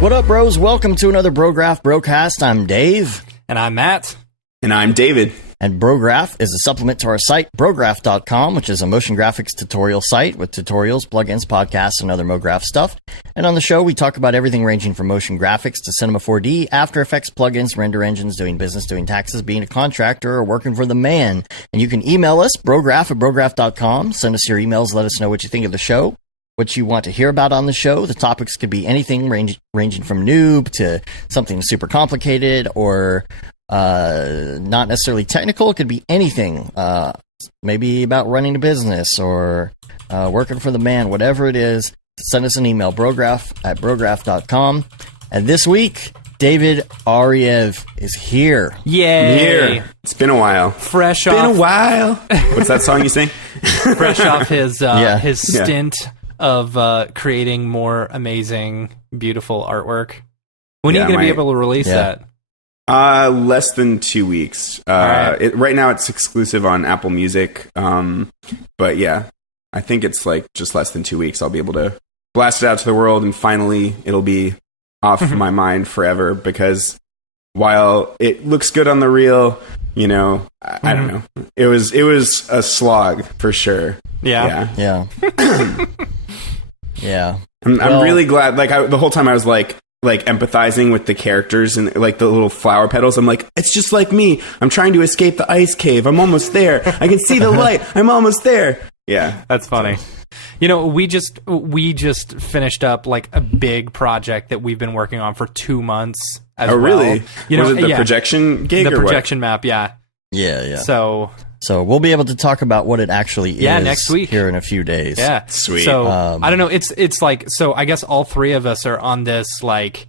What up, bros? Welcome to another Brograph Brocast. I'm Dave. And I'm Matt. And I'm David. And Brograph is a supplement to our site, Brograph.com, which is a motion graphics tutorial site with tutorials, plugins, podcasts, and other MoGraph stuff. And on the show, we talk about everything ranging from motion graphics to Cinema 4D, After Effects, plugins, render engines, doing business, doing taxes, being a contractor, or working for the man. And you can email us, Brograph@Brograph.com. Send us your emails. Let us know what you think of the show, what you want to hear about on the show. The topics could be anything ranging from noob to something super complicated or not necessarily technical. It could be anything, maybe about running a business or working for the man, whatever it is. Send us an email, Brograph@Brograph.com. And this week, David Ariev is here. Yay! Here. It's been a while. Fresh been off. a while. What's that song you sing? Fresh off his his Yeah. stint of creating more amazing, beautiful artwork. When are you going to be able to release that? Less than 2 weeks. Right. Right now it's exclusive on Apple Music. But yeah, I think it's like just less than 2 weeks. I'll be able to blast it out to the world, and finally it'll be off my mind forever. Because while it looks good on the reel, you know, I don't know. It was a slog for sure. Yeah. Yeah. I'm really glad. Like the whole time I was like empathizing with the characters and like the little flower petals. I'm like, it's just like me. I'm trying to escape the ice cave. I'm almost there. I can see the light. I'm almost there. Yeah, That's funny. You know, we just finished up like a big project that we've been working on for 2 months. Oh, really? You know, was it the projection gig? The or projection map, yeah. Yeah. So we'll be able to talk about what it actually is next week here in a few days. Yeah. Sweet. So I don't know. It's like, so I guess all three of us are on this like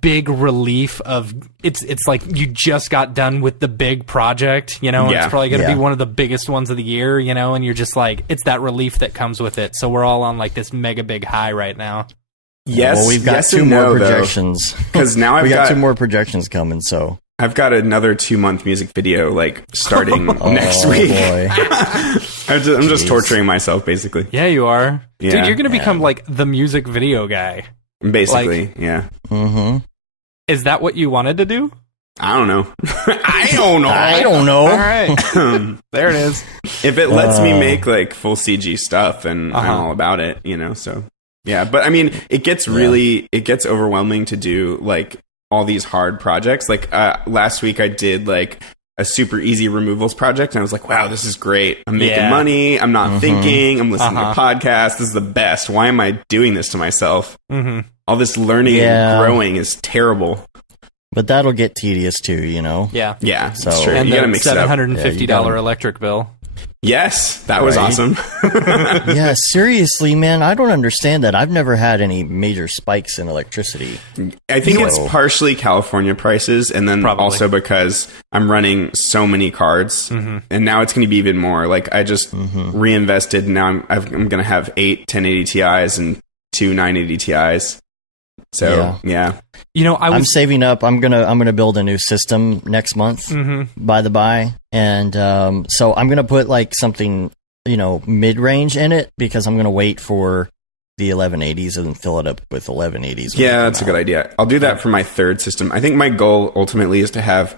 big relief of it's like you just got done with the big project, you know, and it's probably going to be one of the biggest ones of the year, you know, and you're just like, it's that relief that comes with it. So we're all on like this mega big high right now. Yes. Well, we've got yes two more no, projections. Because now we got two more projections coming, so I've got another 2-month music video like starting next week. Boy. I'm just torturing myself basically. Yeah, you are. Yeah. Dude, you're going to become like the music video guy. Basically, like, yeah. Mm-hmm. Is that what you wanted to do? I don't know. I don't know. All right. There it is. If it lets me make like full CG stuff, then I'm all about it, you know, so yeah. But I mean, it gets overwhelming to do like all these hard projects. Like last week I did like a super easy removals project, and I was like, wow, this is great. I'm making money. I'm not thinking. I'm listening to podcasts. This is the best. Why am I doing this to myself? All this learning and growing is terrible. But that'll get tedious too, you know? Yeah. Yeah, So- it's true. And You gotta the mix it up. $750 electric bill. Yes, that was Right. awesome. Yeah, seriously, man, I don't understand that. I've never had any major spikes in electricity. I think it's partially California prices, and then Probably. also because I'm running so many cards, and now it's going to be even more. Like I just reinvested. And now I'm going to have 8 1080 Ti's and 2 980 Ti's. So yeah. You know, I'm saving up. I'm gonna build a new system next month, by the by, and so I'm gonna put like something, you know, mid range in it because I'm gonna wait for the 1180s and fill it up with 1180s. Yeah, that's a good idea. I'll do that for my third system. I think my goal ultimately is to have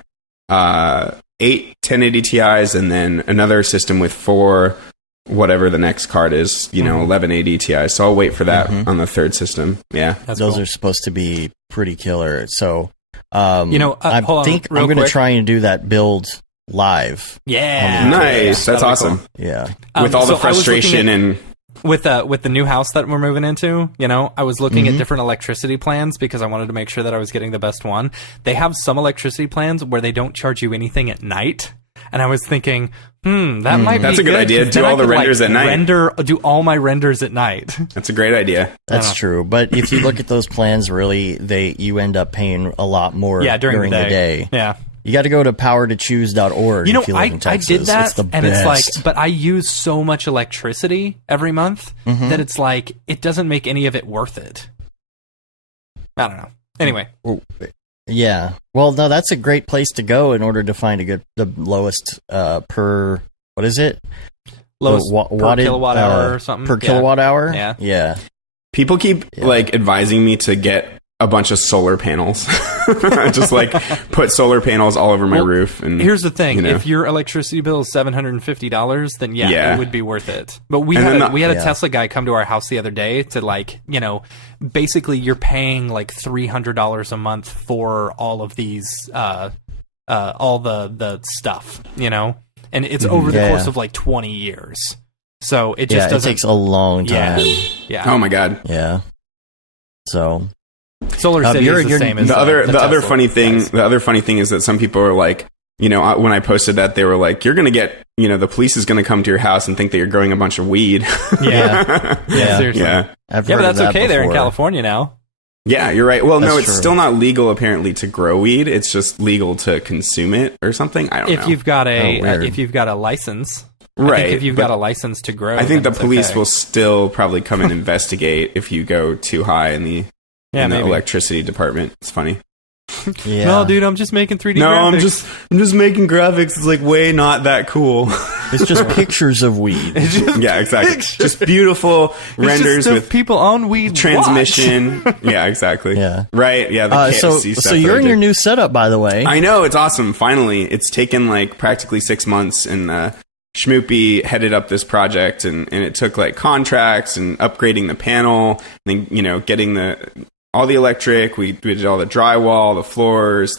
8 1080 Ti's and then another system with 4 whatever the next card is, you know, 1180 Ti. So I'll wait for that on the third system. Yeah. Those are supposed to be pretty killer. So, you know, I hold think on, I'm going to quick. try and do that build live. Yeah. Nice. That's That'll be awesome. cool. Yeah. With all so the frustration I was and with the new house that we're moving into, you know, I was looking at different electricity plans because I wanted to make sure that I was getting the best one. They have some electricity plans where they don't charge you anything at night. And I was thinking, that might be That's a good idea. 'cause Do then all I the could, renders at night. Do all my renders at night. that's a great idea. That's true. But if you look at those plans, really, you end up paying a lot more during the day. Yeah. You got to go to powertochoose.org You know, if you live in I Texas. did that, it's the and best. it's like, but I use so much electricity every month that it's like, it doesn't make any of it worth it. I don't know. Anyway. Yeah. Well, no, that's a great place to go in order to find the lowest per, what is it? Lowest per kilowatt hour or something. Per kilowatt hour? Yeah. Yeah. People keep like advising me to get a bunch of solar panels. Just like put solar panels all over my roof. And here's the thing: if your electricity bill is $750, then it would be worth it. But we had a Tesla guy come to our house the other day to like, basically you're paying like $300 a month for all of these, all the stuff, and it's over the course of like 20 years. So it just doesn't. It takes a long time. Yeah. Oh my God. Yeah. So. Solar City is the same as the other funny thing. The other funny thing is that some people are like, when I posted that, they were like, "You're gonna get, the police is gonna come to your house and think that you're growing a bunch of weed." Yeah, seriously. Yeah, but that's okay there in California now. Yeah, you're right. Well, no, it's still not legal apparently to grow weed. It's just legal to consume it or something. I don't know. If you've got a license. Right. I think if you've got a license to grow, I think the police will still probably come and investigate if you go too high in the electricity department. It's funny. Yeah. No, dude, I'm just making 3D graphics. No, I'm just making graphics. It's like way not that cool. It's just pictures of weed. Yeah, exactly. Pictures. Just beautiful renders with people on weed transmission. Yeah, exactly. Yeah. Right. Yeah. The KFC stuff. So you're in your new setup, by the way. I know, it's awesome. Finally, it's taken like practically 6 months, and Schmoopy headed up this project, and it took like contracts and upgrading the panel, and then getting all the electric. We did all the drywall, the floors,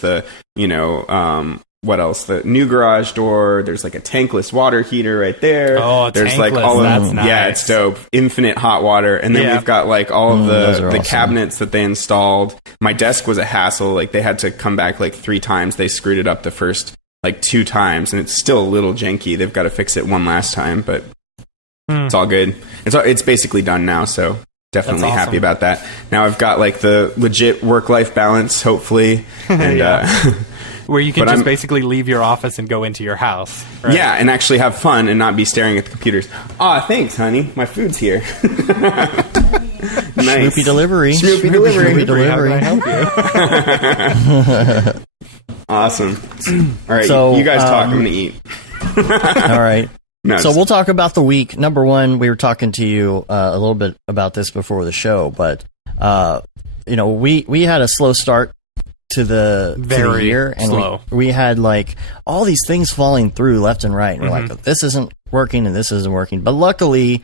what else? The new garage door. There's like a tankless water heater right there. Oh, there's tankless. Like all of That's nice. Yeah, it's dope. Infinite hot water, and then we've got like all of the awesome. cabinets that they installed. My desk was a hassle. Like they had to come back like 3 times. They screwed it up the first like 2 times, and it's still a little janky. They've got to fix it one last time, but it's all good. It's basically done now, so definitely awesome. happy about that. Now I've got like the legit work-life balance, hopefully, and where you can just basically leave your office and go into your house. Right? Yeah, and actually have fun and not be staring at the computers. Thanks, honey. My food's here. Nice. Schmoopy delivery. Schmoopy delivery. How can I help you? Awesome. All right, So, you guys talk. I'm going to eat. All right. No, So we'll talk about the week. Number one, we were talking to you a little bit about this before the show, but we had a slow start to the year, and slow. We had like all these things falling through left and right, and we're like, this isn't working and this isn't working. But luckily,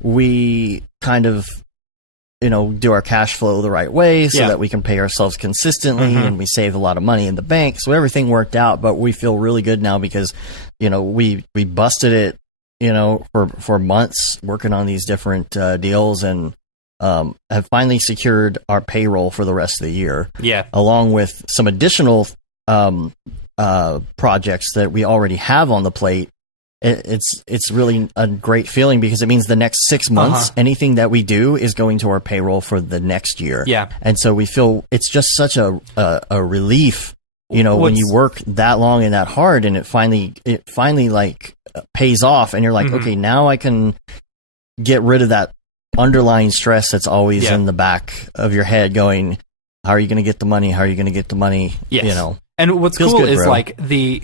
we kind of do our cash flow the right way so that we can pay ourselves consistently, and we save a lot of money in the bank. So everything worked out, but we feel really good now because, we busted it, for months working on these different deals, and have finally secured our payroll for the rest of the year. Yeah. Along with some additional projects that we already have on the plate. It's really a great feeling because it means the next 6 months, anything that we do is going to our payroll for the next year. Yeah. And so we feel it's just such a relief, when you work that long and that hard, and it finally like pays off, and you're like, okay, now I can get rid of that underlying stress that's always in the back of your head going, how are you going to get the money? How are you going to get the money? Yes. And what's Feels cool good, is bro. like the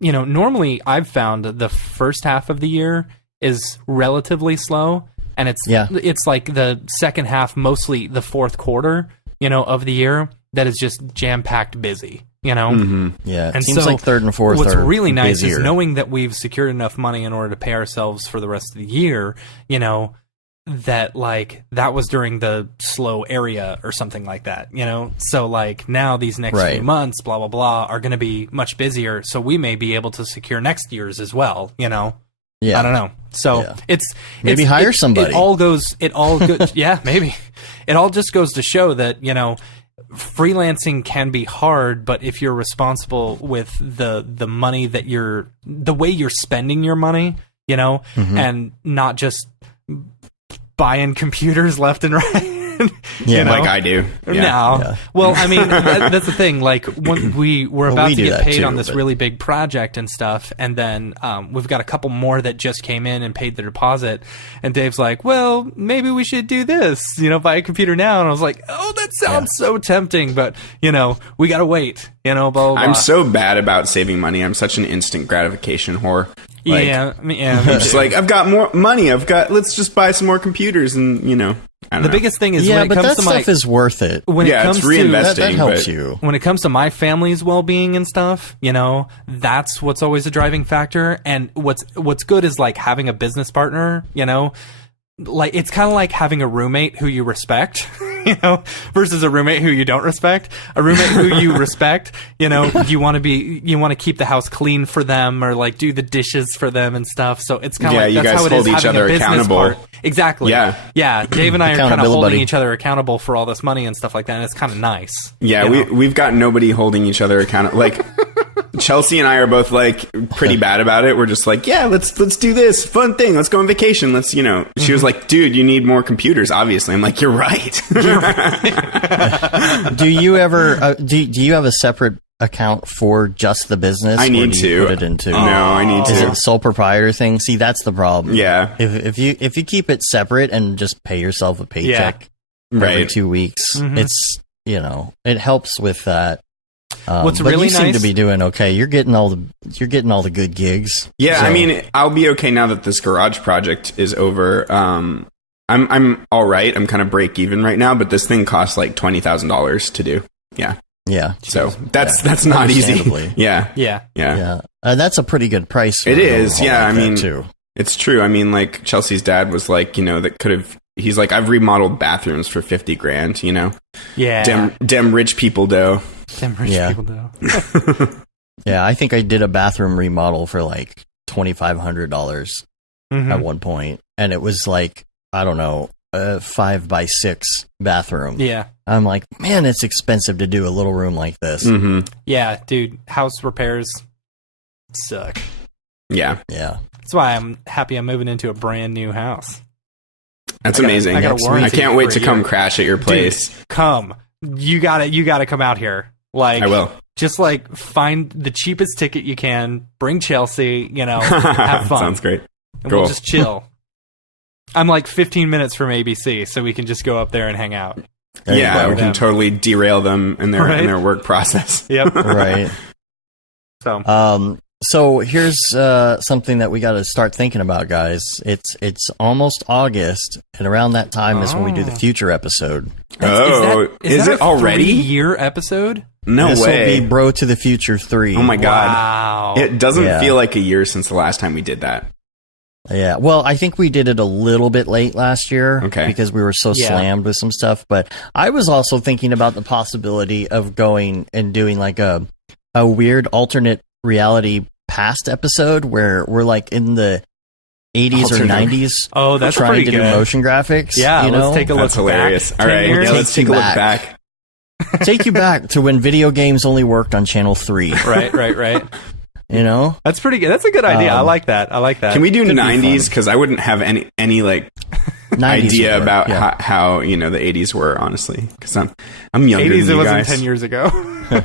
normally I've found the first half of the year is relatively slow, and it's like the second half, mostly the fourth quarter, of the year, that is just jam-packed busy, Yeah, and it seems so like third and fourth what's are really nice busier. is knowing that we've secured enough money in order to pay ourselves for the rest of the year, that like that was during the slow area or something like that, so like now these next few months, blah blah blah, are going to be much busier, so we may be able to secure next year's as well. I don't know, so it's maybe hire somebody. It all goes yeah, maybe it all just goes to show that freelancing can be hard, but if you're responsible with the money that the way you're spending your money, and not just buying computers left and right, You know? Like I do. No. Yeah. Well, I mean, that's the thing. Like, when we were about to get paid on this really big project and stuff, and then we've got a couple more that just came in and paid their deposit, and Dave's like, well, maybe we should do this, buy a computer now. And I was like, oh, that sounds so tempting, but, we got to wait, blah, blah, blah. I'm so bad about saving money. I'm such an instant gratification whore. Like, I'm just like, I've got more money. Let's just buy some more computers and, I don't know. Biggest thing is when it comes to stuff is worth it. When it comes it's reinvesting. That helps you. When it comes to my family's well-being and stuff, that's what's always a driving factor. And what's good is like having a business partner, like it's kind of like having a roommate who you respect, versus a roommate who you don't respect. A roommate who you respect, you want to keep the house clean for them, or like do the dishes for them and stuff. So it's kind of like, that's how it is having a business partner. Exactly. Yeah. Dave and I are kind of holding each other accountable for all this money and stuff like that, and it's kind of nice. Yeah, we've got nobody holding each other accountable. Like Chelsea and I are both like pretty bad about it. We're just like, yeah, let's do this fun thing. Let's go on vacation. Let's, She was like, dude, you need more computers. Obviously, I'm like, you're right. Do you ever do you have a separate account for just the business? I need to put it into. No, I need to. Is it a sole proprietor thing? See, that's the problem. Yeah. If you keep it separate and just pay yourself a paycheck every 2 weeks, it's it helps with that. What's but really you seem to be doing okay. You're getting all the good gigs. Yeah, so. I mean, I'll be okay now that this garage project is over. I'm all right. I'm kind of break even right now, but this thing costs like $20,000 to do. Yeah. Yeah. So that's not easy. Yeah. That's a pretty good price. It is. Yeah. Like I mean, too. It's true. I mean, like Chelsea's dad was like, that could have. He's like, I've remodeled bathrooms for $50,000. Yeah. Dem rich people dough. Dem rich people dough. Yeah, I think I did a bathroom remodel for like $2,500 at one point, and it was like, I don't know, a 5x6 bathroom. Yeah. I'm like, man, it's expensive to do a little room like this. Yeah, dude, house repairs suck. Yeah. That's why I'm happy I'm moving into a brand new house. That's amazing. I can't wait to come crash at your place. Dude, come. You gotta come out here. Like, I will. Just like find the cheapest ticket you can, bring Chelsea, have fun. Sounds great. And we'll just chill. I'm like 15 minutes from ABC, so we can just go up there and hang out. Yeah, we can totally derail them in their work process. Yep. Right. So here's something that we got to start thinking about, guys. It's almost August, and around that time is when we do the future episode. Is it already? 3-year episode? No this way. This will be Bro to the Future 3. Oh my god! Wow. It doesn't feel like a year since the last time we did that. Yeah, well, I think we did it a little bit late last year because we were so slammed with some stuff. But I was also thinking about the possibility of going and doing like a weird alternate reality past episode where we're like in the 80s or 90s. Oh, that's trying pretty to good. do motion graphics. Yeah, let's take a look. That's hilarious. Back all right, let's take a look back. Take you back to when video games only worked on channel 3. Right. That's pretty good. That's a good idea. I like that. Can we do 90s? Because I wouldn't have any like idea about how the 80s were, honestly. Because I'm younger 80s, than you it guys. wasn't 10 years ago.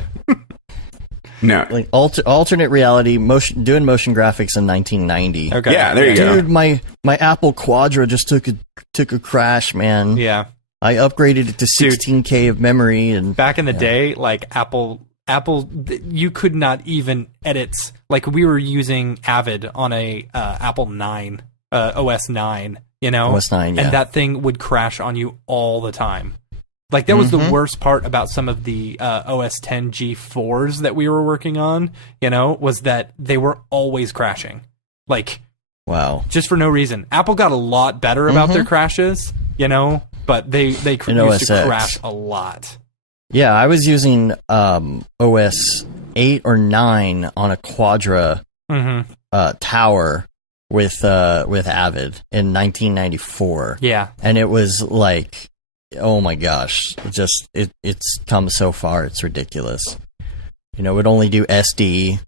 No, like alternate reality, doing motion graphics in 1990. Okay, yeah, there you go. Dude, my Apple Quadra just took a crash, man. Yeah, I upgraded it to 16K of memory, and back in the day, like Apple, you could not even edit. Like we were using Avid on a Apple 9, OS 9. OS 9, and that thing would crash on you all the time. Like, that was the worst part about some of the OS 10 G4s that we were working on, was that they were always crashing. Like, wow. Just for no reason. Apple got a lot better about their crashes, but they used to crash a lot. Yeah, I was using OS 8 or 9 on a Quadra tower with Avid in 1994. Yeah. And it was like... oh my gosh, it's come so far, it's ridiculous. It would only do SD,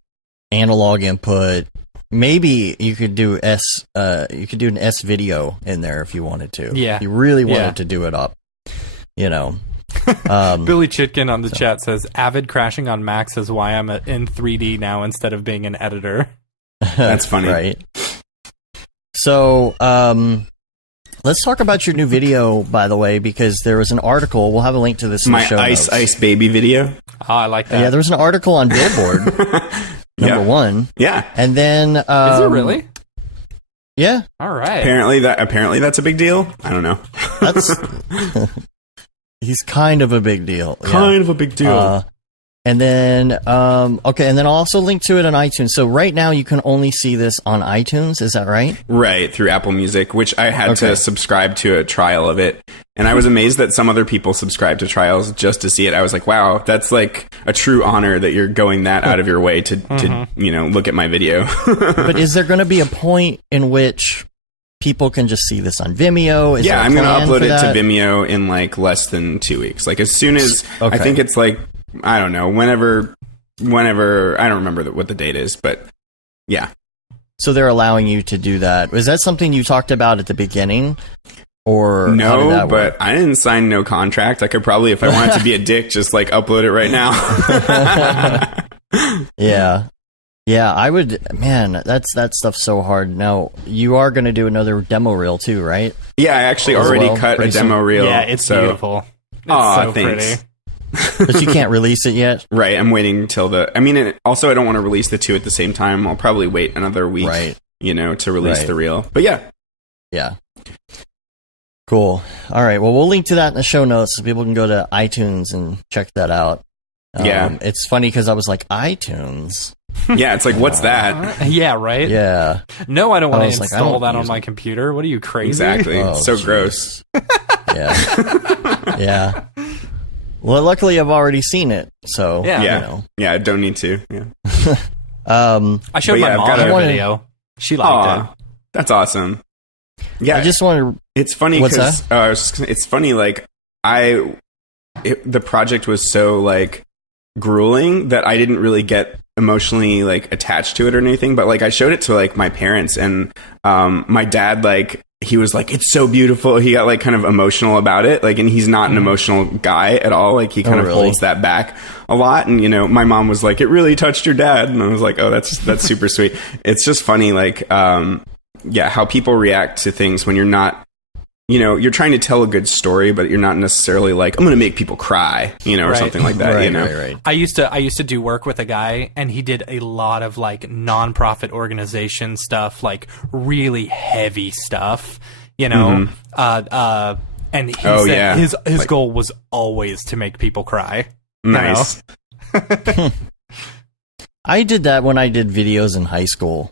analog input. Maybe you could do an S video in there if you wanted to. Yeah. If you really wanted to do it up. you know. Billy Chitkin on the chat says, "Avid crashing on Macs is why I'm in 3D now instead of being an editor." That's funny, right? So, let's talk about your new video, by the way, because there was an article. We'll have a link to this in the show notes. Ice Baby video. Oh, I like that. Yeah, there was an article on Billboard, number one. Yeah, and then is it really? Yeah. All right. Apparently that's a big deal. I don't know. That's he's kind of a big deal. Kind of a big deal. And then, okay, and then I'll also link to it on iTunes. So right now you can only see this on iTunes, is that right? Right, through Apple Music, which I had to subscribe to a trial of it. And I was amazed that some other people subscribe to trials just to see it. I was like, wow, that's like a true honor that you're going that out of your way to you know, look at my video. But is there going to be a point in which people can just see this on Vimeo? Yeah, I'm going to upload it to Vimeo in like less than 2 weeks. Like as soon as, I think it's like, I don't know, whenever, I don't remember what the date is, but yeah. So they're allowing you to do that. Was that something you talked about at the beginning? Or no, but I didn't sign no contract. I could probably, if I wanted to be a dick, just like upload it right now. Yeah. Yeah, I would, man, that stuff's so hard. Now, you are going to do another demo reel too, right? Yeah, I actually already cut a demo reel. Yeah, it's beautiful. It's so thanks. pretty. But you can't release it yet? Right, I'm waiting till also I don't want to release the two at the same time. I'll probably wait another week, you know, to release the reel. But yeah. Yeah. Cool. All right, well, we'll link to that in the show notes so people can go to iTunes and check that out. Yeah. It's funny because I was like, iTunes? Yeah, it's like, what's that? Yeah, right? Yeah. No, I don't want to install that on my computer. What are you, crazy? Exactly. Oh, so gross. Yeah. Yeah. Well, luckily I've already seen it, so yeah, you know. Yeah, I don't need to. Yeah. I showed my mom a video. She liked it. That's awesome. Yeah, I just want to. It's funny because it's funny. Like the project was so like grueling that I didn't really get emotionally like attached to it or anything. But like I showed it to like my parents, and my dad like. He was like, it's so beautiful. He got like kind of emotional about it. Like, and he's not an emotional guy at all. Like he kind of holds that back a lot. And, you know, my mom was like, it really touched your dad. And I was like, oh, that's super sweet. It's just funny. Like, how people react to things when you're not, you know, you're trying to tell a good story, but you're not necessarily like, I'm going to make people cry, you know, or something like that, you know? Right. I used to do work with a guy, and he did a lot of like nonprofit organization stuff, like really heavy stuff, you know? And he said his goal was always to make people cry. Nice. I did that when I did videos in high school.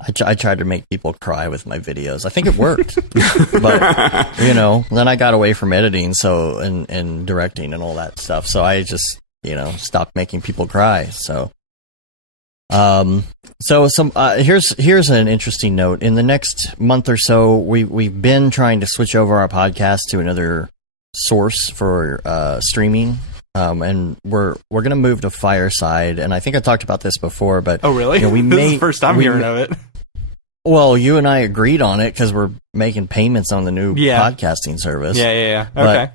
I tried to make people cry with my videos. I think it worked, but you know, then I got away from editing, and directing and all that stuff. So I just, you know, stopped making people cry. So, here's an interesting note. In the next month or so, we've been trying to switch over our podcast to another source for streaming. And we're going to move to Fireside, and I think I talked about this before, but oh really? You know, this is the first time hearing of it. Well, you and I agreed on it because we're making payments on the new podcasting service. Yeah. Okay.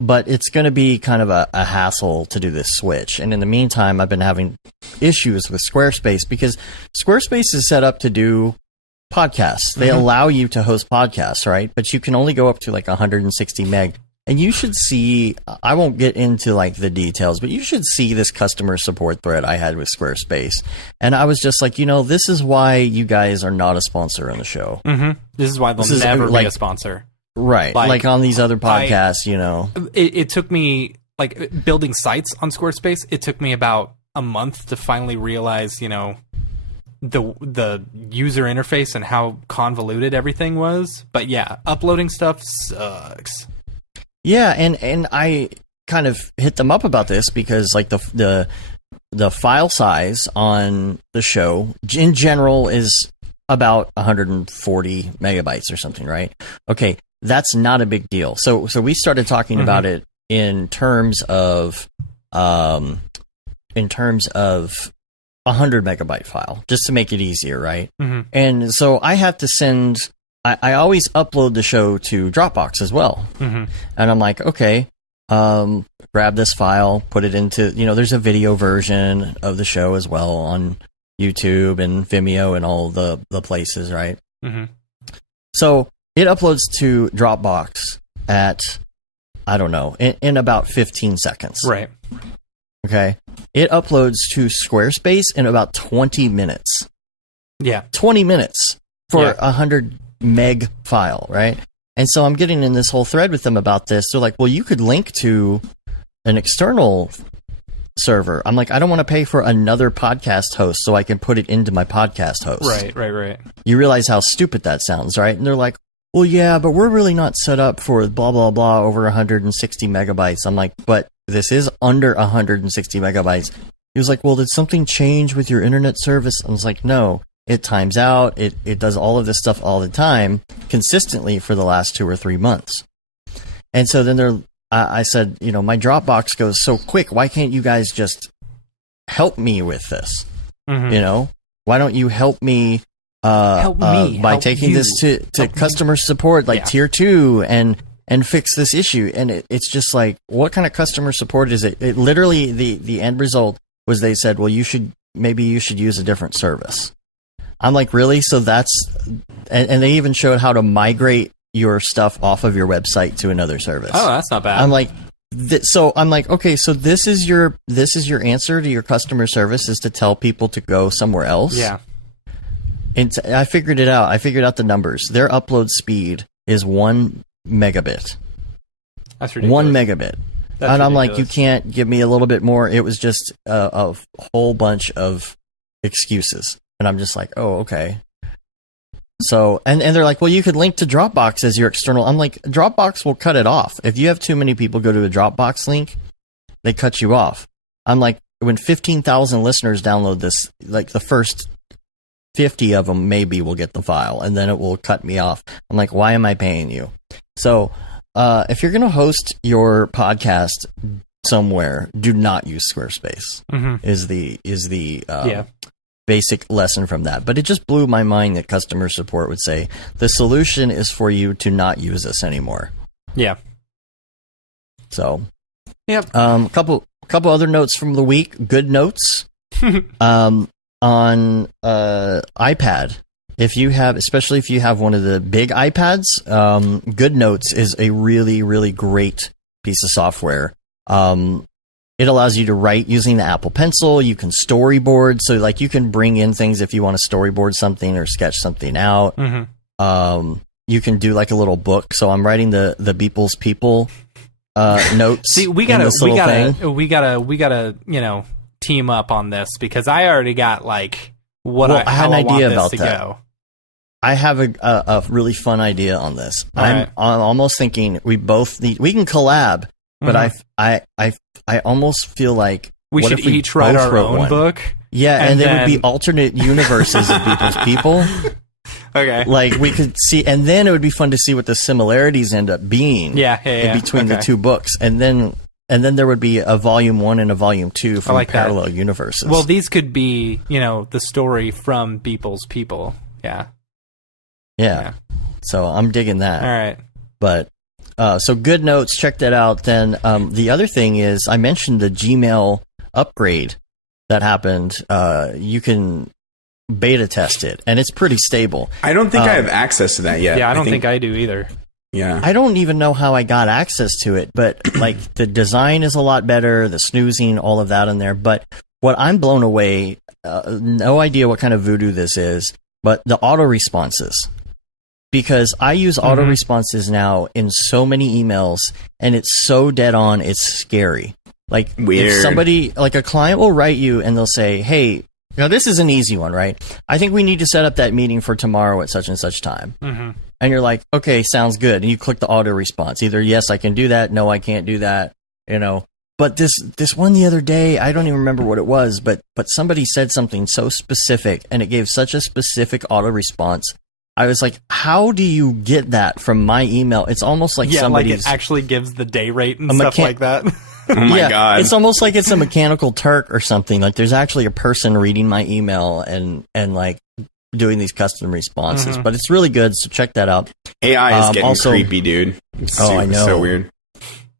But it's going to be kind of a hassle to do this switch, and in the meantime, I've been having issues with Squarespace because Squarespace is set up to do podcasts. They allow you to host podcasts, right? But you can only go up to like 160 meg. And you should see, I won't get into like the details, but you should see this customer support thread I had with Squarespace. And I was just like, you know, this is why you guys are not a sponsor on the show. This is why they'll never be a sponsor. Right. Like on these other podcasts, you know. It took me, like building sites on Squarespace, it took me about a month to finally realize, you know, the user interface and how convoluted everything was. But yeah, uploading stuff sucks. Yeah, and I kind of hit them up about this because like the file size on the show in general is about 140 megabytes or something, right? Okay, that's not a big deal. So we started talking about it in terms of 100 megabyte file, just to make it easier, right? And so I have to send I always upload the show to Dropbox as well. Mm-hmm. And I'm like, okay, grab this file, put it into, there's a video version of the show as well on YouTube and Vimeo and all the places, right? Mm-hmm. So it uploads to Dropbox at, I don't know, in about 15 seconds. Right. Okay. It uploads to Squarespace in about 20 minutes. Yeah. 20 minutes for 100 meg file, right? And so I'm getting in this whole thread with them about this. They're like, well, you could link to an external server. I'm like, I don't want to pay for another podcast host so I can put it into my podcast host. Right. You realize how stupid that sounds, right? And they're like, well, yeah, but we're really not set up for blah, blah, blah over 160 megabytes. I'm like, but this is under 160 megabytes. He was like, well, did something change with your internet service? I was like, no. It times out. It does all of this stuff all the time, consistently for the last 2 or 3 months. And so then I said, my Dropbox goes so quick. Why can't you guys just help me with this? Mm-hmm. Why don't you help me? By taking this to customer support, like tier 2, and fix this issue. And it's just like, what kind of customer support is it? It literally, the end result was they said, well, maybe you should use a different service. I'm like, really? So and they even showed how to migrate your stuff off of your website to another service. Oh, that's not bad. I'm like, okay, so this is your answer to your customer service, is to tell people to go somewhere else. Yeah. And I figured it out. I figured out the numbers. Their upload speed is 1 megabit. That's ridiculous. 1 megabit. That's and I'm ridiculous. like, you can't give me a little bit more. It was just a whole bunch of excuses. And I'm just like, oh, okay. So, and they're like, well, you could link to Dropbox as your external. I'm like, Dropbox will cut it off. If you have too many people go to a Dropbox link, they cut you off. I'm like, when 15,000 listeners download this, like the first 50 of them maybe will get the file, and then it will cut me off. I'm like, why am I paying you? So, if you're going to host your podcast somewhere, do not use Squarespace. Mm-hmm. Is the basic lesson from that. But it just blew my mind that customer support would say the solution is for you to not use this anymore. Yeah. So, yep. Couple other notes from the week. Good notes. On iPad, especially if you have one of the big iPads, Good Notes is a really, really great piece of software. It allows you to write using the Apple Pencil. You can storyboard, so like you can bring in things if you want to storyboard something or sketch something out. Mm-hmm. You can do like a little book. So I'm writing the Beeple's People notes. See, we gotta team up on this, because I already got like I had an idea about that. Go. I have a really fun idea on this. I'm almost thinking we can collab, but mm-hmm. I almost feel like we should each write our own book. Yeah, and there would be alternate universes of People's People. Okay. Like we could see, and then it would be fun to see what the similarities end up being. Yeah. In between the two books, and then there would be a volume 1 and a volume 2 from parallel universes. Well, these could be, the story from Beeple's People. Yeah. So I'm digging that. All right. But so Good Notes, check that out. Then the other thing is, I mentioned the Gmail upgrade that happened. You can beta test it, and it's pretty stable. I don't think I have access to that yet. Yeah, I don't think I do either. Yeah. I don't even know how I got access to it, but like the design is a lot better, the snoozing, all of that in there. But what I'm blown away, no idea what kind of voodoo this is, but the auto responses. Because I use auto responses now in so many emails, and it's so dead on, it's scary. Like, weird. If somebody, like a client will write you and they'll say, hey, now this is an easy one, right? I think we need to set up that meeting for tomorrow at such and such time. Mm-hmm. And you're like, okay, sounds good. And you click the auto response. Either yes, I can do that. No, I can't do that. But this one the other day, I don't even remember what it was, but somebody said something so specific, and it gave such a specific auto response. I was like, how do you get that from my email? It's almost like somebody's... like it actually gives the day rate and stuff like that. Oh my God. It's almost like it's a Mechanical Turk or something. Like there's actually a person reading my email and like doing these custom responses, but it's really good. So check that out. AI is getting also creepy, dude. I know. So weird.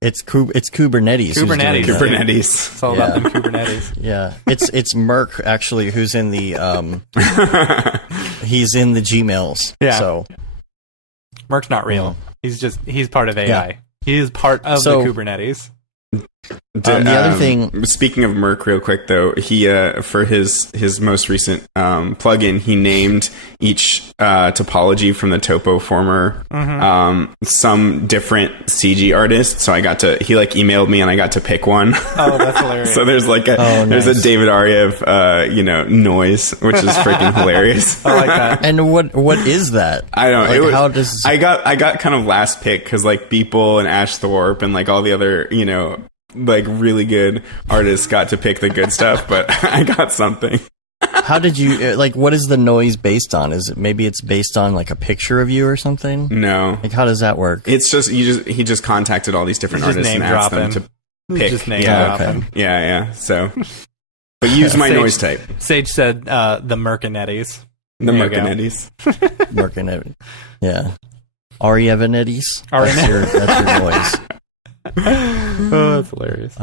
It's Kubernetes. Kubernetes. It's all about them Kubernetes. Yeah. It's Merc actually who's in the he's in the Gmails. Yeah. So Merc's not real. He's part of AI. Yeah. He is part of the Kubernetes. The other thing, speaking of Merc, real quick though, he for his most recent plugin, he named each topology from the Topoformer some different CG artist. So he emailed me and I got to pick one. Oh, that's hilarious! So there's there's a David Ariev noise, which is freaking hilarious. I like that. And what is that? I don't know. How does I got kind of last pick because Beeple and Ash Thorpe and all the other really good artists got to pick the good stuff, but I got something. How did you what is the noise based on? Is it maybe it's based on a picture of you or something? No. How does that work? It's just he just contacted all these different artists and asked them to pick. Just name dropping. Yeah. So, but use my noise type. Sage said the Mercanettes. The Mercanettes. Mercanettes. Yeah. Arievanettis. That's your noise. Oh, that's hilarious.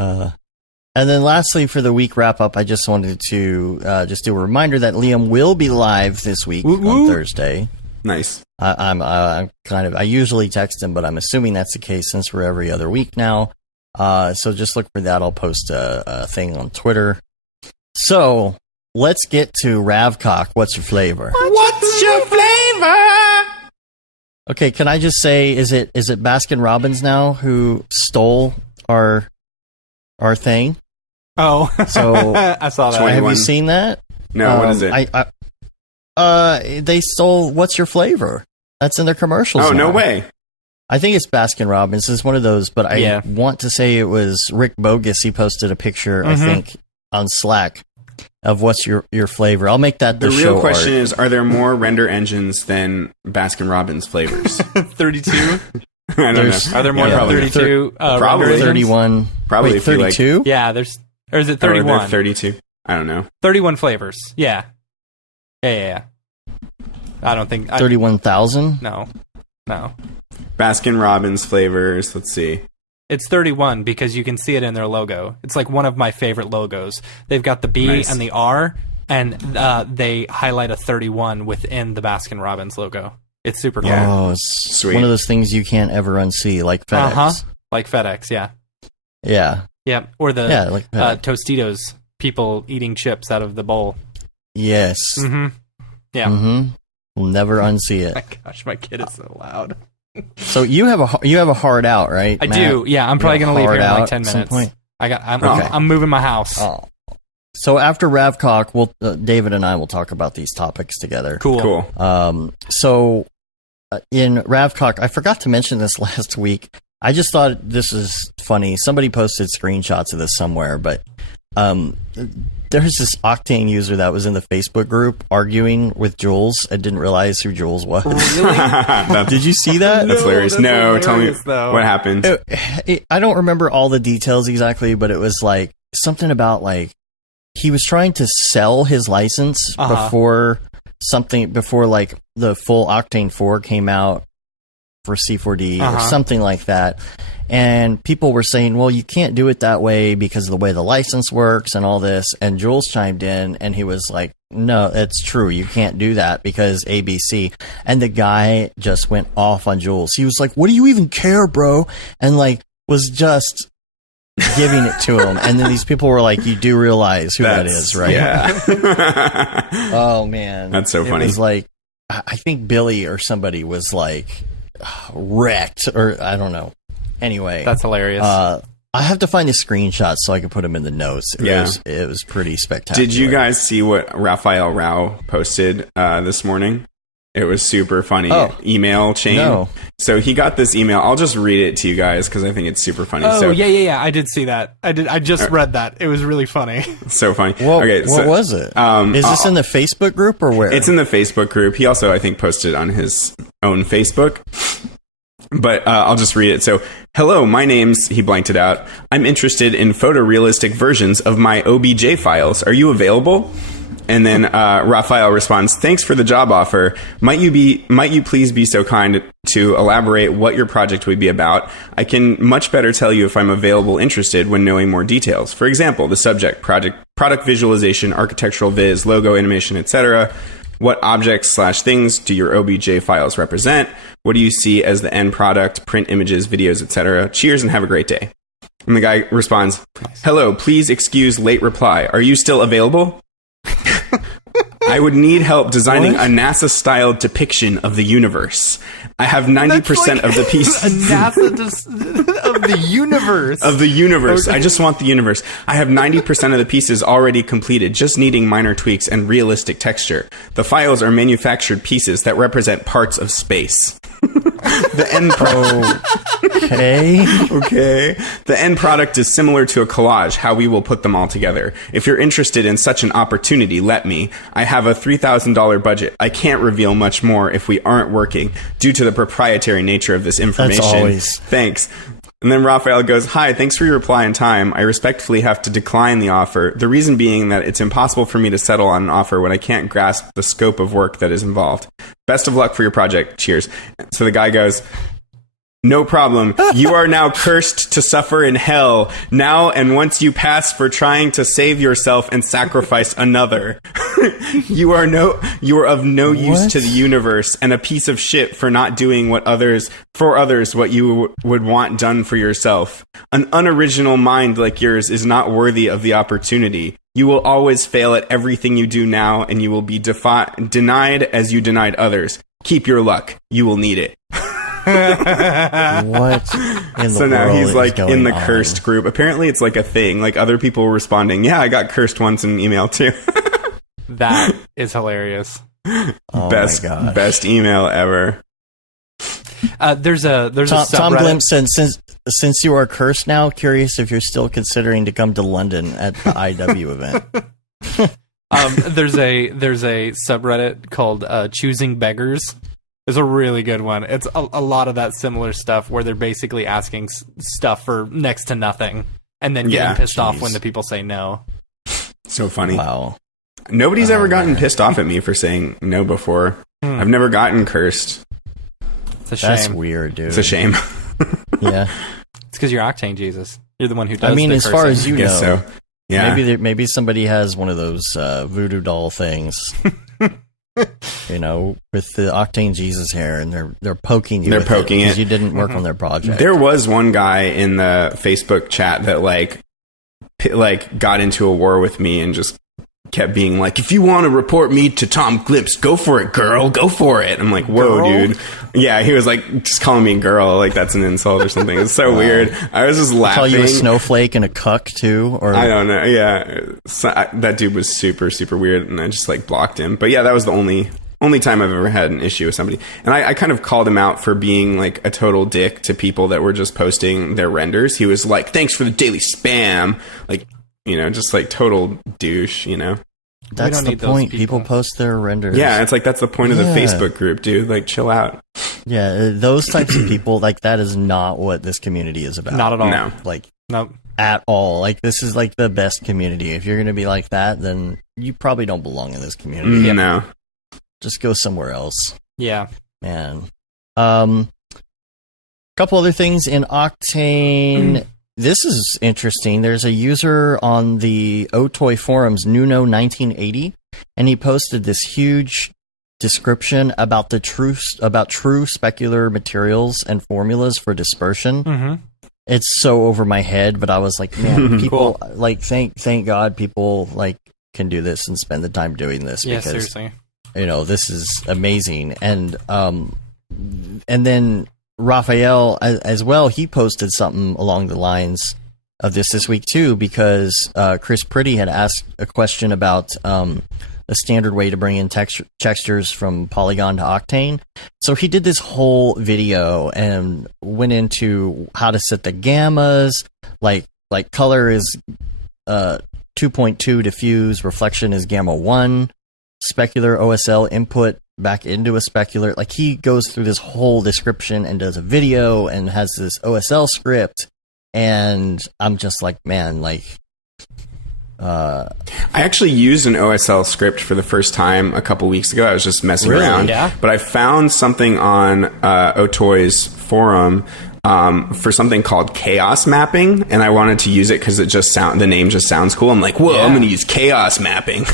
And then lastly, for the week wrap up, I just wanted to just do a reminder that Liam will be live this week on Thursday. Nice. I'm I usually text him, but I'm assuming that's the case since we're every other week now. So just look for that. I'll post a thing on Twitter. So let's get to Ravcock. What's your flavor? What's your flavor? Okay, can I just say, is it Baskin Robbins now who stole our thing? Oh, so I saw that. Have you seen that? No, what is it? They stole What's Your Flavor? That's in their commercials. Oh, now. No way. I think it's Baskin Robbins. It's one of those, but I want to say it was Rick Bogus. He posted a picture, I think, on Slack of What's Your Flavor. I'll make that the show real question art. Is, are there more render engines than Baskin Robbins flavors? 32? I don't know. Are there more than 32? Probably 31. Probably. Wait, 32? Yeah, there's... Or is it 31? 32. I don't know. 31 flavors. Yeah. Yeah. I don't think... 31,000? No. Baskin Robbins flavors. Let's see. It's 31 because you can see it in their logo. It's one of my favorite logos. They've got the B and the R, and they highlight a 31 within the Baskin Robbins logo. It's super cool. Oh, it's sweet. One of those things you can't ever unsee, like FedEx. Like FedEx, yeah. Yeah. Yeah, or the like Tostitos, people eating chips out of the bowl. Yes. Mm-hmm. Yeah. Mm-hmm. We'll never unsee it. My gosh, my kid is so loud. So you have a hard out, right? I Matt? do. Yeah, I'm probably gonna leave here in 10 minutes. I'm moving my house. Oh. So after Ravcock, David and I will talk about these topics together. Cool. So in Ravcock, I forgot to mention this last week. I just thought this was funny. Somebody posted screenshots of this somewhere, but there's this Octane user that was in the Facebook group arguing with Jules. I didn't realize who Jules was. Really? Did you see that? That's hilarious. No, tell me what happened. I don't remember all the details exactly, but it was something about he was trying to sell his license before the full Octane 4 came out for C4D or something like that. And people were saying, well, you can't do it that way because of the way the license works and all this. And Jules chimed in and he was like, no, it's true. You can't do that because ABC. And the guy just went off on Jules. He was like, what do you even care, bro? And was just giving it to him. And then these people were like, you do realize who that is, right? Yeah. Oh, man. That's so funny. It was I think Billy or somebody was wrecked, or I don't know. Anyway, that's hilarious. I have to find the screenshots so I can put them in the notes. It was pretty spectacular. Did you guys see what Raphael Rao posted this morning? It was super funny. Email chain. No. So he got this email. I'll just read it to you guys because I think it's super funny. Oh, yeah. I did see that. I just read that. It was really funny. So funny. What was it? Is this in the Facebook group or where? It's in the Facebook group. He also, I think, posted on his own Facebook. But I'll just read it. So, hello, my name's, he blanked it out. I'm interested in photorealistic versions of my OBJ files. Are you available? And then Raphael responds, "Thanks for the job offer. Might you please be so kind to elaborate what your project would be about? I can much better tell you if I'm available interested when knowing more details. For example, the subject, product visualization, architectural viz, logo animation, etc. What objects/things do your OBJ files represent? What do you see as the end product, print images, videos, etc.? Cheers and have a great day." And the guy responds, "Hello, please excuse late reply. Are you still available? I would need help designing a NASA-style depiction of the universe. I have 90% of the pieces." A NASA of the universe. Of the universe. Okay. I just want the universe. "I have 90% of the pieces already completed, just needing minor tweaks and realistic texture. The files are manufactured pieces that represent parts of space." The end Okay. "The end product is similar to a collage, how we will put them all together. If you're interested in such an opportunity, let me. I have a $3,000 budget. I can't reveal much more if we aren't working, due to the proprietary nature of this information. Thanks." And then Raphael goes, "Hi, thanks for your reply and time. I respectfully have to decline the offer. The reason being that it's impossible for me to settle on an offer when I can't grasp the scope of work that is involved. Best of luck for your project. Cheers." So the guy goes, "No problem. You are now cursed to suffer in hell. Now and once you pass for trying to save yourself and sacrifice another. You are of no use to the universe and a piece of shit for not doing what others what you would want done for yourself. An unoriginal mind like yours is not worthy of the opportunity. You will always fail at everything you do now, and you will be denied as you denied others. Keep your luck. You will need it." What in the So now world he's like in the on? cursed group. Apparently it's like a thing. Like other people responding, "Yeah, I got cursed once in an email too." That is hilarious. Oh Best email ever. There's a subreddit. Tom Glimpse said, since you are cursed now, curious if you're still considering to come to London at the IW event. There's a subreddit called Choosing Beggars. It's a really good one. It's a lot of that similar stuff where they're basically asking stuff for next to nothing and then getting pissed off when the people say no. So funny. Wow. Nobody's ever gotten pissed off at me for saying no before. I've never gotten cursed. It's a shame. That's weird, dude. It's a shame. Yeah. It's because you're Octane Jesus. You're the one who does I mean, the as cursing. far as you know. So. Yeah. Maybe somebody has one of those voodoo doll things. You know, with the Octane Jesus hair, and they're poking you. They're poking it because you didn't work on their project. There was one guy in the Facebook chat that like got into a war with me and just kept being like, "If you want to report me to Tom Glimpse, go for it, girl. Go for it." I'm like, "Whoa, girl? Dude." Yeah, he was like just calling me girl, like that's an insult or something. It's so weird. I was just laughing. Call you a snowflake and a cuck too, or I don't know. Yeah, that dude was super super weird, and I just like blocked him. But yeah, that was the only time I've ever had an issue with somebody. And I kind of called him out for being like a total dick to people that were just posting their renders. He was like, "Thanks for the daily spam," like, you know, just like total douche, you know. That's the point. People post their renders. Yeah, it's like that's the point of the Facebook group, dude. Like, chill out. Yeah, those types of people, like, that is not what this community is about. Not at all. No. Like, nope. At all. Like, this is like the best community. If you're going to be like that, then you probably don't belong in this community. No. Just go somewhere else. Yeah. Man. Couple other things in Octane. This is interesting. There's a user on the Otoy forums, Nuno1980, and he posted this huge description about true specular materials and formulas for dispersion. Mm-hmm. It's so over my head, but I was like, man, people cool. Like thank God people like can do this and spend the time doing this. Yeah, because, seriously. You know, this is amazing. And then Raphael as well, he posted something along the lines of this week too, because Chris Pretty had asked a question about the standard way to bring in textures from Polygon to Octane. So he did this whole video and went into how to set the gammas, like color is 2.2 diffuse, reflection is gamma 1, specular OSL input back into a specular. Like, he goes through this whole description and does a video and has this OSL script, and I'm just like, man, like I actually used an OSL script for the first time a couple weeks ago. I was just messing around. Yeah. But I found something on Otoy's forum for something called chaos mapping, and I wanted to use it because the name just sounds cool. I'm like, whoa, I'm going to use chaos mapping.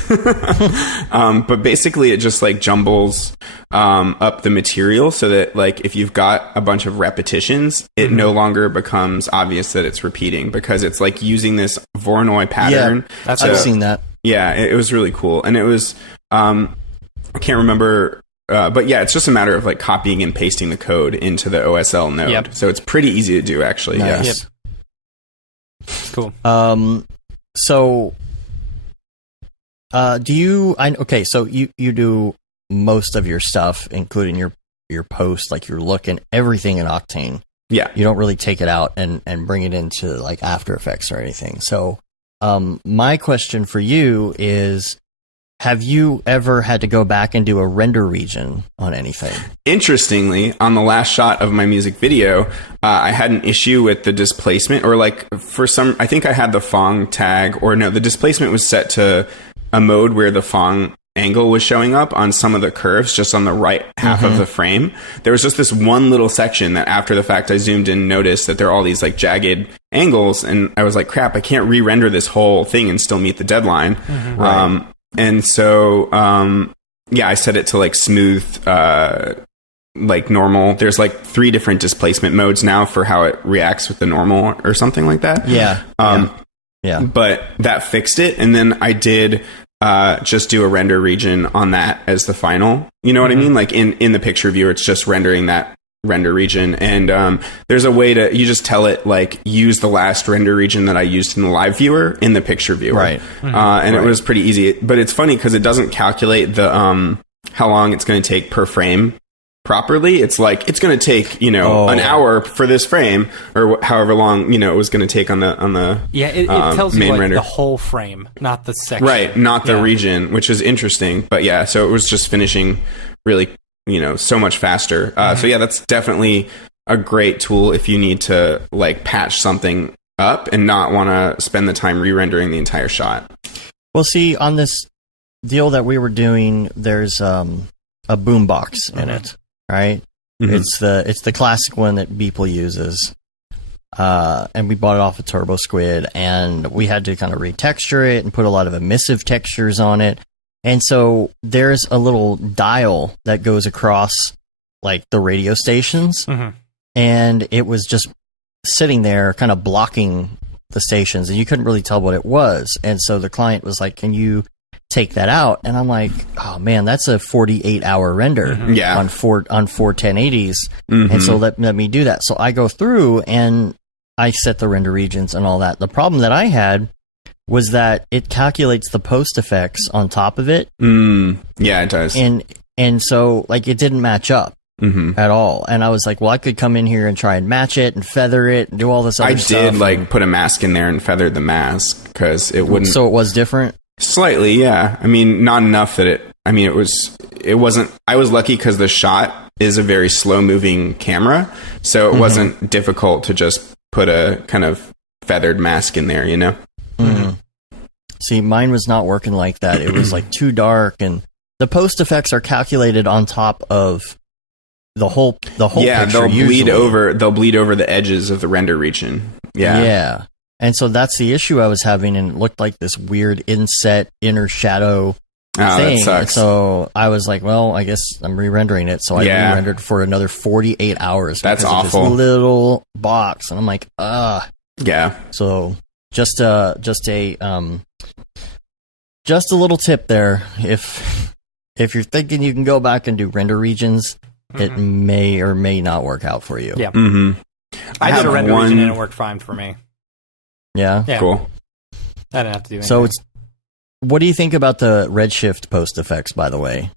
But basically it just like jumbles up the material so that like if you've got a bunch of repetitions, it no longer becomes obvious that it's repeating because it's like using this Voronoi pattern. Yeah, I've seen that. Yeah, it was really cool. And it was, I can't remember, but yeah, it's just a matter of like copying and pasting the code into the OSL node. Yep. So it's pretty easy to do, actually. Nice. Yes. Yep. Cool. So, so you do most of your stuff, including your post, like your look and everything in Octane. Yeah. You don't really take it out and bring it into like After Effects or anything. So, my question for you is, have you ever had to go back and do a render region on anything? Interestingly, on the last shot of my music video, I had an issue with the displacement, or like I think I had the Phong tag, or no, the displacement was set to a mode where the Phong angle was showing up on some of the curves just on the right half of the frame. There was just this one little section that after the fact I zoomed in and noticed that there are all these like jagged angles, and I was like, crap, I can't re-render this whole thing and still meet the deadline. Right. And so I set it to like smooth, like normal. There's like 3 different displacement modes now for how it reacts with the normal or something like that. Yeah. But that fixed it, and then I did just do a render region on that as the final. You know what I mean? Like in the picture viewer, it's just rendering that render region, and there's a way to, you just tell it like use the last render region that I used in the live viewer in the picture viewer, right? And it was pretty easy. But it's funny because it doesn't calculate the how long it's going to take per frame properly. It's like it's going to take an hour for this frame, or however long it was going to take on the it tells you like render. the whole frame, not the section, right? Not the region, which is interesting. But yeah, so it was just finishing really so much faster. So yeah, that's definitely a great tool if you need to like patch something up and not want to spend the time re-rendering the entire shot. Well, see, on this deal that we were doing, there's a boombox in it, right? It's the classic one that Beeple uses. And we bought it off of Turbo Squid, and we had to kind of retexture it and put a lot of emissive textures on it. And so there's a little dial that goes across like the radio stations, and it was just sitting there kind of blocking the stations, and you couldn't really tell what it was. And so the client was like, can you take that out? And I'm like, oh man, that's a 48-hour render on four 1080s. And so let me do that. So I go through and I set the render regions and all that. The problem that I had was that it calculates the post effects on top of it. Yeah, it does. And so like it didn't match up at all. And I was like, well, I could come in here and try and match it and feather it and do all this other stuff. I did like put a mask in there and feathered the mask because it wouldn't. So it was different? Slightly, yeah. I mean, not enough that it wasn't. I was lucky because the shot is a very slow moving camera. So it wasn't difficult to just put a kind of feathered mask in there, See, mine was not working like that. It was like too dark, and the post effects are calculated on top of the whole yeah, picture. They'll bleed over the edges of the render region. Yeah. And so that's the issue I was having, and it looked like this weird inset inner shadow thing. That sucks. So I was like, well, I guess I'm re-rendering it. So I re-rendered for another 48 hours. That's because awful. Of this little box, and I'm like, Yeah. So just a little tip there. If you're thinking you can go back and do render regions, it may or may not work out for you. Yeah. I did a render region and it worked fine for me. Yeah. Cool. I didn't have to do anything. So what do you think about the Redshift post effects, by the way?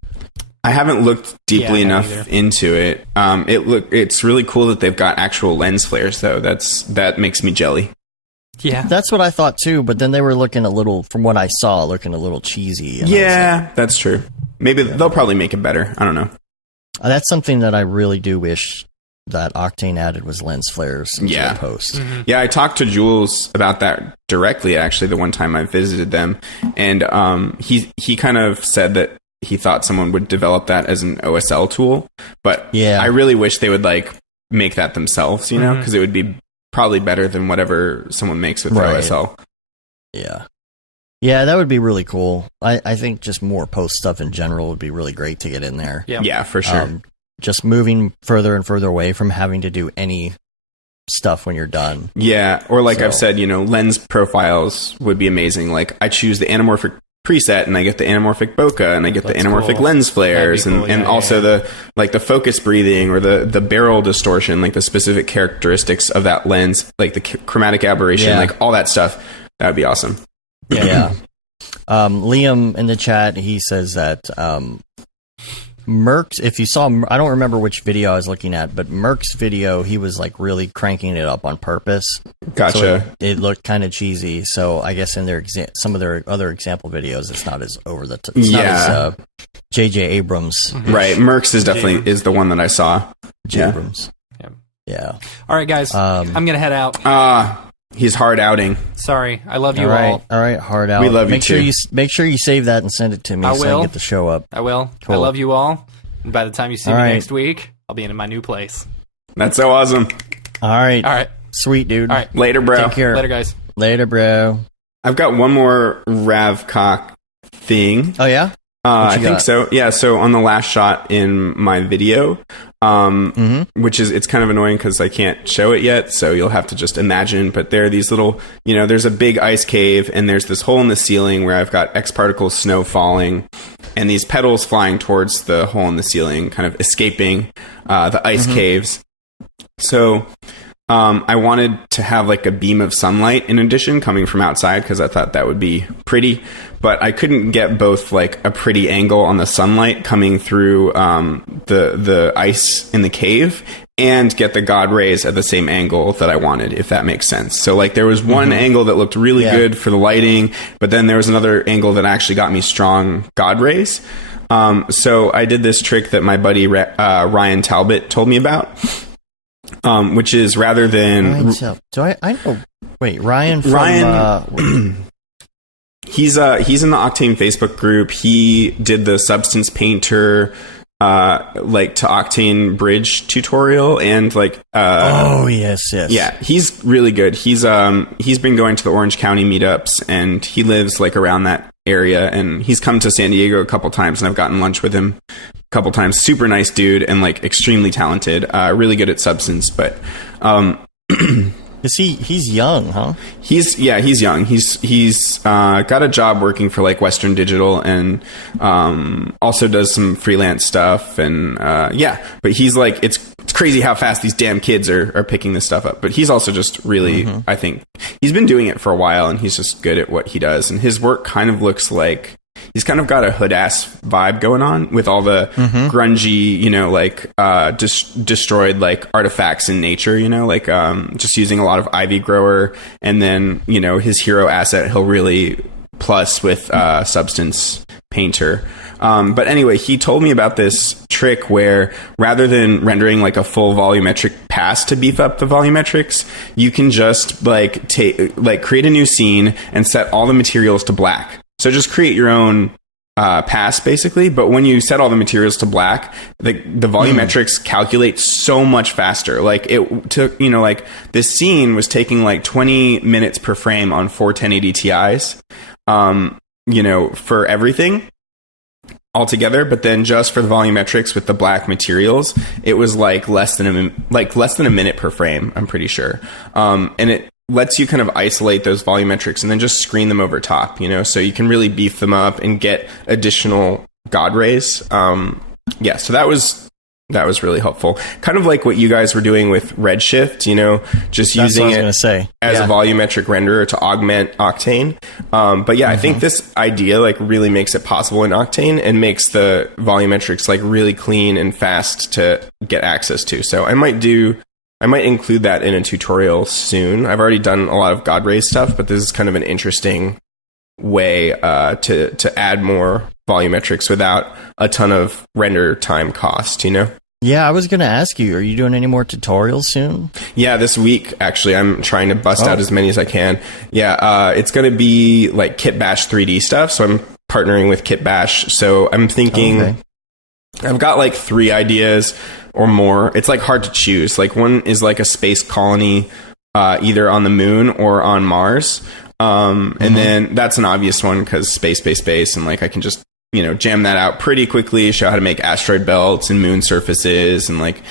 I haven't looked deeply enough into it. It's really cool that they've got actual lens flares though. That makes me jelly. Yeah. That's what I thought too, but then they were looking a little, from what I saw, looking a little cheesy. Yeah, that's true. Maybe they'll probably make it better. I don't know. That's something that I really do wish that Octane added was lens flares into the post. Yeah, I talked to Jules about that directly, actually, the one time I visited them. And he kind of said that he thought someone would develop that as an OSL tool. But I really wish they would like make that themselves, you know, because it would be probably better than whatever someone makes with OSL. Yeah. Yeah, that would be really cool. I think just more post stuff in general would be really great to get in there. Yeah, for sure. Just moving further and further away from having to do any stuff when you're done. Yeah, or like I've said, you know, lens profiles would be amazing. Like I choose the anamorphic preset and I get the anamorphic bokeh and I get the anamorphic lens flares and also the like the focus breathing or the barrel distortion, like the specific characteristics of that lens, like the chromatic aberration, like all that stuff. That would be awesome. Yeah. Liam in the chat, he says that Merck's, if you saw, I don't remember which video I was looking at, but Merck's video, he was like really cranking it up on purpose. Gotcha. So it looked kind of cheesy. So I guess in their some of their other example videos, it's not as over the top. It's not as J.J. Abrams. Right. Merck's is definitely is the one that I saw. Abrams. Yeah. All right, guys. I'm going to head out. He's hard outing. Sorry. I love you all. All right, hard out. We love you too. Make sure you save that and send it to me so I can get the show up. I will. Cool. I love you all. And by the time you see me next week, I'll be in my new place. That's so awesome. All right. Sweet, dude. All right. Later, bro. Take care. Later, guys. Later, bro. I've got one more Ravcock thing. Oh, yeah? I think so. Yeah, so on the last shot in my video, which is, it's kind of annoying because I can't show it yet, so you'll have to just imagine, but there are these little, you know, there's a big ice cave, and there's this hole in the ceiling where I've got X-particle snow falling, and these petals flying towards the hole in the ceiling, kind of escaping the ice caves. So I wanted to have like a beam of sunlight in addition coming from outside because I thought that would be pretty, but I couldn't get both like a pretty angle on the sunlight coming through the ice in the cave and get the God rays at the same angle that I wanted, if that makes sense. So like there was one angle that looked really good for the lighting, but then there was another angle that actually got me strong God rays. So I did this trick that my buddy Ryan Talbot told me about. Which is rather than I know? Wait, Ryan. He's in the Octane Facebook group. He did the Substance Painter like to Octane bridge tutorial and like yes. Yeah, he's really good. He's been going to the Orange County meetups and he lives like around that area, and he's come to San Diego a couple times and I've gotten lunch with him a couple times. Super nice dude and like extremely talented, really good at Substance, but he's young, huh? He's young. He's got a job working for like Western Digital and also does some freelance stuff and but he's like it's crazy how fast these damn kids are picking this stuff up. But he's also just really I think he's been doing it for a while and he's just good at what he does, and his work kind of looks like he's kind of got a hood-ass vibe going on with all the grungy, you know, like destroyed like artifacts in nature, you know, like just using a lot of ivy grower, and then, you know, his hero asset he'll really plus with Substance Painter. But anyway, he told me about this trick where rather than rendering like a full volumetric pass to beef up the volumetrics, you can just like create a new scene and set all the materials to black. So just create your own pass basically, but when you set all the materials to black, the volumetrics calculate so much faster. Like it took, you know, like this scene was taking like 20 minutes per frame on 4 1080 Ti's, you know, for everything altogether, but then just for the volumetrics with the black materials, it was like less than a minute per frame, I'm pretty sure. And it lets you kind of isolate those volumetrics and then just screen them over top, you know, so you can really beef them up and get additional God rays. So that was really helpful. Kind of like what you guys were doing with Redshift, you know, just using it as a volumetric renderer to augment Octane. But yeah, I think this idea like really makes it possible in Octane and makes the volumetrics like really clean and fast to get access to. So I might include that in a tutorial soon. I've already done a lot of God rays stuff, but this is kind of an interesting way to add more volumetrics without a ton of render time cost, you know? Yeah, I was going to ask you, are you doing any more tutorials soon? Yeah, this week, actually, I'm trying to bust out as many as I can. Yeah, it's going to be like Kit Bash 3D stuff, so I'm partnering with Kit Bash. So I'm thinking, I've got like 3 ideas or more. It's like hard to choose. Like one is like a space colony, either on the moon or on Mars. And then that's an obvious one because space, and like I can just, jam that out pretty quickly, show how to make asteroid belts and moon surfaces, and like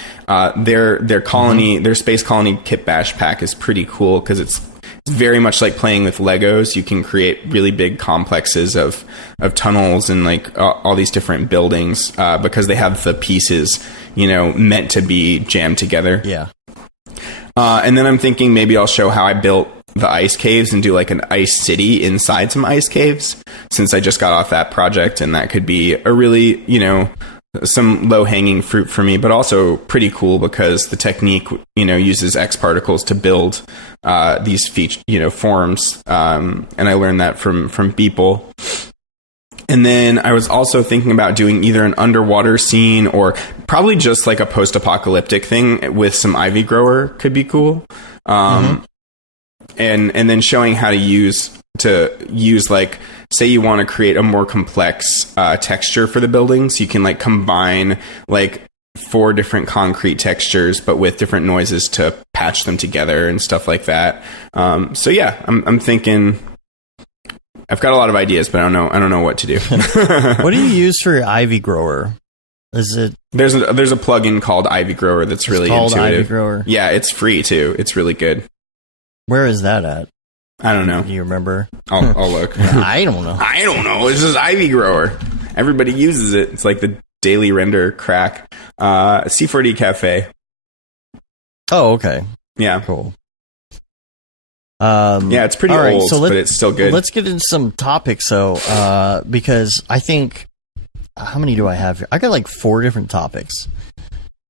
their colony, their space colony Kit Bash pack is pretty cool because it's very much like playing with Legos. You can create really big complexes of tunnels and like all these different buildings because they have the pieces, meant to be jammed together. Yeah. And then I'm thinking maybe I'll show how I built the ice caves and do like an ice city inside some ice caves, since I just got off that project, and that could be a really, some low-hanging fruit for me, but also pretty cool because the technique, uses X particles to build these forms, and I learned that from Beeple. And then I was also thinking about doing either an underwater scene or probably just like a post-apocalyptic thing with some ivy grower could be cool. And then showing how to use like, say you want to create a more complex texture for the buildings, you can like combine like 4 different concrete textures, but with different noises to patch them together and stuff like that. So yeah, I'm thinking I've got a lot of ideas, but I don't know what to do. What do you use for your ivy grower? Is it there's a plugin called Ivy Grower that's really called intuitive. Ivy Grower? Yeah, it's free too. It's really good. Where is that at? I don't know. Do you remember? I'll look. I don't know. I don't know. It's just Ivy Grower. Everybody uses it. It's like the daily render crack. C4D Cafe. Oh, okay. Yeah. Cool. Yeah, it's pretty old, but it's still good. Let's get into some topics, though, because I think... How many do I have here? I got like 4 different topics.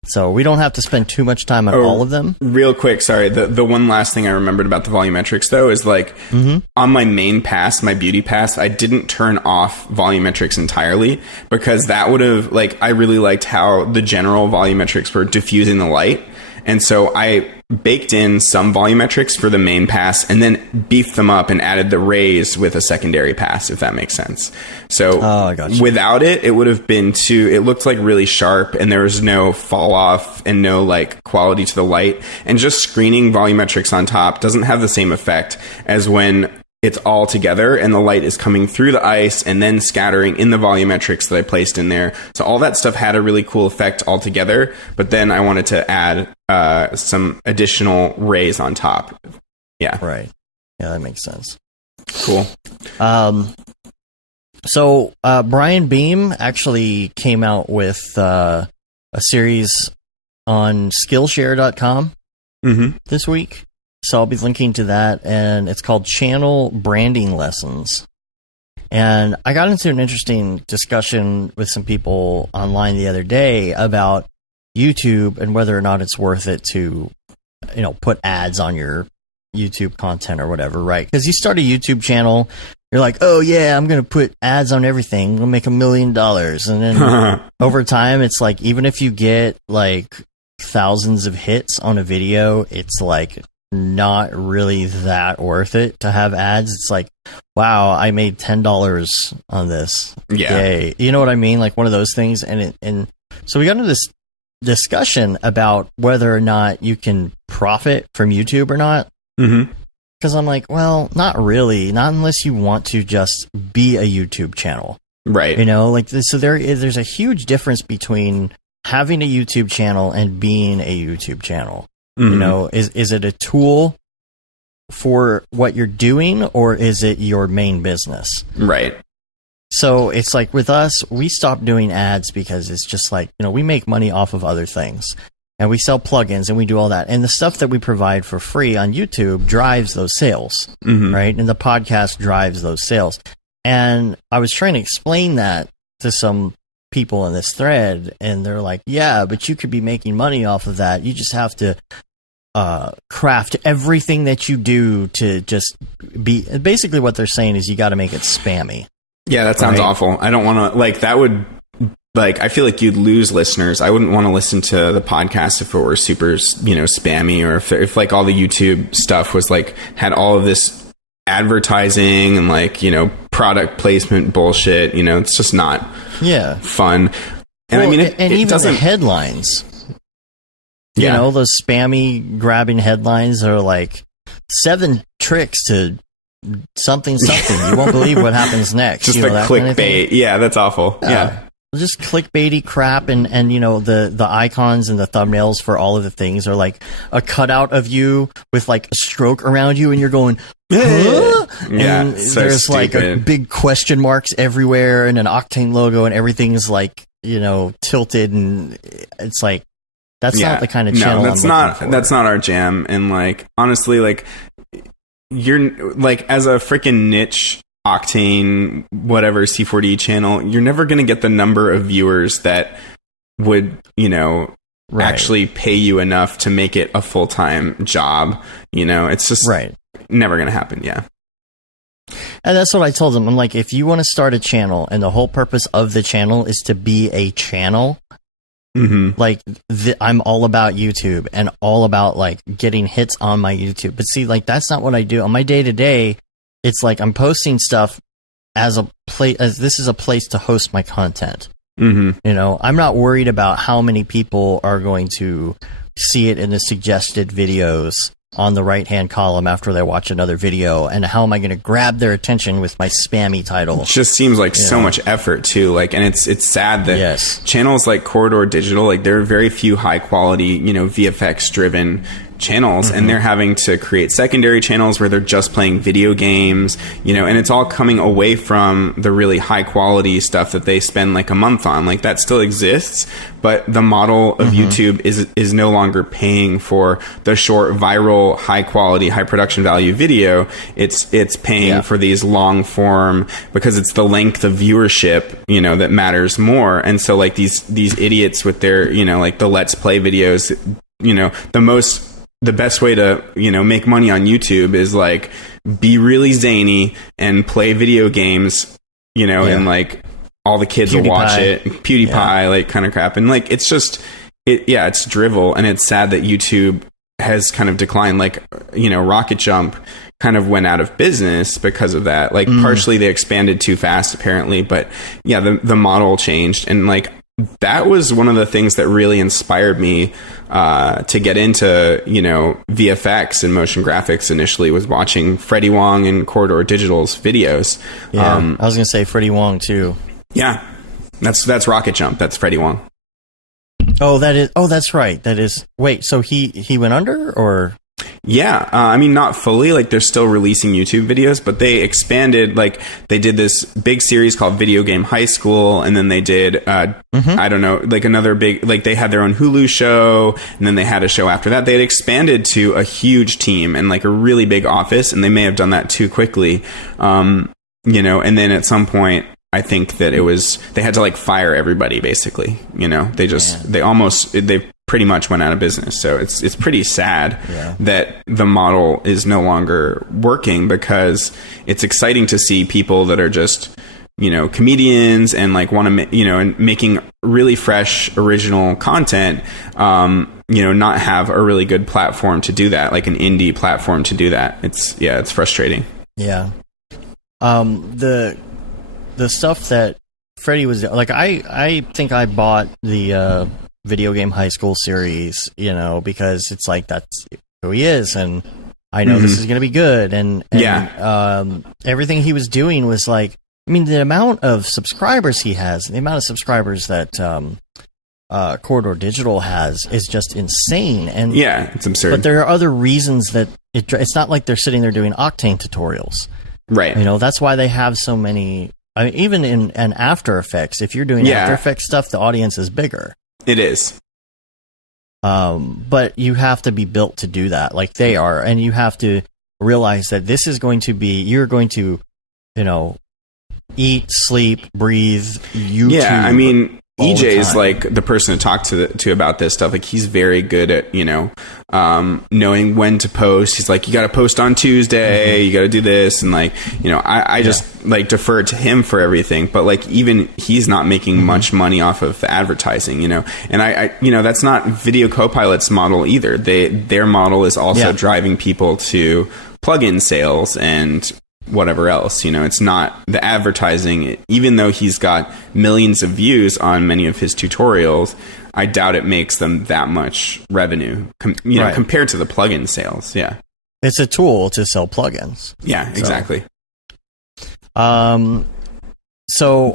So we don't have to spend too much time on all of them. Real quick, sorry. The one last thing I remembered about the volumetrics, though, is like on my main pass, my beauty pass, I didn't turn off volumetrics entirely because that would have, like, I really liked how the general volumetrics were diffusing the light. And so I baked in some volumetrics for the main pass and then beefed them up and added the rays with a secondary pass, if that makes sense. So I gotcha. Without it, it would have been it looked like really sharp and there was no fall off and no like quality to the light. And just screening volumetrics on top doesn't have the same effect as when it's all together and the light is coming through the ice and then scattering in the volumetrics that I placed in there. So all that stuff had a really cool effect altogether, but then I wanted to add some additional rays on top. Yeah. Right. Yeah, that makes sense. Cool. So Brian Beam actually came out with a series on Skillshare.com this week. So I'll be linking to that, and it's called Channel Branding Lessons. And I got into an interesting discussion with some people online the other day about YouTube and whether or not it's worth it to, put ads on your YouTube content or whatever, right? Because you start a YouTube channel, you're like, oh yeah, I'm going to put ads on everything. I'm going to make $1 million. And then over time, it's like, even if you get like thousands of hits on a video, it's like not really that worth it to have ads. It's like, wow, I made $10 on this. Yeah. Yay. You know what I mean? Like one of those things. And so we got into this discussion about whether or not you can profit from YouTube or not. Because I'm like, well, not really. Not unless you want to just be a YouTube channel. Right. So there's a huge difference between having a YouTube channel and being a YouTube channel. Is it a tool for what you're doing, or is it your main business? Right. So it's like with us, we stopped doing ads because it's just like, we make money off of other things, and we sell plugins and we do all that. And the stuff that we provide for free on YouTube drives those sales, right? And the podcast drives those sales. And I was trying to explain that to some people in this thread, and they're like, yeah, but you could be making money off of that. You just have to craft everything that you do to just be, basically what they're saying is you got to make it spammy. Yeah, that sounds awful. I don't want to, like, that would like, I feel like you'd lose listeners. I wouldn't want to listen to the podcast if it were super, spammy, or if like all the YouTube stuff was like, had all of this advertising and like, product placement bullshit. It's just not fun. And well, I mean, and it even doesn't, the headlines, those spammy grabbing headlines are like 7 tricks to something. You won't believe what happens next. Just the clickbait. Yeah, that's awful. Yeah. Just clickbaity crap, and the icons and the thumbnails for all of the things are like a cutout of you with like a stroke around you, and you're going, huh? Yeah, and so there's stupid. like a big question marks everywhere, and an Octane logo, and everything's like tilted, and it's like that's not the kind of channel. No, that's not our jam. And like honestly, like you're like, as a freaking niche Octane whatever C4D channel, you're never going to get the number of viewers that would actually pay you enough to make it a full-time job. It's just never going to happen. Yeah. And that's what I told them. I'm like, if you want to start a channel and the whole purpose of the channel is to be a channel, like I'm all about YouTube and all about like getting hits on my YouTube. But see, like that's not what I do on my day-to-day. It's like I'm posting stuff as this is a place to host my content. I'm not worried about how many people are going to see it in the suggested videos on the right-hand column after they watch another video, and how am I going to grab their attention with my spammy title. It just seems like so much effort too. Like, and it's sad that channels like Corridor Digital, like there are very few high quality, VFX driven channels, and they're having to create secondary channels where they're just playing video games, and it's all coming away from the really high quality stuff that they spend like a month on. Like that still exists, but the model of YouTube is no longer paying for the short, viral, high quality, high production value video. It's paying for these long form, because it's the length of viewership, that matters more. And so like these idiots with their, like the Let's Play videos, the best way to, make money on YouTube is like be really zany and play video games, and like all the kids will watch it. PewDiePie, like kind of crap. And like, it's just, it's drivel, and it's sad that YouTube has kind of declined. Like, Rocket Jump kind of went out of business because of that. Like partially they expanded too fast apparently, but the model changed. And like, that was one of the things that really inspired me to get into, VFX and motion graphics initially, was watching Freddie Wong and Corridor Digital's videos. Yeah, I was going to say Freddie Wong too. Yeah, that's Rocket Jump. That's Freddie Wong. Oh, that's right. That is. Wait, so he went under, or? Yeah, I mean, not fully. Like, they're still releasing YouTube videos, but they expanded. Like, they did this big series called Video Game High School, and then they did, I don't know, like another big, like they had their own Hulu show, and then they had a show after that. They had expanded to a huge team and like a really big office, and they may have done that too quickly, and then at some point, I think that they had to like fire everybody basically, they pretty much went out of business. So it's pretty sad that the model is no longer working, because it's exciting to see people that are just, comedians and like want to, and making really fresh, original content, not have a really good platform to do that, like an indie platform to do that. It's frustrating. Yeah. The stuff that Freddie was like, I think I bought the Video Game High School series, because it's like that's who he is, and I know this is going to be good, and everything he was doing was like, I mean, the amount of subscribers he has, the amount of subscribers that Corridor Digital has is just insane, and it's absurd. But there are other reasons that it's not like they're sitting there doing Octane tutorials, right? That's why they have so many. I mean, even in After Effects, if you're doing After Effects stuff, the audience is bigger. It is. But you have to be built to do that, like they are, and you have to realize that this is going to be, you're going to, eat, sleep, breathe YouTube. Yeah, I mean, EJ's like the person to talk to about this stuff. Like, he's very good at, knowing when to post. He's like, you got to post on Tuesday, you got to do this. And like, I just like defer to him for everything. But like, even he's not making much money off of the advertising, and I that's not Video Copilot's model either. Their model is also driving people to plugin sales and whatever else. It's not the advertising. Even though he's got millions of views on many of his tutorials, I doubt it makes them that much revenue compared to the plugin sales. Yeah, it's a tool to sell plugins. Yeah, exactly. So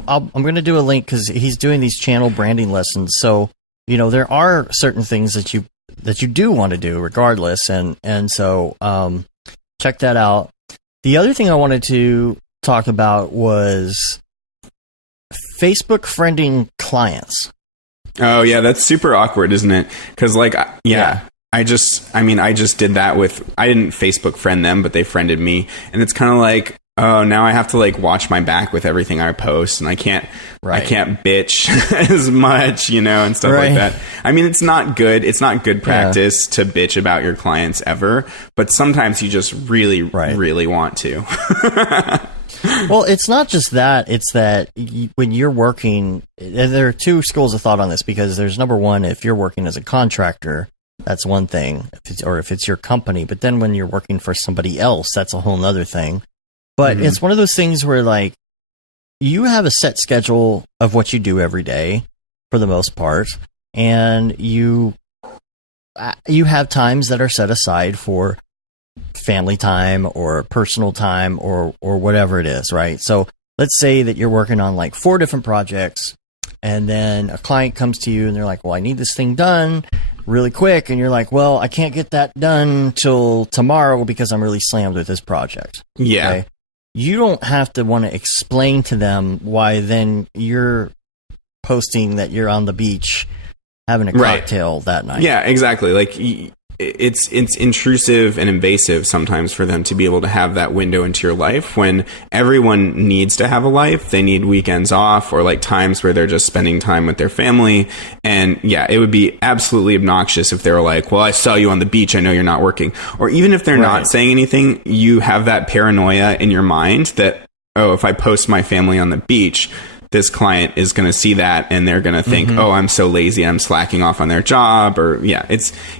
I'm going to do a link because he's doing these channel branding lessons. So there are certain things that you do want to do regardless, and so check that out. The other thing I wanted to talk about was Facebook friending clients. Oh yeah, that's super awkward, isn't it? Because I just did that with, I didn't Facebook friend them, but they friended me, and it's kind of like, oh, now I have to like watch my back with everything I post, and I can't bitch as much, and stuff like that. I mean, it's not good. It's not good practice to bitch about your clients ever, but sometimes you just really, really want to. Well, it's not just that. It's that when you're working, and there are two schools of thought on this, because there's number one, if you're working as a contractor, that's one thing, if it's your company. But then when you're working for somebody else, that's a whole nother thing. But it's one of those things where, like, you have a set schedule of what you do every day, for the most part, and you have times that are set aside for family time or personal time or whatever it is, right? So let's say that you're working on like 4 different projects, and then a client comes to you and they're like, well, I need this thing done really quick, and you're like, well, I can't get that done till tomorrow because I'm really slammed with this project. Yeah. Okay? You don't have to want to explain to them why then you're posting that you're on the beach having a cocktail that night. Yeah, exactly. Like, it's intrusive and invasive sometimes for them to be able to have that window into your life when everyone needs to have a life. They need weekends off, or like times where they're just spending time with their family. And yeah, it would be absolutely obnoxious if they were like, well, I saw you on the beach, I know you're not working. Or even if they're not saying anything, you have that paranoia in your mind that, oh, if I post my family on the beach, this client is going to see that and they're going to think, oh, I'm so lazy, I'm slacking off on their job. Or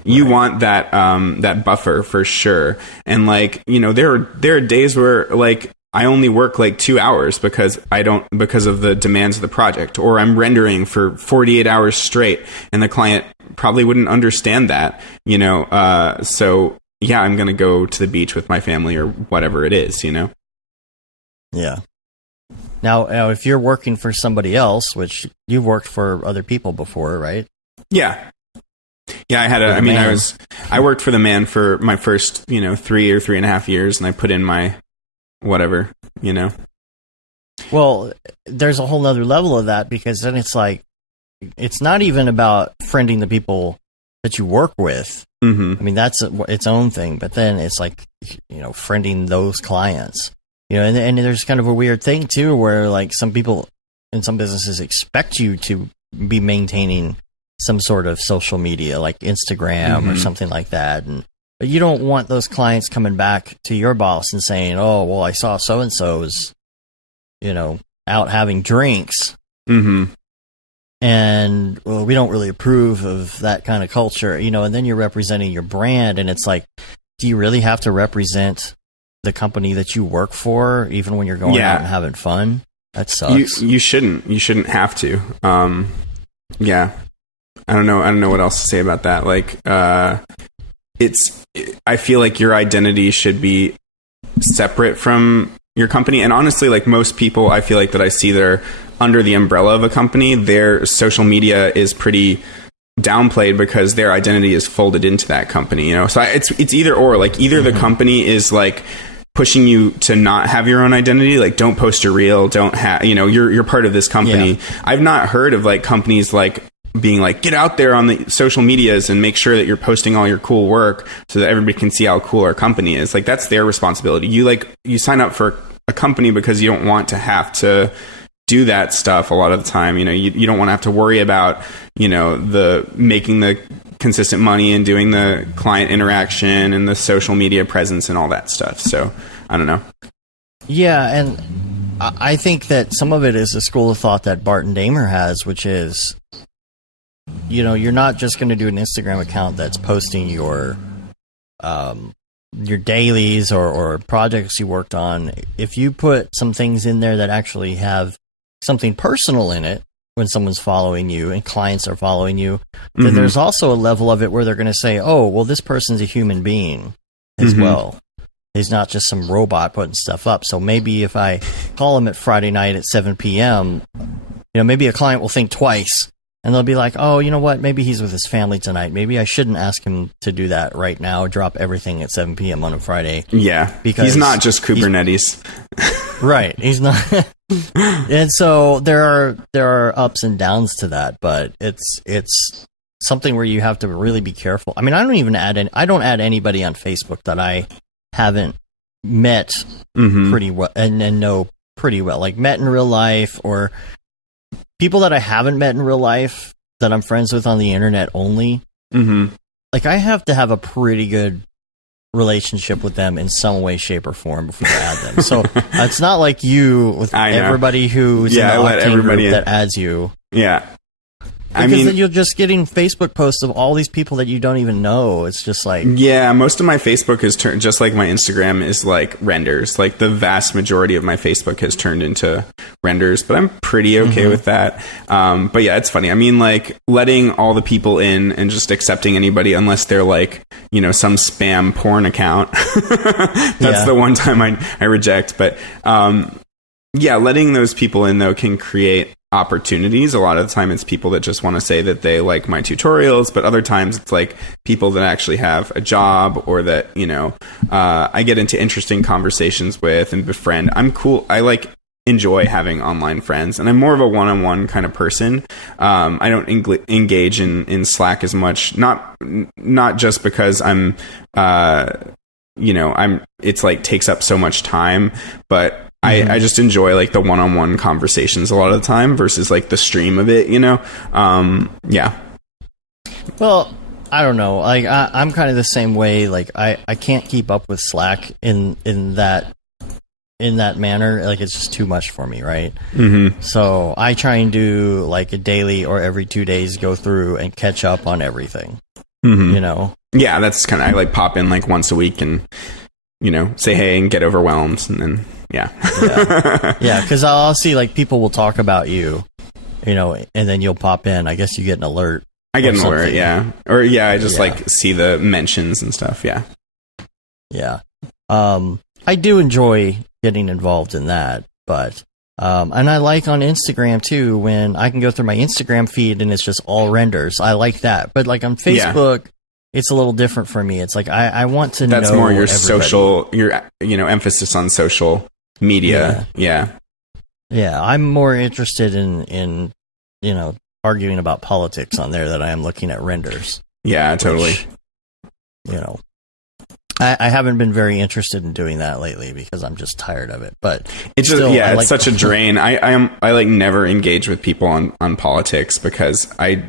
you want that, that buffer for sure. And like, there are days where like I only work like 2 hours because of the demands of the project, or I'm rendering for 48 hours straight, and the client probably wouldn't understand that, so yeah, I'm going to go to the beach with my family or whatever it is, Yeah. Now, if you're working for somebody else, which you've worked for other people before, right? Yeah. Yeah, I worked for the man for my first, 3 or 3.5 years, and I put in my whatever, Well, there's a whole nother level of that, because then it's like, it's not even about friending the people that you work with. I mean, that's its own thing, but then it's like, friending those clients. And there's kind of a weird thing too, where like some people in some businesses expect you to be maintaining some sort of social media, like Instagram or something like that. But you don't want those clients coming back to your boss and saying, oh, well, I saw so-and-so's, out having drinks. And, well, we don't really approve of that kind of culture, and then you're representing your brand. And it's like, do you really have to represent the company that you work for, even when you're going out and having fun? That sucks. You shouldn't have to. Yeah. I don't know what else to say about that. Like, I feel like your identity should be separate from your company. And honestly, like most people I feel like that I see that are under the umbrella of a company, their social media is pretty downplayed because their identity is folded into that company, So it's either or. Like, either the company is like pushing you to not have your own identity, like don't post a reel, don't have, you're part of this company. Yeah. I've not heard of like companies like being like, get out there on the social medias and make sure that you're posting all your cool work so that everybody can see how cool our company is. Like, that's their responsibility. You sign up for a company because you don't want to have to do that stuff a lot of the time. You don't want to have to worry about, the making the consistent money and doing the client interaction and the social media presence and all that stuff. So I don't know. Yeah. And I think that some of it is a school of thought that Barton Damer has, which is, you're not just going to do an Instagram account that's posting your dailies or projects you worked on. If you put some things in there that actually have something personal in it, when someone's following you and clients are following you, then there's also a level of it where they're going to say, oh, well, this person's a human being as well. He's not just some robot putting stuff up. So maybe if I call him at Friday night at 7 p.m., maybe a client will think twice. And they'll be like, oh, you know what? Maybe he's with his family tonight. Maybe I shouldn't ask him to do that right now. Drop everything at 7 p.m. on a Friday. Yeah, because he's not just Kubernetes. Right. He's not. And so there are ups and downs to that, but it's something where you have to really be careful. I mean, I don't add anybody on Facebook that I haven't met pretty well and know pretty well, like met in real life, or people that I haven't met in real life that I'm friends with on the internet only. Like, I have to have a pretty good relationship with them in some way, shape, or form before I add them. So it's not like you with everybody who's in the Octane group that adds you. Yeah. Because then you're just getting Facebook posts of all these people that you don't even know. It's just like... Yeah, most of my Facebook has turned, just like my Instagram, is like renders. Like, the vast majority of my Facebook has turned into renders, but I'm pretty okay with that. But yeah, it's funny. I mean, like, letting all the people in and just accepting anybody unless they're like, some spam porn account. That's the one time I reject. But yeah, letting those people in, though, can create opportunities. A lot of the time it's people that just want to say that they like my tutorials, but other times it's like people that actually have a job, or that I get into interesting conversations with and befriend. I'm cool. I enjoy having online friends, and I'm more of a one-on-one kind of person. I don't engage in Slack as much, not just because I'm it's like takes up so much time, but I just enjoy like the one-on-one conversations a lot of the time versus like the stream of it, yeah. Well, I don't know. Like, I'm kind of the same way. Like, I can't keep up with Slack in that manner. Like, it's just too much for me, right? So I try and do like a daily or every 2 days, go through and catch up on everything. Yeah, that's kind of, I like pop in like once a week and say hey and get overwhelmed, and then yeah, because I'll see like people will talk about you, and then you'll pop in. I guess you get an alert. I get an alert, yeah, or I just like see the mentions and stuff. Yeah. I do enjoy getting involved in that, but and I like on Instagram too, when I can go through my Instagram feed and it's just all renders. I like that, but like on Facebook. Yeah. It's a little different for me. It's like I want to know. That's more your social, your emphasis on social media. Yeah. I'm more interested in arguing about politics on there than I am looking at renders. Yeah, totally. Which, I haven't been very interested in doing that lately because I'm just tired of it. But it's just, it's such a drain. I like never engage with people on politics because I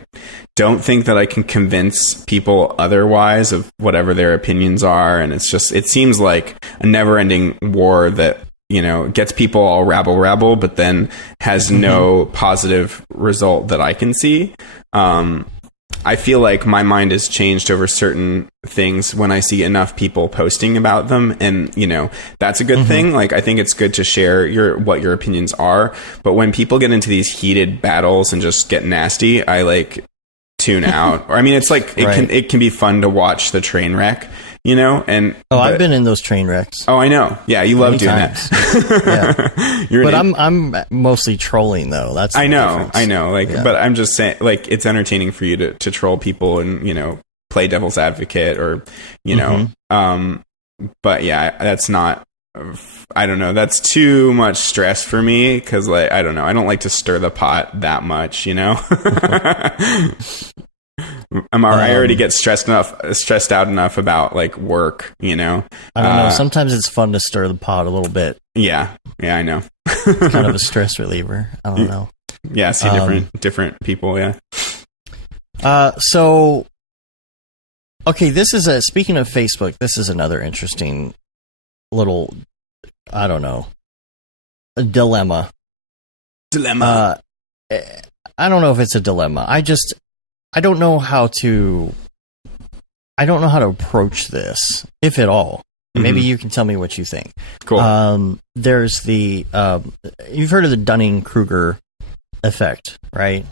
don't think that I can convince people otherwise of whatever their opinions are, and it seems like a never-ending war that gets people all rabble, but then has no positive result that I can see. I feel like my mind has changed over certain things when I see enough people posting about them, and that's a good thing. Like, I think it's good to share what your opinions are, but when people get into these heated battles and just get nasty, I like tune out. Or I mean, it's like it can be fun to watch the train wreck, I've been in those train wrecks. Oh, I know. Yeah, you love doing that. But I'm mostly trolling though. That's I know. Like, but I'm just saying, like, it's entertaining for you to troll people and play devil's advocate, or but yeah, that's not. I don't know. That's too much stress for me because, like, I don't know. I don't like to stir the pot that much, I already get stressed out enough about like work, I don't know. Sometimes it's fun to stir the pot a little bit. Yeah. Yeah, I know. It's kind of a stress reliever. I don't know. Yeah, see different people, yeah. So, okay, speaking of Facebook, this is another interesting little, I don't know, a dilemma. I don't know if it's a dilemma. I don't know how to approach this, if at all. Maybe you can tell me what you think. Cool. There's you've heard of the Dunning-Kruger effect, right?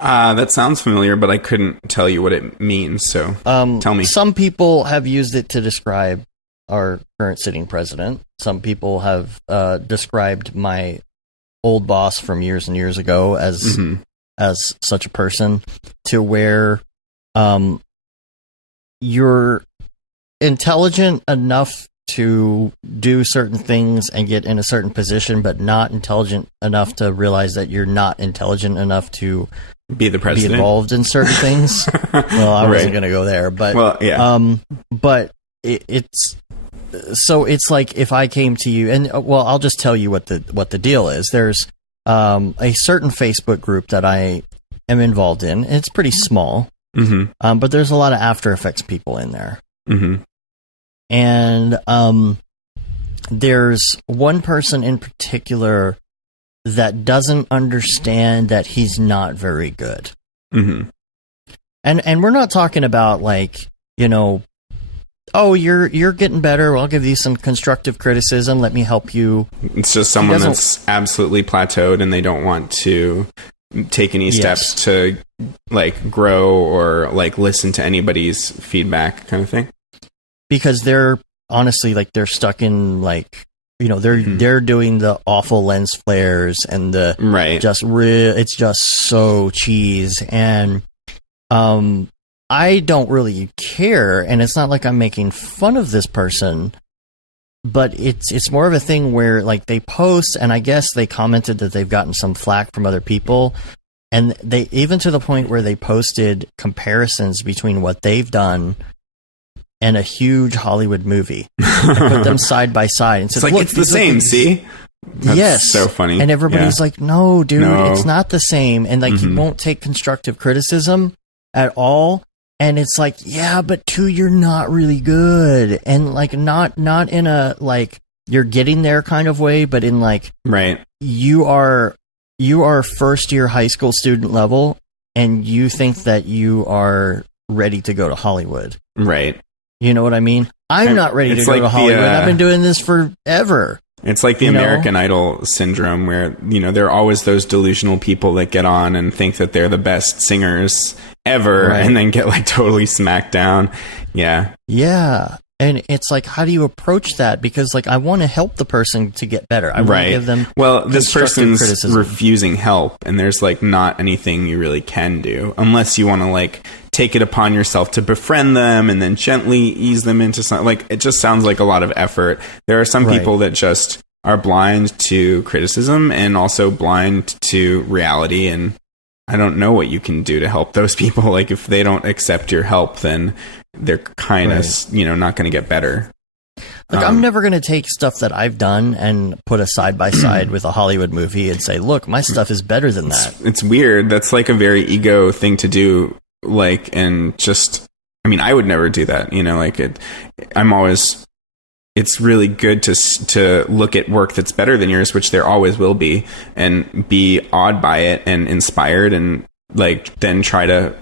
That sounds familiar, but I couldn't tell you what it means, so tell me. Some people have used it to describe our current sitting president. Some people have described my old boss from years and years ago as such a person, to where you're intelligent enough to do certain things and get in a certain position, but not intelligent enough to realize that you're not intelligent enough to be the president, be involved in certain things. Well, I wasn't going to go there, but but it's like if I came to you and I'll just tell you what the deal is. There's a certain Facebook group that I am involved in. It's pretty small, but there's a lot of After Effects people in there. And there's one person in particular that doesn't understand that he's not very good. And we're not talking about like, oh, you're getting better. Well, I'll give you some constructive criticism. Let me help you. It's just someone that's absolutely plateaued and they don't want to take any steps to like grow or like listen to anybody's feedback, kind of thing. Because they're honestly like they're stuck in like, they're doing the awful lens flares and the it's just so cheese. And I don't really care, and it's not like I'm making fun of this person, but it's more of a thing where like they post, and I guess they commented that they've gotten some flack from other people, and they even to the point where they posted comparisons between what they've done and a huge Hollywood movie. Put them side by side and said, it's like, it's the same, see? That's so funny. And everybody's like, no, dude, it's not the same. And like, you won't take constructive criticism at all. And it's like, yeah, but you're not really good. And like, not in a, like, you're getting there kind of way, but in like, you are first year high school student level and you think that you are ready to go to Hollywood. Right. You know what I mean? I'm not ready to go to Hollywood. I've been doing this forever. It's like the American Idol syndrome where, there are always those delusional people that get on and think that they're the best singers ever and then get like totally smacked down. Yeah. Yeah. And it's like, how do you approach that? Because like, I want to help the person to get better. I want to give them this person's refusing help, and there's like not anything you really can do unless you want to like take it upon yourself to befriend them and then gently ease them into something. Like, it just sounds like a lot of effort. There are some people that just are blind to criticism and also blind to reality, and I don't know what you can do to help those people. Like, if they don't accept your help, then they're kind of, not going to get better. Like, I'm never going to take stuff that I've done and put a side by side with a Hollywood movie and say, look, my stuff is better than that. It's weird. That's like a very ego thing to do. Like, and just, I mean, I would never do that. It's really good to look at work that's better than yours, which there always will be, and be awed by it and inspired, and like then try to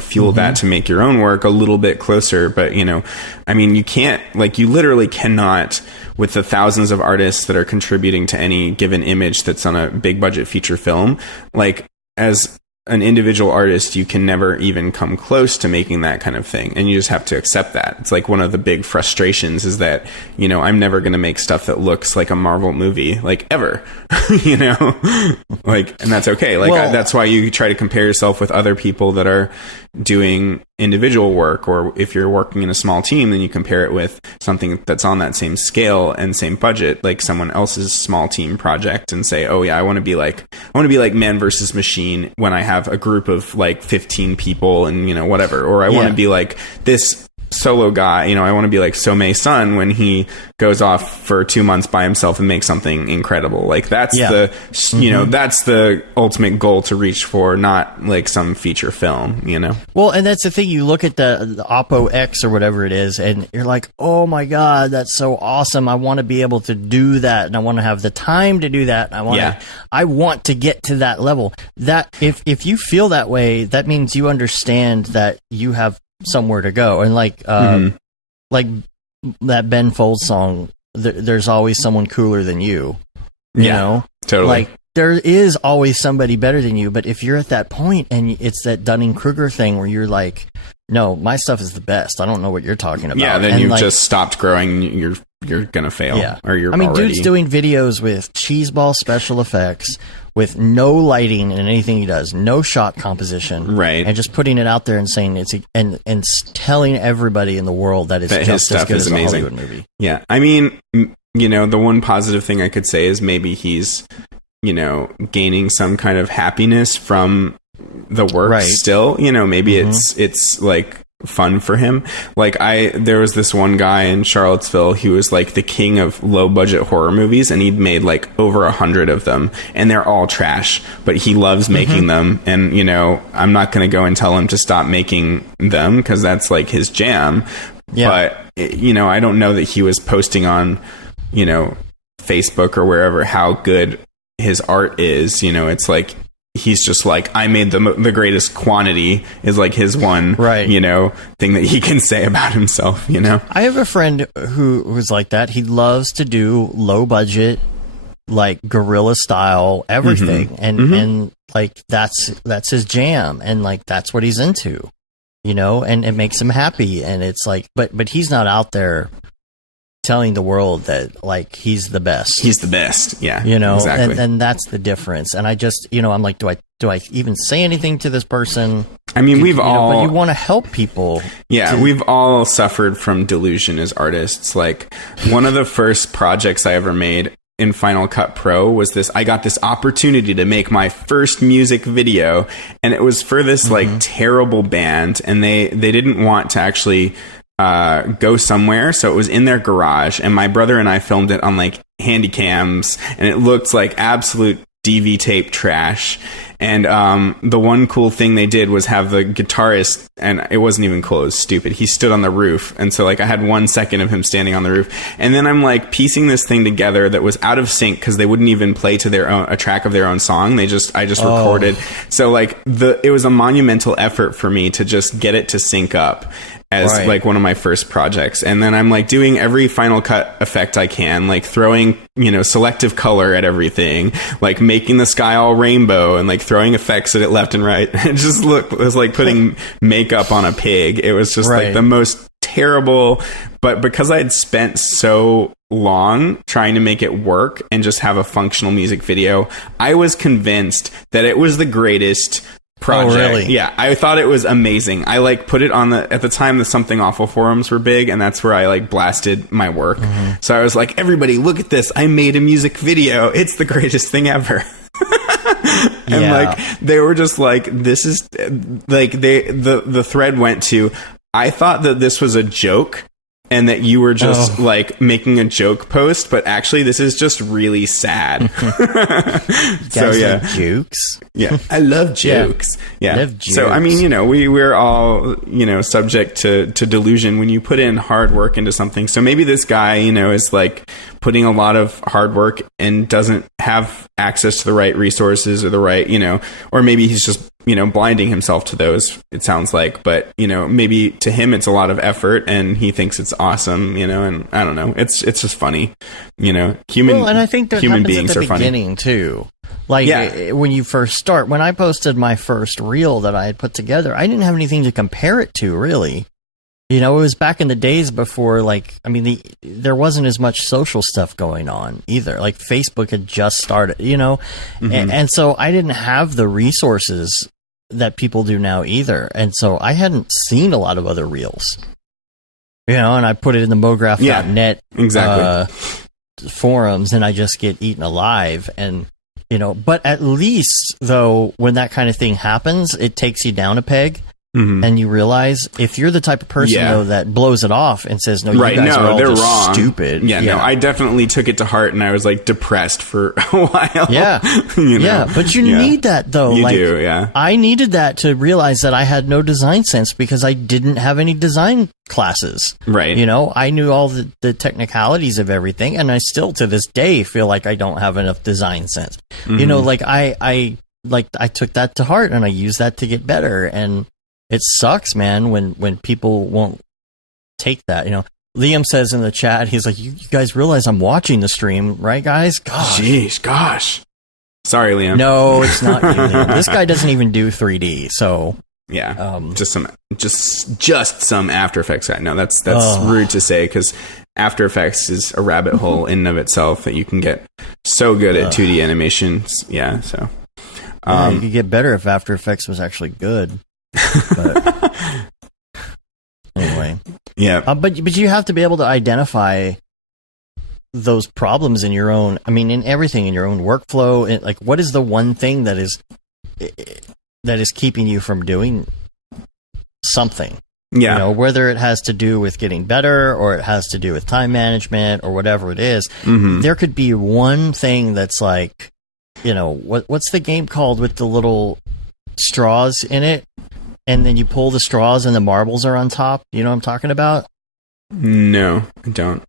fuel that to make your own work a little bit closer. But I mean, you literally cannot, with the thousands of artists that are contributing to any given image that's on a big budget feature film, like, as an individual artist, you can never even come close to making that kind of thing. And you just have to accept that. It's like one of the big frustrations is that, I'm never going to make stuff that looks like a Marvel movie, like, ever, like, and that's okay. Like, that's why you try to compare yourself with other people that are doing individual work, or if you're working in a small team, then you compare it with something that's on that same scale and same budget, like someone else's small team project, and say, oh yeah, I want to be like Man versus Machine when I have a group of like 15 people and whatever, or I want to be like this solo guy. You know, I want to be like Somei Sun when he goes off for 2 months by himself and makes something incredible. Like that's you know, that's the ultimate goal to reach for, not like some feature film, you know? Well, and that's the thing. You look at the Oppo X or whatever it is, and you're like, oh my God, that's so awesome. I want to be able to do that, and I want to have the time to do that. And I want to get to that level. That if you feel that way, that means you understand that you have somewhere to go. And like that Ben Folds song, there's always someone cooler than you. You know? Totally. Like, there is always somebody better than you, but if you're at that point and it's that Dunning-Kruger thing where you're like, no, my stuff is the best. I don't know what you're talking about. Yeah, then and you've like, just stopped growing. You're gonna fail. Yeah. Or you're dude's doing videos with cheeseball special effects, with no lighting in anything he does, no shot composition, right? And just putting it out there and saying and telling everybody in the world that it's that just as good as a Hollywood movie. Yeah, I mean, you know, the one positive thing I could say is maybe he's, you know, gaining some kind of happiness from the work still. You know, maybe it's like fun for him. Like there was this one guy in Charlottesville, he was like the king of low budget horror movies, and he'd made like over 100 of them, and they're all trash, but he loves making them. And, you know, I'm not going to go and tell him to stop making them because that's like his jam. But, you know, I don't know that he was posting on, you know, Facebook or wherever how good his art is. You know, it's like he's just like, I made the greatest quantity is like his one, you know, thing that he can say about himself, you know? I have a friend who was like that. He loves to do low budget, like guerrilla style, everything. And like, that's his jam. And like, that's what he's into, you know, and it makes him happy. And it's like, but he's not out there telling the world that like he's the best. Yeah, you know, exactly. and that's the difference. And I just, you know, I'm like, do I even say anything to this person? I mean, but you want to help people. Yeah, we've all suffered from delusion as artists. Like one of the first projects I ever made in Final Cut Pro was this. I got this opportunity to make my first music video, and it was for this like terrible band, and they didn't want to actually go somewhere, so it was in their garage, and my brother and I filmed it on like handy cams, and it looked like absolute DV tape trash. And the one cool thing they did was have the guitarist, and it wasn't even cool, it was stupid, he stood on the roof, and so like I had 1 second of him standing on the roof, and then I'm like piecing this thing together that was out of sync because they wouldn't even play to their own a track of their own song. I just recorded, so like it was a monumental effort for me to just get it to sync up as like one of my first projects. And then I'm like doing every Final Cut effect I can, like throwing, you know, selective color at everything, like making the sky all rainbow and like throwing effects at it left and right. It was like putting makeup on a pig. It was just like the most terrible, but because I had spent so long trying to make it work and just have a functional music video, I was convinced that it was the greatest project. Oh, really? Yeah, I thought it was amazing. I like put it on at the time the Something Awful forums were big, and that's where I like blasted my work. So I was like, everybody look at this, I made a music video, it's the greatest thing ever. And like they were just like, this is like the thread went to, I thought that this was a joke and that you were just like making a joke post, but actually this is just really sad. So yeah, like jokes. Yeah, I love jokes. Yeah. Love jokes. So I mean, you know, we're all, you know, subject to delusion when you put in hard work into something. So maybe this guy, you know, is like putting a lot of hard work and doesn't have access to the right resources or the right, you know, or maybe he's just, you know, blinding himself to those, it sounds like. But, you know, maybe to him it's a lot of effort and he thinks it's awesome, you know, and I don't know. It's just funny, you know. And I think that human happens beings at the are funny. beginning too. Like when you first start, when I posted my first reel that I had put together, I didn't have anything to compare it to, really. You know, it was back in the days before, like, I mean, there wasn't as much social stuff going on either. Like, Facebook had just started, you know, and so I didn't have the resources that people do now either. And so I hadn't seen a lot of other reels, you know, and I put it in the Brograph.net forums, and I just get eaten alive. And, you know, but at least, though, when that kind of thing happens, it takes you down a peg. And you realize if you're the type of person though that blows it off and says, "No, you guys are all just wrong. Stupid." Yeah, no, I definitely took it to heart, and I was like depressed for a while. Yeah, but you need that though. You do, yeah. I needed that to realize that I had no design sense because I didn't have any design classes. Right. You know, I knew all the technicalities of everything, and I still to this day feel like I don't have enough design sense. You know, like I took that to heart and I used that to get better, and it sucks, man, when people won't take that. You know, Liam says in the chat, he's like, you guys realize I'm watching the stream, right, guys? Gosh. Jeez, gosh. Sorry, Liam. No, it's not you, Liam. This guy doesn't even do 3D, so... Yeah, just some After Effects guy. No, that's rude to say, because After Effects is a rabbit hole in and of itself that you can get so good at 2D animations. Yeah, so... you could get better if After Effects was actually good. But anyway, but you have to be able to identify those problems in your own. I mean, in everything in your own workflow. And like, what is the one thing that is keeping you from doing something? Yeah, you know, whether it has to do with getting better or it has to do with time management or whatever it is. There could be one thing that's like, you know, what's the game called with the little straws in it? And then you pull the straws and the marbles are on top. You know what I'm talking about? No, I don't.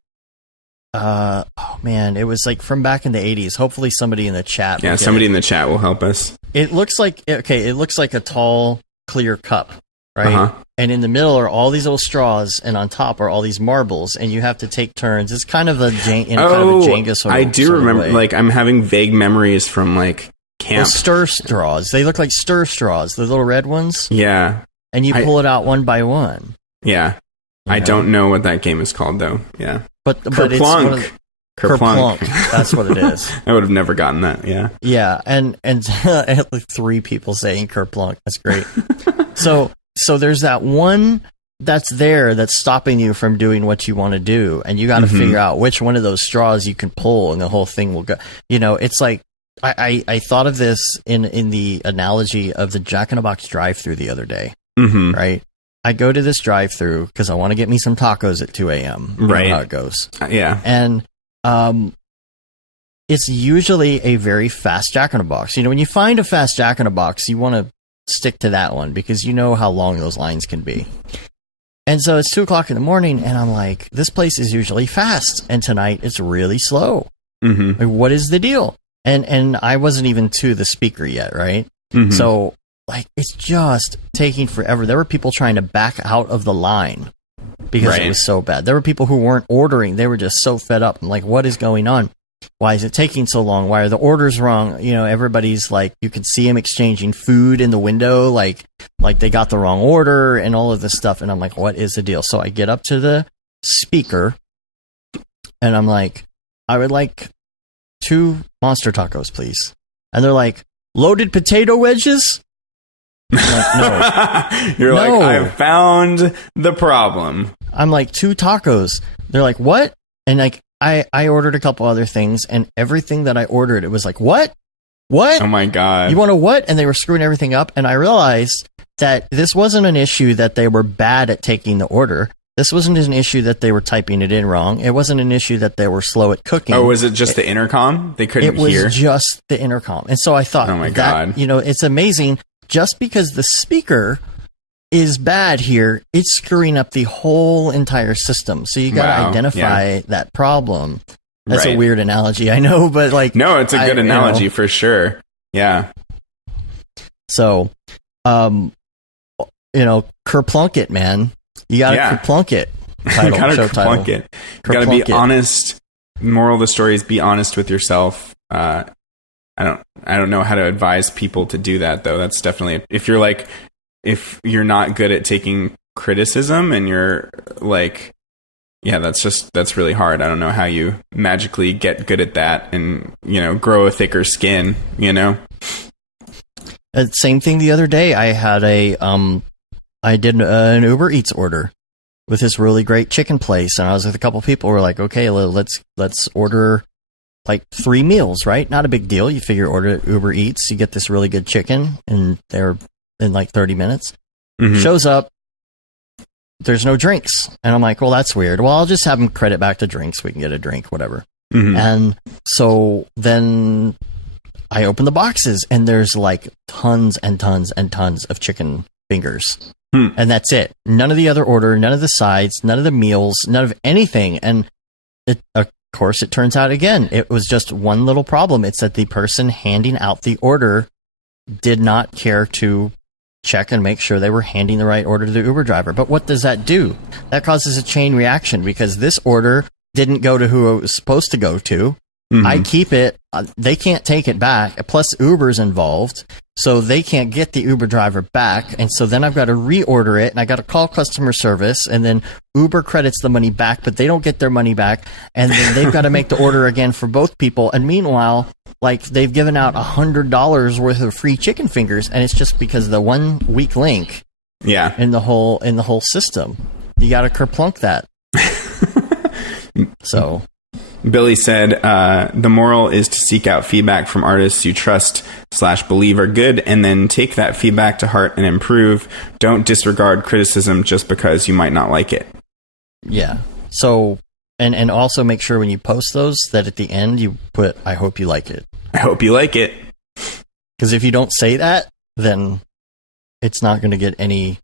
Oh man, it was like from back in the 80s. Hopefully somebody in the chat will somebody in the chat will help us. It looks like a tall, clear cup, right? And in the middle are all these little straws, and on top are all these marbles, and you have to take turns. It's kind of a Jenga sort of. I do remember. Like, I'm having vague memories from like camp. Well, stir straws. They look like stir straws, the little red ones. Yeah. And you pull it out one by one. Yeah. I don't know what that game is called though. Yeah. But Kerplunk. Kerplunk. That's what it is. I would have never gotten that. Yeah. Yeah. And I had like 3 people saying Kerplunk. That's great. So there's that one that's there that's stopping you from doing what you want to do, and you got to figure out which one of those straws you can pull, and the whole thing will go. You know, it's like I thought of this in the analogy of the Jack in the Box drive-through the other day. Right? I go to this drive-through because I want to get me some tacos at 2 a.m. You know how it goes. Yeah. And it's usually a very fast Jack in the Box. You know, when you find a fast Jack in the Box, you want to stick to that one because you know how long those lines can be. And so it's 2 o'clock in the morning, and I'm like, this place is usually fast, and tonight it's really slow. Like, what is the deal? And I wasn't even to the speaker yet, right? So, like, it's just taking forever. There were people trying to back out of the line because it was so bad. There were people who weren't ordering. They were just so fed up. I'm like, what is going on? Why is it taking so long? Why are the orders wrong? You know, everybody's like, you can see them exchanging food in the window, like they got the wrong order and all of this stuff. And I'm like, what is the deal? So I get up to the speaker and I'm like, I would like 2 monster tacos, please. And they're like, loaded potato wedges? I'm like, no. You're like, I found the problem. I'm like, 2 tacos. They're like, what? And like, I ordered a couple other things, and everything that I ordered, it was like, what? Oh my God. You want a what? And they were screwing everything up. And I realized that this wasn't an issue that they were bad at taking the order. This wasn't an issue that they were typing it in wrong. It wasn't an issue that they were slow at cooking. Oh, was it just the intercom? They couldn't hear? It was just the intercom. And so I thought, oh my God. You know, it's amazing. Just because the speaker is bad here, it's screwing up the whole entire system. So you got to identify that problem. That's a weird analogy, I know, but like... No, it's a good analogy for sure. Yeah. So, you know, Kerplunk it, man. You got to Kerplunk it. You got to Kerplunk it. You got to be honest. Moral of the story is be honest with yourself. I don't know how to advise people to do that, though. That's definitely... If you're not good at taking criticism and you're like... Yeah, that's really hard. I don't know how you magically get good at that and, you know, grow a thicker skin, you know? Same thing the other day. I had I did an Uber Eats order with this really great chicken place, and I was with a couple people who were like, okay, let's order like 3 meals, right? Not a big deal. You figure order Uber Eats, you get this really good chicken, and they're in like 30 minutes. Shows up. There's no drinks. And I'm like, well, that's weird. Well, I'll just have him credit back to drinks. We can get a drink, whatever. And so then I open the boxes and there's like tons and tons and tons of chicken fingers. And that's it. None of the other order, none of the sides, none of the meals, none of anything. And of course, it turns out again, it was just one little problem. It's that the person handing out the order did not care to check and make sure they were handing the right order to the Uber driver. But what does that do? That causes a chain reaction because this order didn't go to who it was supposed to go to. I keep it. They can't take it back. Plus, Uber's involved, so they can't get the Uber driver back. And so then I've got to reorder it, and I got to call customer service, and then Uber credits the money back, but they don't get their money back, and then they've got to make the order again for both people. And meanwhile, like they've given out $100 worth of free chicken fingers, and it's just because of the one weak link. In the whole system, you got to kerplunk that. So. Billy said, the moral is to seek out feedback from artists you trust/believe are good, and then take that feedback to heart and improve. Don't disregard criticism just because you might not like it. Yeah. So, and also make sure when you post those that at the end you put, I hope you like it. I hope you like it. Because if you don't say that, then it's not going to get any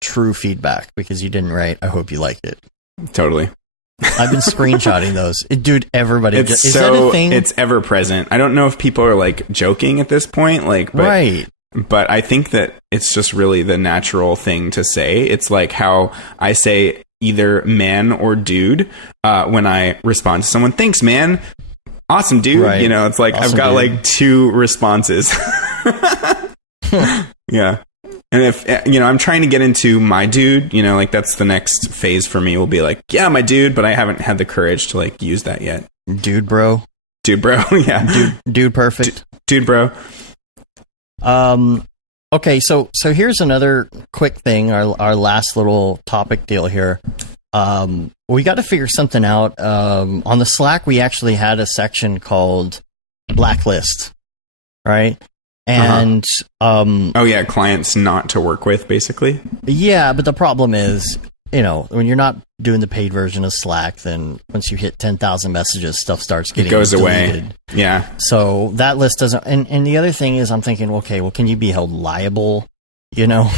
true feedback because you didn't write, I hope you like it. Totally. I've been screenshotting those. Dude, everybody. Is that a thing? It's ever present. I don't know if people are like joking at this point. Right. But I think that it's just really the natural thing to say. It's like how I say either man or dude when I respond to someone. Thanks, man. Awesome, dude. Right. You know, it's like awesome, I've got dude. Like two responses. Yeah. And if, you know, I'm trying to get into my dude, you know, like that's the next phase for me will be like, yeah, my dude, but I haven't had the courage to like use that yet. Dude, bro. Yeah. Dude, perfect. Dude, bro. Okay. So here's another quick thing. Our last little topic deal here. We got to figure something out. On the Slack, we actually had a section called Blacklist, right? And oh yeah, clients not to work with, basically. Yeah, but the problem is, you know, when you're not doing the paid version of Slack, then once you hit 10,000 messages, stuff starts getting it goes deleted. Away. Yeah. So that list doesn't. And the other thing is, I'm thinking, okay, well, can you be held liable? You know,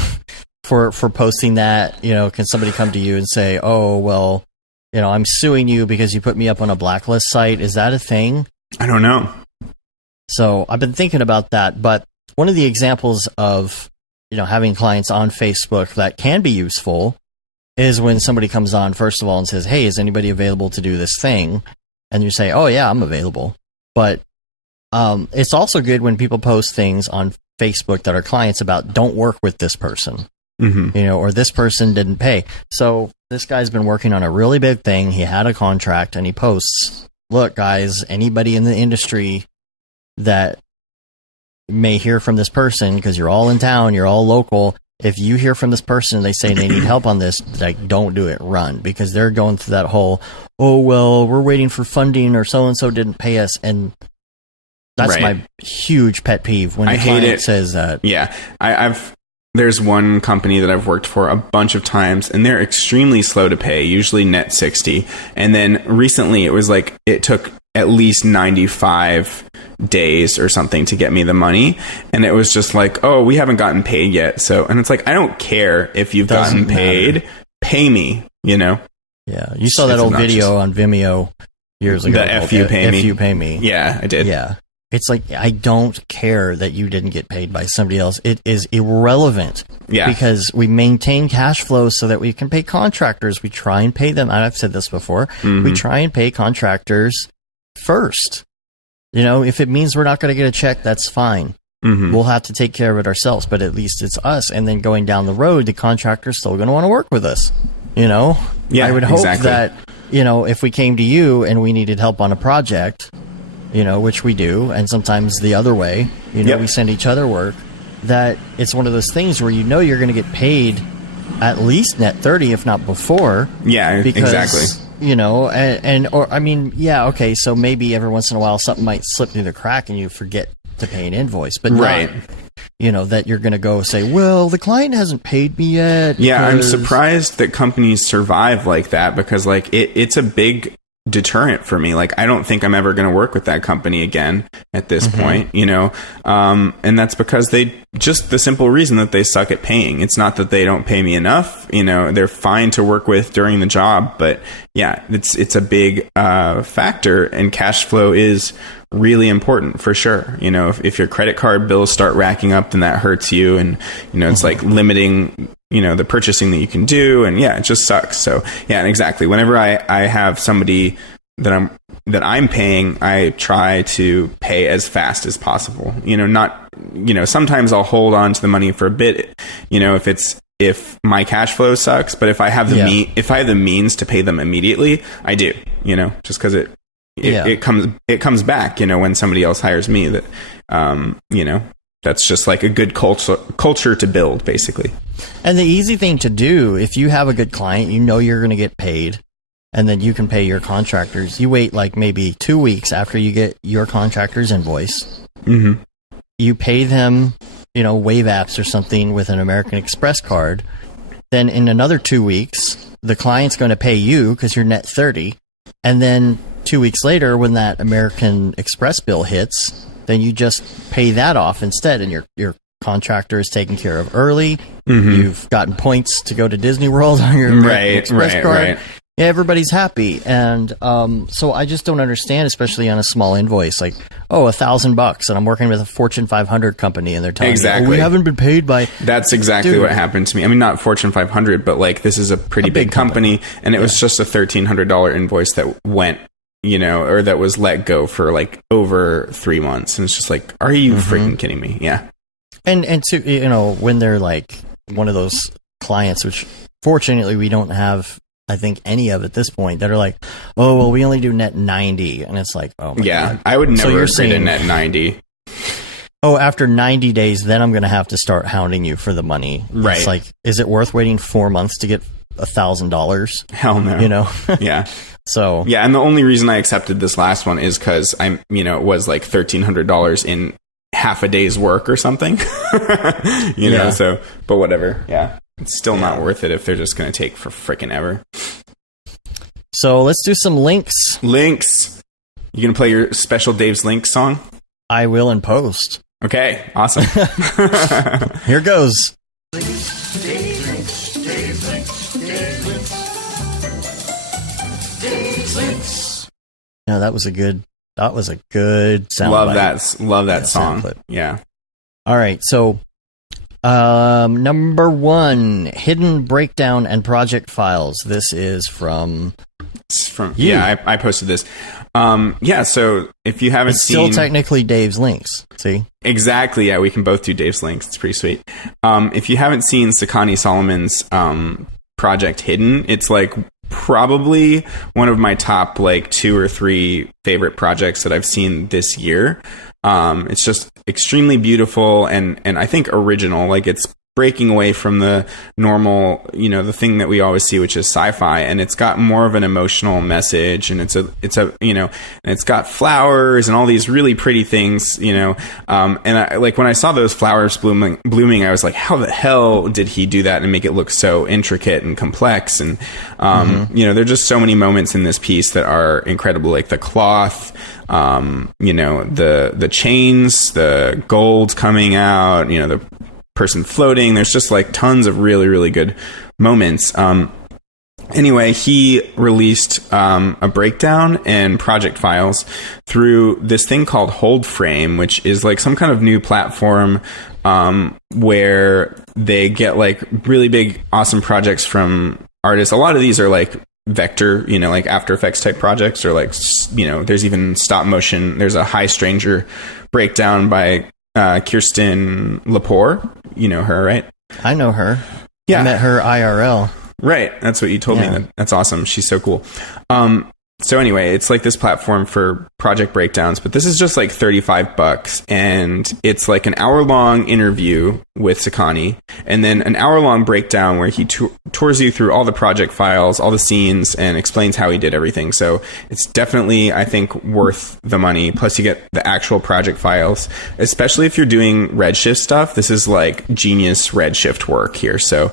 for posting that? You know, can somebody come to you and say, oh, well, you know, I'm suing you because you put me up on a blacklist site? Is that a thing? I don't know. So I've been thinking about that, but one of the examples of, you know, having clients on Facebook that can be useful is when somebody comes on, first of all, and says, hey, is anybody available to do this thing? And you say, oh, yeah, I'm available. But it's also good when people post things on Facebook that are clients about don't work with this person, you know, or this person didn't pay. So this guy's been working on a really big thing. He had a contract and he posts, look, guys, anybody in the industry that may hear from this person, because you're all in town, you're all local. If you hear from this person and they say they need help on this, like, don't do it, run, because they're going through that whole, oh, well, we're waiting for funding or so-and-so didn't pay us. And that's my huge pet peeve when a client says that. Yeah. There's one company that I've worked for a bunch of times, and they're extremely slow to pay, usually net 60. And then recently it was like, it took at least 95 days or something to get me the money. And it was just like, oh, we haven't gotten paid yet. So, and it's like, I don't care if you've gotten paid, pay me, you know? Yeah. You saw that old video on Vimeo years ago. The F you pay me. F you pay me. Yeah, I did. Yeah. It's like, I don't care that you didn't get paid by somebody else. It is irrelevant. Yeah. Because we maintain cash flow so that we can pay contractors. We try and pay them. I've said this before. We try and pay contractors first. You know, if it means we're not going to get a check, that's fine. We'll have to take care of it ourselves, but at least it's us. And then going down the road, the contractor's still going to want to work with us. You know? Yeah, I would hope that, you know, if we came to you and we needed help on a project, you know, which we do, and sometimes the other way, you know, we send each other work, that it's one of those things where you know you're going to get paid at least net 30, if not before. Yeah, because, exactly. You know, or I mean, yeah, okay, so maybe every once in a while something might slip through the crack and you forget to pay an invoice, but not, that you're going to go say, well, the client hasn't paid me yet. Yeah, I'm surprised that companies survive like that, because like it's a big deterrent for me. Like, I don't think I'm ever going to work with that company again at this point, and that's because the simple reason that they suck at paying. It's not that they don't pay me enough. They're fine to work with during the job, but yeah, it's a big factor, and cash flow is really important for sure. If your credit card bills start racking up, then that hurts you, and it's like limiting the purchasing that you can do, and yeah, it just sucks. So yeah, and exactly, whenever I have somebody that I'm paying, I try to pay as fast as possible. Sometimes I'll hold on to the money for a bit, if my cash flow sucks, but if I have the means to pay them immediately, I do, just because it comes back, when somebody else hires me, that that's just like a good culture to build, basically. And the easy thing to do, if you have a good client, you're going to get paid, and then you can pay your contractors. You wait like maybe 2 weeks after you get your contractor's invoice. Mm-hmm. You pay them, Wave Apps or something with an American Express card. Then in another 2 weeks, the client's going to pay you because you're net 30. And then 2 weeks later, when that American Express bill hits, then you just pay that off instead, and your contractor is taken care of early. Mm-hmm. You've gotten points to go to Disney World on your Express card. Right. Yeah, everybody's happy. And so I just don't understand, especially on a small invoice, like, $1,000, and I'm working with a Fortune 500 company, and they're telling me, we haven't been paid by... That's exactly what happened to me. I mean, not Fortune 500, but like, this is a pretty big company, and it was just a $1,300 invoice that went, or that was let go for like over 3 months. And it's just like, are you freaking kidding me? Yeah. And to, when they're like one of those clients, which fortunately we don't have, I think, any of at this point, that are like, oh, well, we only do net 90. And it's like, oh my God. I would never agree to net 90. Oh, after 90 days, then I'm going to have to start hounding you for the money. Right. It's like, is it worth waiting 4 months to get $1,000? Hell no. Yeah. So yeah, and the only reason I accepted this last one is because it was like $1,300 in half a day's work or something. So, but whatever. Yeah, it's still not worth it if they're just going to take for frickin' ever. So let's do some links. You gonna play your special Dave's Link song? I will in post. Okay, awesome. Here goes. No, that was a good sound. Love that song. Clip. Yeah. All right. So, number 1, hidden breakdown and project files. This is from you. Yeah, I posted this. So if you haven't seen, still technically Dave's links. See? Exactly. Yeah, we can both do Dave's links. It's pretty sweet. If you haven't seen Sakani Solomon's project Hidden, it's like probably one of my top like 2 or 3 favorite projects that I've seen this year. It's just extremely beautiful and I think original. Like, it's breaking away from the normal, the thing that we always see, which is sci-fi, and it's got more of an emotional message, and it's a and it's got flowers and all these really pretty things, and I, like, when I saw those flowers blooming, I was like, how the hell did he do that and make it look so intricate and complex? And there are just so many moments in this piece that are incredible, like the cloth, the chains, the gold coming out, the person floating. There's just like tons of really, really good moments. Anyway, he released a breakdown and project files through this thing called HoldFrame, which is like some kind of new platform where they get like really big, awesome projects from artists. A lot of these are like vector, like After Effects type projects, or like, there's even stop motion. There's a High Stranger breakdown by Kirsten Lepore. You know her, right? I know her. Yeah. I met her IRL. Right. That's what you told me. That's awesome. She's so cool. So anyway, it's like this platform for project breakdowns, but this is just like $35, and it's like an hour-long interview with Sakani, and then an hour-long breakdown where he tours you through all the project files, all the scenes, and explains how he did everything. So it's definitely, I think, worth the money. Plus, you get the actual project files, especially if you're doing Redshift stuff. This is like genius Redshift work here. So,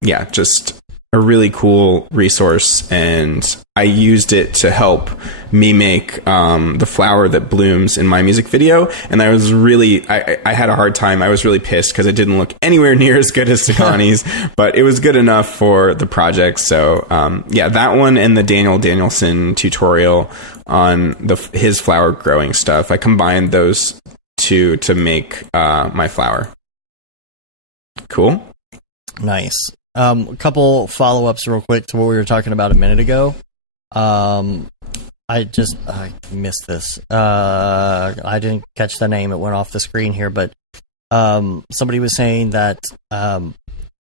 yeah, just a really cool resource, and I used it to help me make the flower that blooms in my music video. And I was really, I had a hard time. I was really pissed because it didn't look anywhere near as good as Sakani's, but it was good enough for the project. So yeah, that one and the Daniel Danielson tutorial on his flower growing stuff, I combined those two to make my flower. Cool. Nice. A couple follow-ups real quick to what we were talking about a minute ago. I missed this. I didn't catch the name. It went off the screen here, but somebody was saying that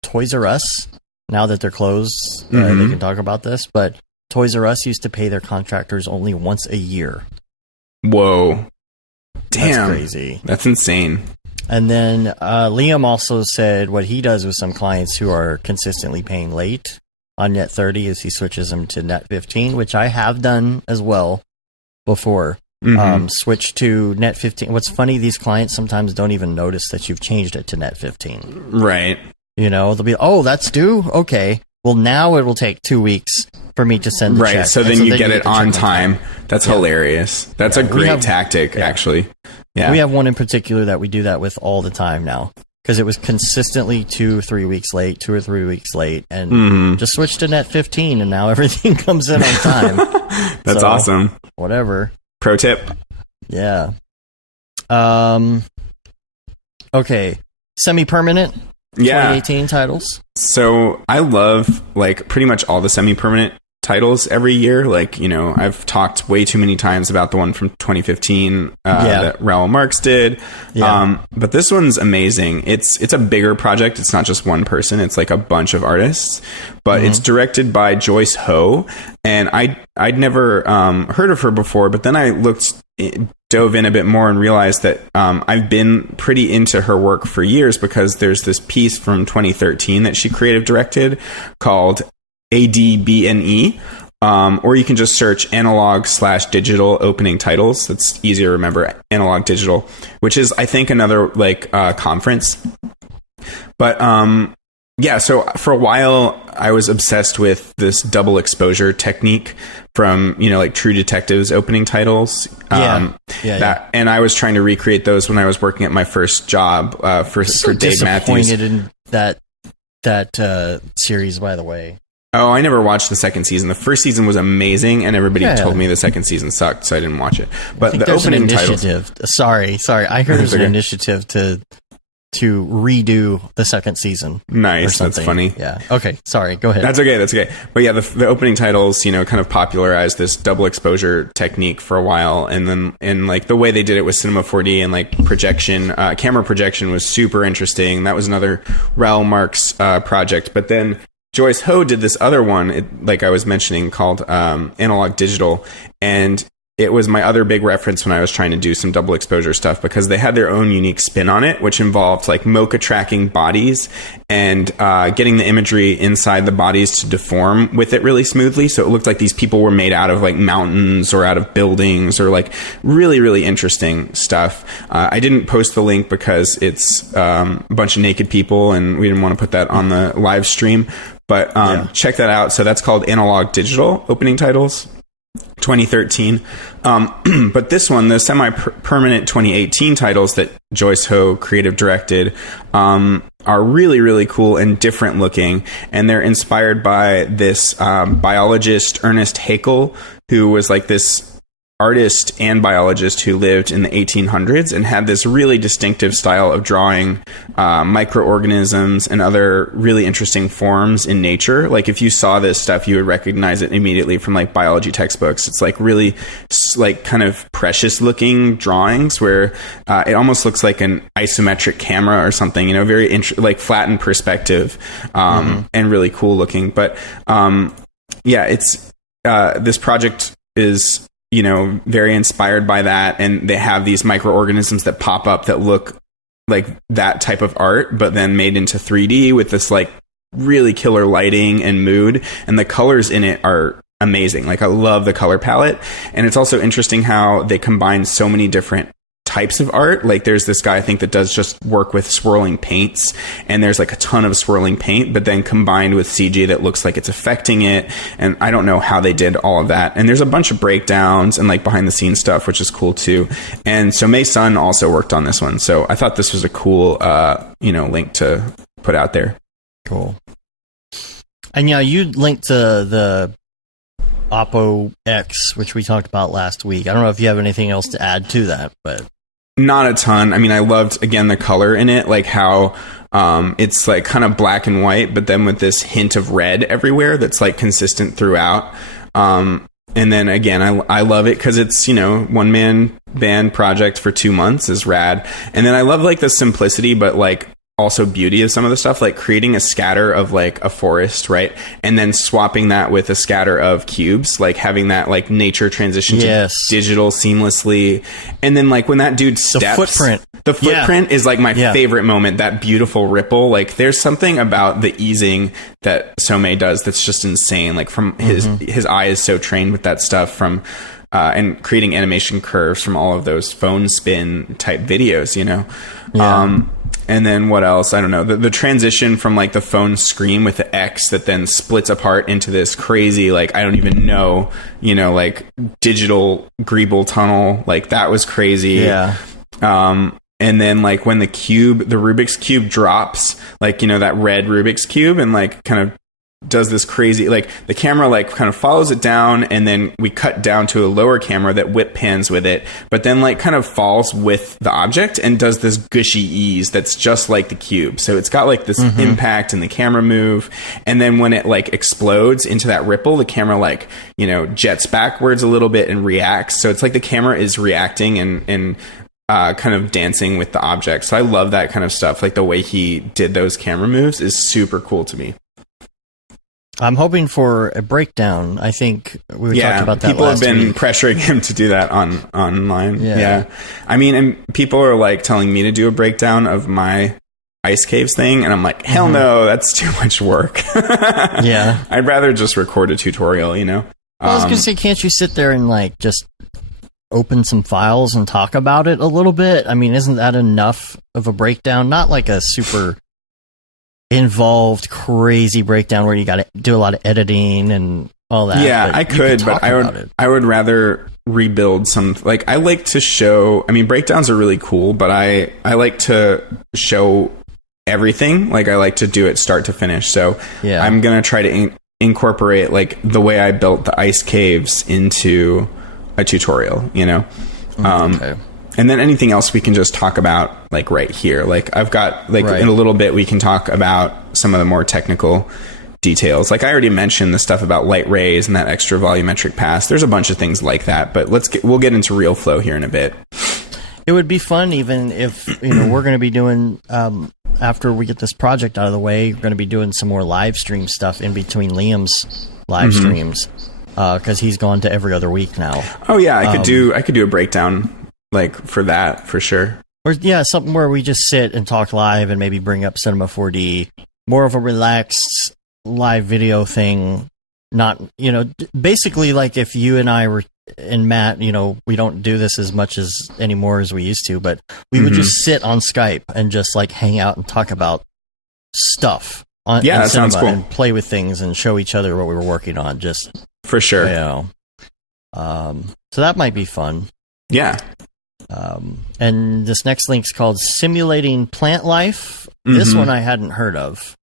Toys R Us, now that they're closed, they can talk about this, but Toys R Us used to pay their contractors only once a year. Whoa. Damn. That's crazy. That's insane. And then Liam also said what he does with some clients who are consistently paying late on Net 30 is he switches them to Net 15, which I have done as well before. Switch to Net 15. What's funny, these clients sometimes don't even notice that you've changed it to Net 15. Right. You know, they'll be, oh, that's due? Okay. Well, now it will take 2 weeks for me to send the check. Right, so then you get it on time. That's hilarious. That's a great tactic, actually. Yeah. We have one in particular that we do that with all the time now, because it was consistently 2 or 3 weeks late, and just switched to Net 15, and now everything comes in on time. That's awesome. Whatever. Pro tip. Yeah. Okay. Semi-permanent 2018 titles. So I love like pretty much all the semi-permanent titles every year. Like, you know, I've talked way too many times about the one from 2015 that Raoul Marx did. But this one's amazing. It's a bigger project. It's not just one person. It's like a bunch of artists, but it's directed by Joyce Ho. And I'd never heard of her before, but then I dove in a bit more and realized that I've been pretty into her work for years, because there's this piece from 2013 that she creative directed called ADBNE, or you can just search analog/digital opening titles. That's easier to remember, analog digital, which is, I think, another like conference. But yeah, so for a while I was obsessed with this double exposure technique from, you know, like True Detective's opening titles. And I was trying to recreate those when I was working at my first job for Dave Matthews. Disappointed in that series, by the way. Oh, I never watched the second season. The first season was amazing, and everybody told me the second season sucked, so I didn't watch it. But the opening titles. Sorry. I heard there's an initiative to redo the second season. Nice, that's funny. Yeah. Okay. Sorry. Go ahead. That's okay. But yeah, the opening titles, you know, kind of popularized this double exposure technique for a while, and like the way they did it with Cinema 4D and like projection, camera projection was super interesting. That was another Raoul Marx project. But then Joyce Ho did this other one, like I was mentioning, called Analog Digital, and it was my other big reference when I was trying to do some double exposure stuff, because they had their own unique spin on it, which involved like mocha tracking bodies and getting the imagery inside the bodies to deform with it really smoothly. So it looked like these people were made out of like mountains or out of buildings, or like really, really interesting stuff. I didn't post the link because it's a bunch of naked people and we didn't want to put that on the live stream. But check that out. So that's called Analog Digital Opening Titles 2013. But this one, the semi-permanent 2018 titles that Joyce Ho creative directed, are really, really cool and different looking. And they're inspired by this biologist, Ernest Haeckel, who was like this artist and biologist who lived in the 1800s and had this really distinctive style of drawing microorganisms and other really interesting forms in nature. Like if you saw this stuff, you would recognize it immediately from like biology textbooks. It's like really like kind of precious looking drawings where it almost looks like an isometric camera or something, you know, very like flattened perspective, and really cool looking. But yeah, it's this project is, you know, very inspired by that, and they have these microorganisms that pop up that look like that type of art, but then made into 3D with this like really killer lighting and mood, and the colors in it are amazing. Like, I love the color palette, and it's also interesting how they combine so many different types of art. Like, there's this guy I think that does just work with swirling paints, and there's like a ton of swirling paint, but then combined with CG that looks like it's affecting it, and I don't know how they did all of that. And there's a bunch of breakdowns and like behind the scenes stuff, which is cool too. And so Mei Sun also worked on this one, so I thought this was a cool you know, link to put out there. Cool. And yeah, you linked to the Oppo X, which we talked about last week. I don't know if you have anything else to add to that, but not a ton. I mean, I loved, again, the color in it, like how it's like kind of black and white, but then with this hint of red everywhere that's like consistent throughout. And then again, I love it because it's, you know, one-man band project for 2 months is rad. And then I love like the simplicity, but like also beauty of some of the stuff, like creating a scatter of like a forest, right? And then swapping that with a scatter of cubes, like having that like nature transition to digital seamlessly. And then like when that dude steps, the footprint is like my favorite moment, that beautiful ripple. Like, there's something about the easing that Somei does that's just insane. Like, from his eye is so trained with that stuff, from and creating animation curves from all of those phone spin type videos, you know? And then what else? I don't know. The transition from like the phone screen with the X that then splits apart into this crazy, like, I don't even know, you know, like digital Greeble tunnel. Like, that was crazy. Yeah. And then like when the Rubik's Cube drops, like, you know, that red Rubik's Cube, and like kind of does this crazy, like the camera like kind of follows it down, and then we cut down to a lower camera that whip pans with it, but then like kind of falls with the object and does this gushy ease that's just like the cube. So it's got like this impact and the camera move, and then when it like explodes into that ripple, the camera like, you know, jets backwards a little bit and reacts. So it's like the camera is reacting and kind of dancing with the object. So I love that kind of stuff. Like, the way he did those camera moves is super cool to me. I'm hoping for a breakdown. I think we talked about that. People have been pressuring him to do that online. Yeah. I mean, and people are like telling me to do a breakdown of my ice caves thing, and I'm like, hell no, that's too much work. Yeah. I'd rather just record a tutorial, you know? Well, I was gonna say, can't you sit there and like just open some files and talk about it a little bit? I mean, isn't that enough of a breakdown? Not like a super involved, crazy breakdown where you got to do a lot of editing and all that. Yeah, I could, but I would rather rebuild some. Like, I like to show. I mean, breakdowns are really cool, but I like to show everything. Like, I like to do it start to finish. So yeah, I'm gonna try to incorporate like the way I built the ice caves into a tutorial. You know. Okay. And then anything else we can just talk about, like, right here. Like, I've got, like, in a little bit, we can talk about some of the more technical details. Like, I already mentioned the stuff about light rays and that extra volumetric pass. There's a bunch of things like that, but we'll get into real flow here in a bit. It would be fun, even if, you know, we're going to be doing, after we get this project out of the way, we're going to be doing some more live stream stuff in between Liam's live streams, because he's gone to every other week now. Oh, yeah, I could do a breakdown, like, for that, for sure. Or, yeah, something where we just sit and talk live and maybe bring up Cinema 4D. More of a relaxed live video thing. Not, you know, basically like if you and I were, and Matt, you know, we don't do this as much as anymore as we used to, but we would just sit on Skype and just like hang out and talk about stuff on that sounds cool. And play with things and show each other what we were working on, just for sure. You know. So that might be fun. Yeah. And this next link's called Simulating Plant Life. This one I hadn't heard of.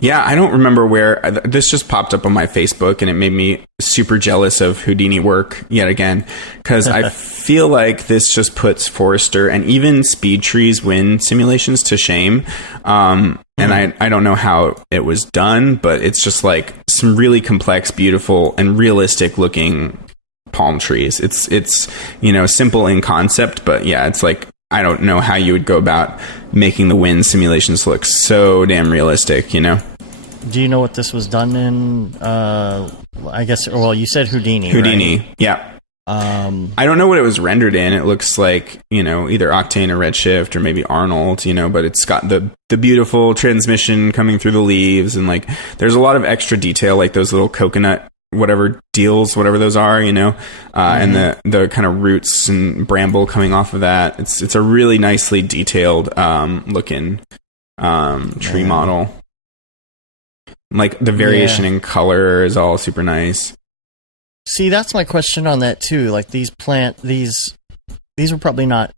Yeah, I don't remember where. This just popped up on my Facebook, and it made me super jealous of Houdini work yet again, because I feel like this just puts Forester and even Speed Tree's wind simulations to shame. And I don't know how it was done, but it's just like some really complex, beautiful, and realistic looking palm trees. It's you know, simple in concept, but yeah, it's like, I don't know how you would go about making the wind simulations look so damn realistic, you know? Do you know what this was done in? I guess. Well, you said Houdini. Houdini, right? Yeah. I don't know what it was rendered in. It looks like, either Octane or Redshift or maybe Arnold, but it's got the beautiful transmission coming through the leaves, and like there's a lot of extra detail, like those little coconut whatever those are, and the kind of roots and bramble coming off of that. It's a really nicely detailed looking tree model. Like the variation in color is all super nice. See, that's my question on that too. Like these were probably not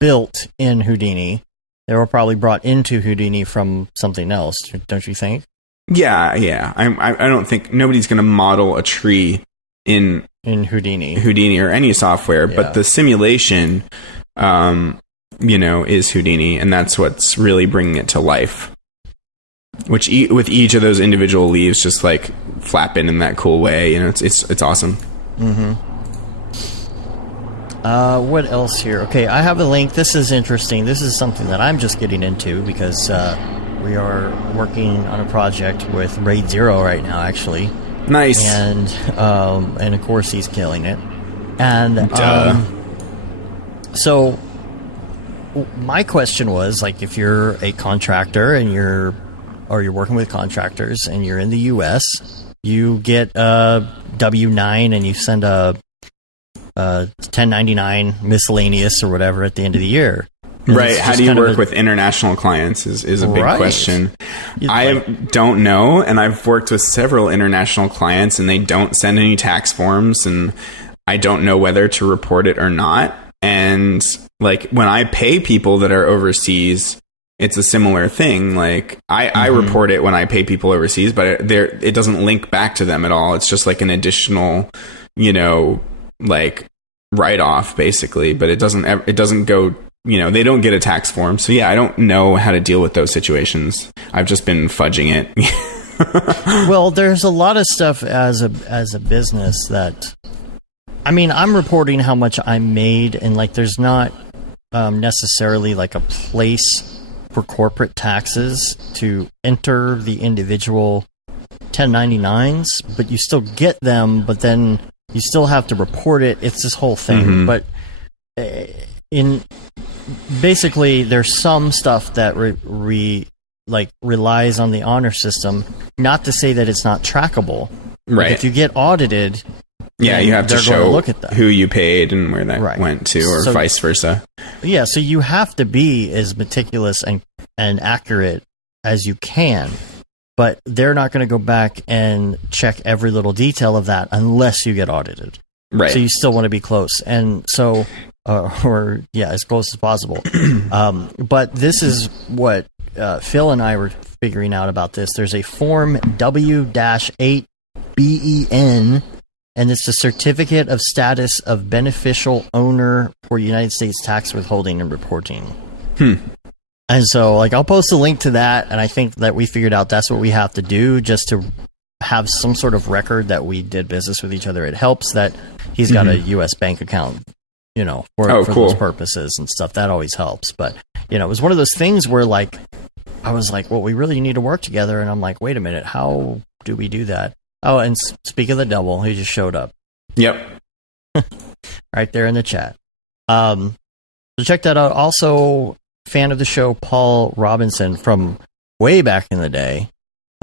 built in Houdini. They were probably brought into Houdini from something else, don't you think? Yeah. I don't think nobody's going to model a tree in Houdini or any software, but the simulation, is Houdini, and that's what's really bringing it to life. Which with each of those individual leaves just like flapping in that cool way, it's awesome. Mm-hmm. What else here? Okay, I have a link. This is interesting. This is something that I'm just getting into because we are working on a project with RAID 0 right now, actually. Nice. And of course he's killing it. And so my question was, like, if you're a contractor and you're working with contractors and you're in the US, you get a W-9 and you send a 1099 miscellaneous or whatever at the end of the year. And right. How do you work with international clients is a big question. I don't know. And I've worked with several international clients and they don't send any tax forms, and I don't know whether to report it or not. And like when I pay people that are overseas, it's a similar thing. Like I report it when I pay people overseas, but it doesn't link back to them at all. It's just like an additional, like write-off basically, but it doesn't go, they don't get a tax form. So yeah, I don't know how to deal with those situations. I've just been fudging it. Well, there's a lot of stuff as a business that, I'm reporting how much I made, and like there's not necessarily like a place for corporate taxes to enter the individual 1099s, but you still get them, but then you still have to report it. It's this whole thing. But basically there's some stuff that relies on the honor system, not to say that it's not trackable. Right. Like if you get audited, you have to show look at that, who you paid and where that went to, or vice versa. Yeah, so you have to be as meticulous and accurate as you can, but they're not going to go back and check every little detail of that unless you get audited. Right. So you still want to be close, and so as close as possible. But this is what Phil and I were figuring out about this. There's a form W-8BEN. And it's the Certificate of Status of Beneficial Owner for United States Tax Withholding and Reporting. And so, like, I'll post a link to that, and I think that we figured out that's what we have to do just to have some sort of record that we did business with each other. It helps that he's got a U.S. bank account, for those purposes and stuff. That always helps. But, it was one of those things where, like, I was like, well, we really need to work together. And I'm like, wait a minute, how do we do that? Oh, and speak of the devil, he just showed up. Yep. Right there in the chat. So check that out. Also, fan of the show, Paul Robinson from way back in the day,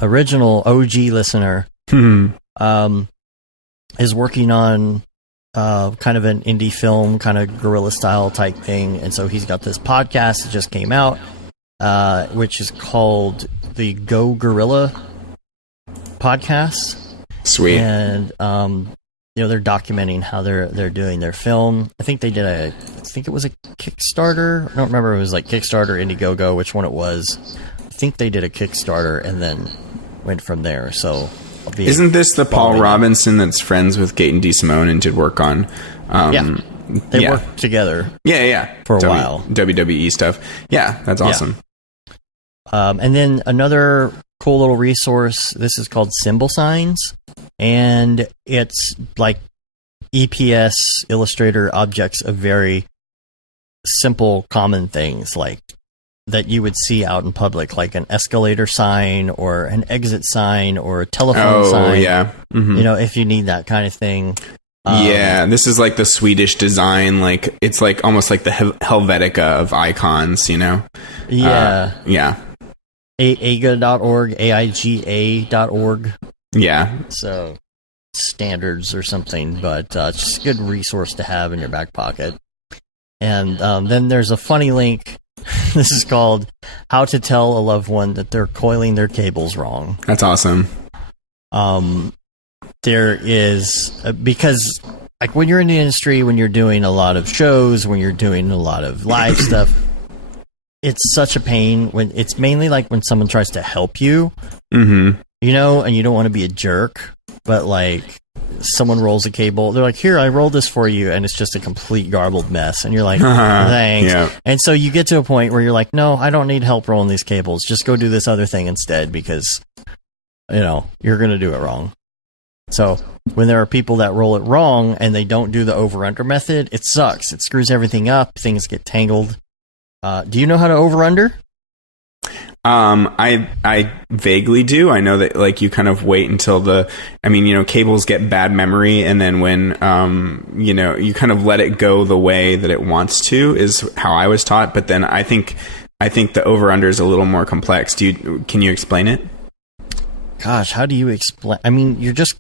original OG listener, is working on kind of an indie film, kind of guerrilla style type thing. And so he's got this podcast that just came out, which is called the Go Gorilla Podcast. Sweet. And they're documenting how they're doing their film. I think they did I think it was a Kickstarter. I don't remember if it was like Kickstarter, Indiegogo, which one it was. I think they did a Kickstarter and then went from there. So isn't this the Paul Robinson that's friends with Gaten DeSimone and did work on they worked together for a while. WWE stuff. Yeah, that's awesome. And then another cool little resource. This is called Symbol Signs, and it's like EPS Illustrator objects of very simple, common things like that you would see out in public, like an escalator sign or an exit sign or a telephone sign. Oh, yeah. Mm-hmm. You know, if you need that kind of thing. Yeah, this is like the Swedish design. Like, it's like almost like the Helvetica of icons, you know? Yeah. Yeah. AIGA.org, AIGA.org. Yeah. So, standards or something, but just a good resource to have in your back pocket. And then there's a funny link. This is called How to Tell a Loved One That They're Coiling Their Cables Wrong. That's awesome. There is, because like when you're in the industry, when you're doing a lot of shows, when you're doing a lot of live stuff, it's such a pain when it's mainly like when someone tries to help you, you know, and you don't want to be a jerk, but like someone rolls a cable, they're like, here, I rolled this for you, and it's just a complete garbled mess, and you're like, thanks. Yeah. And so you get to a point where you're like, no, I don't need help rolling these cables, just go do this other thing instead, because, you know, you're going to do it wrong. So when there are people that roll it wrong and they don't do the over-under method, it sucks. It screws everything up. Things get tangled. Do you know how to over-under? I vaguely do. I know that like you kind of wait until cables get bad memory, and then when you kind of let it go the way that it wants to, is how I was taught. But then I think the over-under is a little more complex. Can you explain it? Gosh, how do you explain? I mean, you're just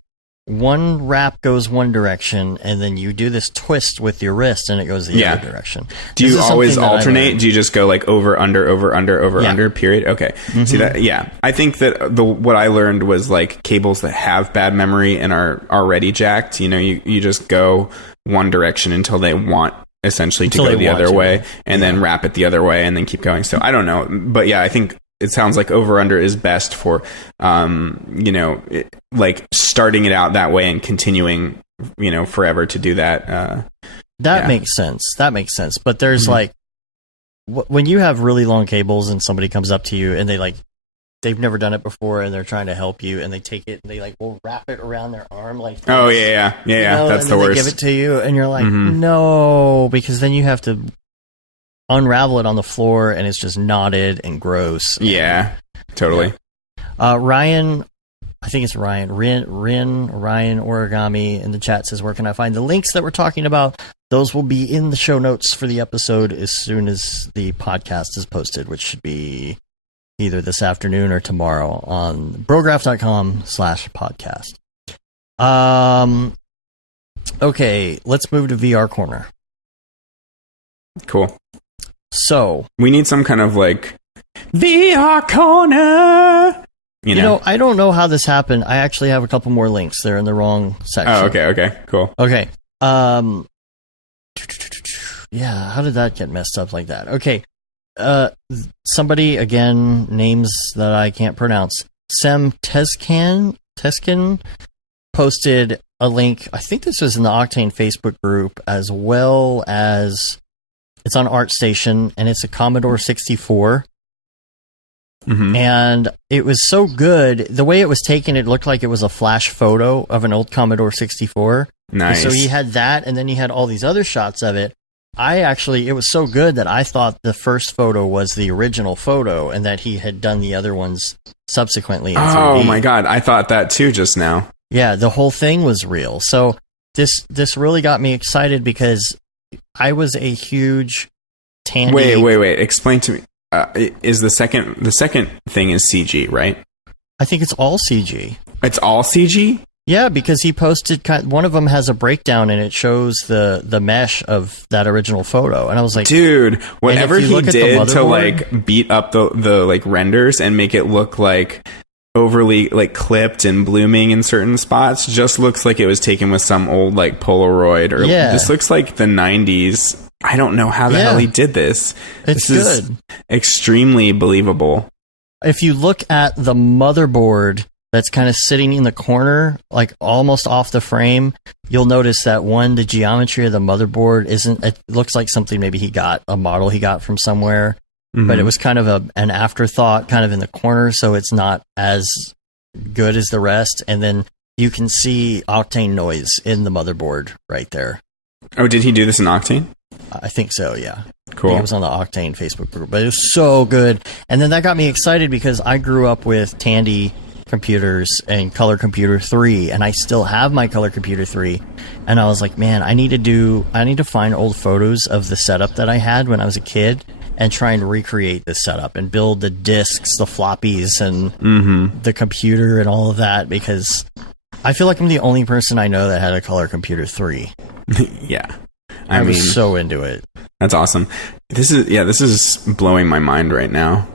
one wrap goes one direction, and then you do this twist with your wrist, and it goes the other direction. Do you always alternate? Do you just go like over, under, period? Okay. Mm-hmm. See that? Yeah. I think that what I learned was like cables that have bad memory and are already jacked, you know, you just go one direction until they want essentially to go the other way, and then wrap it the other way, and then keep going. So I don't know. But yeah, I think it sounds like over-under is best for, like starting it out that way and continuing, forever to do that. That makes sense. But there's like, when you have really long cables and somebody comes up to you and they've never done it before and they're trying to help you, and they take it and they will wrap it around their arm like this, oh yeah. That's the worst. They give it to you and you're like, no, because then you have to unravel it on the floor and it's just knotted and gross. Yeah, totally. Ryan, I think it's Ryan Origami in the chat says, where can I find the links that we're talking about? Those will be in the show notes for the episode as soon as the podcast is posted, which should be either this afternoon or tomorrow on brograph.com/podcast. Okay, let's move to VR Corner. Cool. So we need some kind of like VR Corner. You know, I don't know how this happened. I actually have a couple more links. They're in the wrong section. Oh, okay, cool. Okay. Yeah, how did that get messed up like that? Okay. Somebody, again, names that I can't pronounce. Sem Teskin posted a link. I think this was in the Octane Facebook group, as well as it's on ArtStation, and it's a Commodore 64. And it was so good. The way it was taken, it looked like it was a flash photo of an old Commodore 64. Nice. And so he had that, and then he had all these other shots of it. It was so good that I thought the first photo was the original photo, and that he had done the other ones subsequently in 3D. Oh my god, I thought that too just now. Yeah, the whole thing was real. So this really got me excited, because I was a huge Tandy. Wait. Explain to me. Is the second thing is CG, right? I think it's all CG. It's all CG? Yeah, because he posted one of them has a breakdown and it shows the mesh of that original photo, and I was like, dude, whatever he did to like beat up the like renders and make it look like overly like clipped and blooming in certain spots just looks like it was taken with some old like Polaroid, or this looks like the 90s. I don't know how the hell he did this. It's this good. Is extremely believable. If you look at the motherboard that's kind of sitting in the corner, like almost off the frame, you'll notice that the geometry of the motherboard it looks like something maybe a model he got from somewhere, but it was kind of an afterthought kind of in the corner, so it's not as good as the rest. And then you can see Octane noise in the motherboard right there. Oh, did he do this in Octane? I think so, yeah. Cool. It was on the Octane Facebook group, but it was so good. And then that got me excited because I grew up with Tandy computers and Color Computer 3, and I still have my Color Computer 3. And I was like, man, I need to find old photos of the setup that I had when I was a kid and try and recreate this setup and build the disks, the floppies, and the computer and all of that, because I feel like I'm the only person I know that had a Color Computer 3. Yeah. I was so into it. That's awesome. This is blowing my mind right now.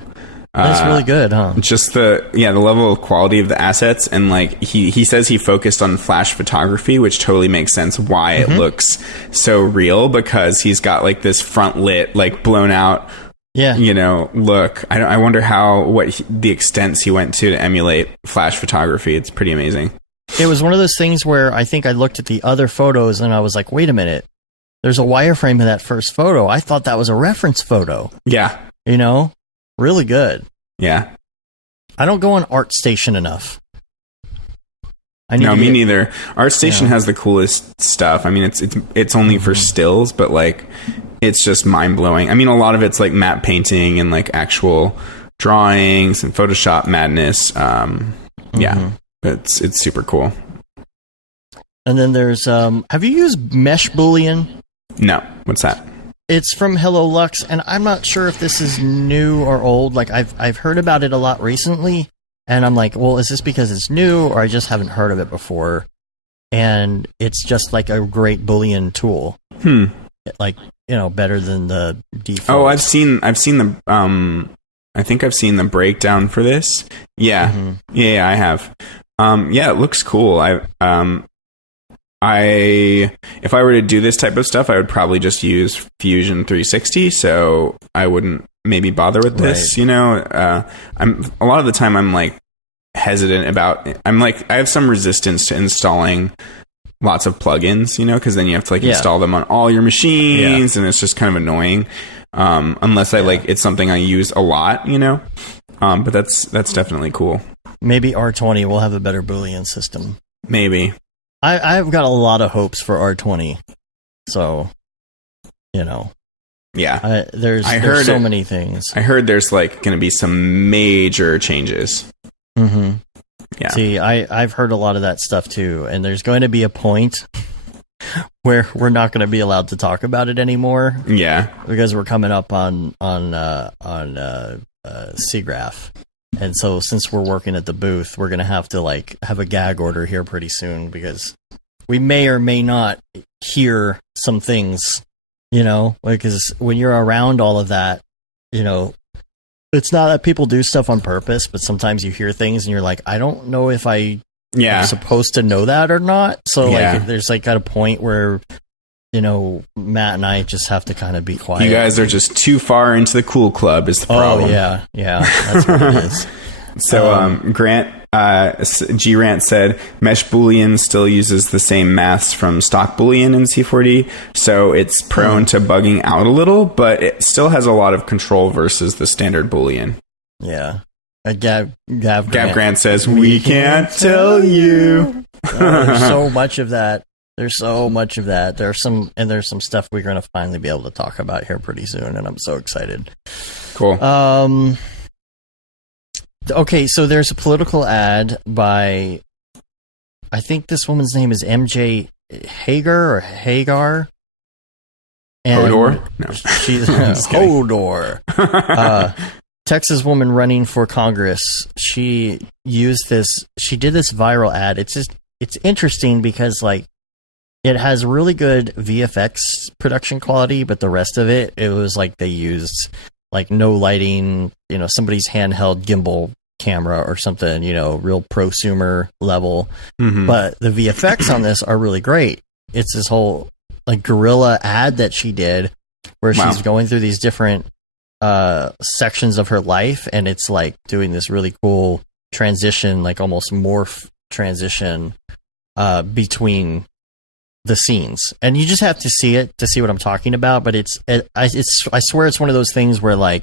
That's really good, huh? Just the level of quality of the assets, and like he says he focused on flash photography, which totally makes sense why it looks so real, because he's got like this front lit, like blown out, look. I wonder the extents he went to emulate flash photography. It's pretty amazing. It was one of those things where I think I looked at the other photos and I was like, wait a minute, there's a wireframe in that first photo. I thought that was a reference photo. Yeah. Really good. Yeah. I don't go on ArtStation enough. Me neither. ArtStation has the coolest stuff. I mean, it's only for stills, but like, it's just mind blowing. I mean, a lot of it's like matte painting and like actual drawings and Photoshop madness. Yeah, it's super cool. And then there's have you used Mesh Boolean? No. What's that? It's from Hello Lux, and I'm not sure if this is new or old. Like I've heard about it a lot recently, and I'm like, well, is this because it's new, or I just haven't heard of it before? And it's just like a great Boolean tool. Like, better than the default. Oh, I've seen the I think I've seen the breakdown for this. Yeah. Yeah, I have. Yeah, it looks cool. If I were to do this type of stuff, I would probably just use Fusion 360, so I wouldn't maybe bother with this. Right. I'm a lot of the time I'm like hesitant about. I have some resistance to installing lots of plugins, because then you have to install them on all your machines, and it's just kind of annoying. Unless it's something I use a lot, But that's definitely cool. Maybe R20 will have a better Boolean system. Maybe. I've got a lot of hopes for R20, so yeah. There's so many things. I heard there's going to be some major changes. Yeah. See, I've heard a lot of that stuff too, and there's going to be a point where we're not going to be allowed to talk about it anymore. Yeah, because we're coming up on SIGGRAPH. And so since we're working at the booth, we're going to have to have a gag order here pretty soon, because we may or may not hear some things, because when you're around all of that, it's not that people do stuff on purpose, but sometimes you hear things and you're like, I don't know if I'm supposed to know that or not. So there's at a point where, Matt and I just have to kind of be quiet. You guys are just too far into the cool club is the problem. Oh, yeah. That's what it is. So, Grant, Grant said, Mesh Boolean still uses the same maths from stock Boolean in C4D, so it's prone to bugging out a little, but it still has a lot of control versus the standard Boolean. Yeah. Gav Grant says, we can't tell you. There's so much of that. There's some stuff we're going to finally be able to talk about here pretty soon, and I'm so excited. Cool. Okay, so there's a political ad by, I think this woman's name is MJ Hagar. And Hodor? No. She's Hodor. Texas woman running for Congress. She did this viral ad. It's interesting because it has really good VFX production quality, but the rest of it was they used no lighting, somebody's handheld gimbal camera or something, real prosumer level. But the VFX on this are really great. It's this whole guerrilla ad that she did where she's going through these different sections of her life, and it's doing this really cool transition, almost morph transition between the scenes, and you just have to see it to see what I'm talking about. But I swear it's one of those things where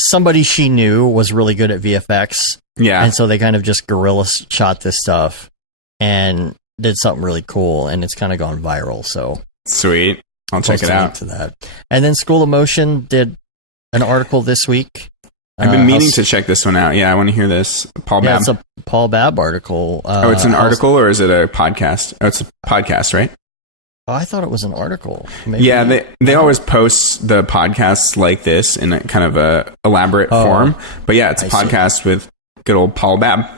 somebody she knew was really good at VFX, and so they kind of just guerrilla shot this stuff and did something really cool, and it's kind of gone viral. So sweet. I'll check it out. To that. And then School of Motion did an article this week. I've been meaning to check this one out. Yeah, I want to hear this. Paul Babb. It's a Paul Babb article. It's an article or is it a podcast? Oh, it's a podcast, right? Oh, I thought it was an article. Maybe. Yeah, they always post the podcasts like this in a kind of a elaborate form. But yeah, it's a podcast with good old Paul Babb.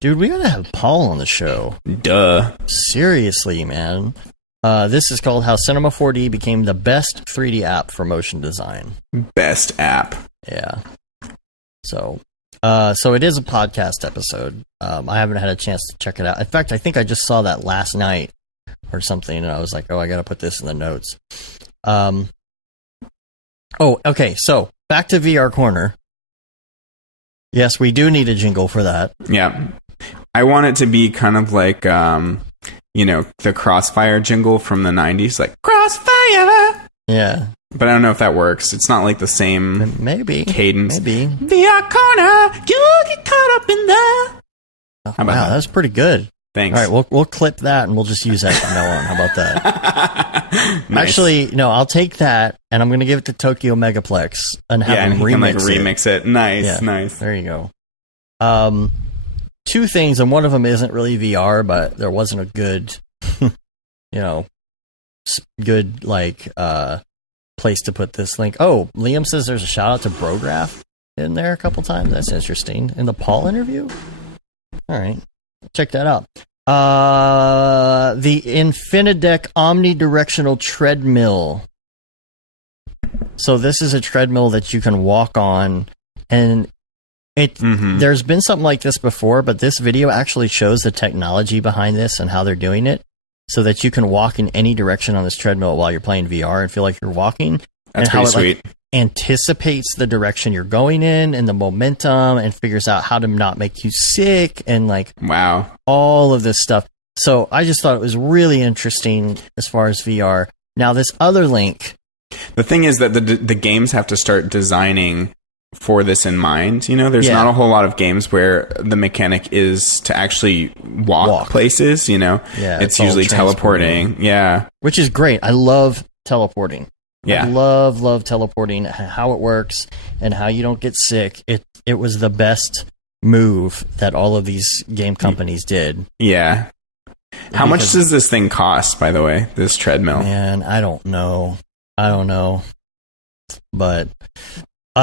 Dude, we gotta have Paul on the show. Duh. Seriously, man. This is called How Cinema 4D Became the Best 3D App for Motion Design. Best app. Yeah. So it is a podcast episode. I haven't had a chance to check it out. In fact, I think I just saw that last night or something, and I was like, oh, I got to put this in the notes. Okay. So back to VR Corner. Yes, we do need a jingle for that. Yeah. I want it to be kind of like, the Crossfire jingle from the 90s, like Crossfire. Yeah. But I don't know if that works. It's not like the same cadence. Maybe. VR Corner, you get caught up in there. Wow, that was pretty good. Thanks. All right, we'll clip that and we'll just use that from now on. How about that? Nice. Actually, no, I'll take that and I'm going to give it to Tokyo Megaplex and have him remix it. Nice. There you go. Two things, and one of them isn't really VR, but there wasn't a good, place to put this link. Oh, Liam says there's a shout out to Brograph in there a couple times. That's interesting. In the Paul interview? All right. Check that out. The Infinadeck Omnidirectional Treadmill. So this is a treadmill that you can walk on, and there's been something like this before, but this video actually shows the technology behind this and how they're doing it, so that you can walk in any direction on this treadmill while you're playing VR and feel like you're walking. That's pretty sweet. Anticipates the direction you're going in and the momentum, and figures out how to not make you sick, and wow, all of this stuff. So I just thought it was really interesting as far as VR. Now this other link. The thing is that the games have to start designing for this in mind. There's not a whole lot of games where the mechanic is to actually walk places. It's usually teleporting. Yeah, which is great. I love teleporting. Yeah, I love teleporting, how it works and how you don't get sick. It was the best move that all of these game companies did. Yeah. How much does this thing cost, by the way, this treadmill? Man, I don't know. But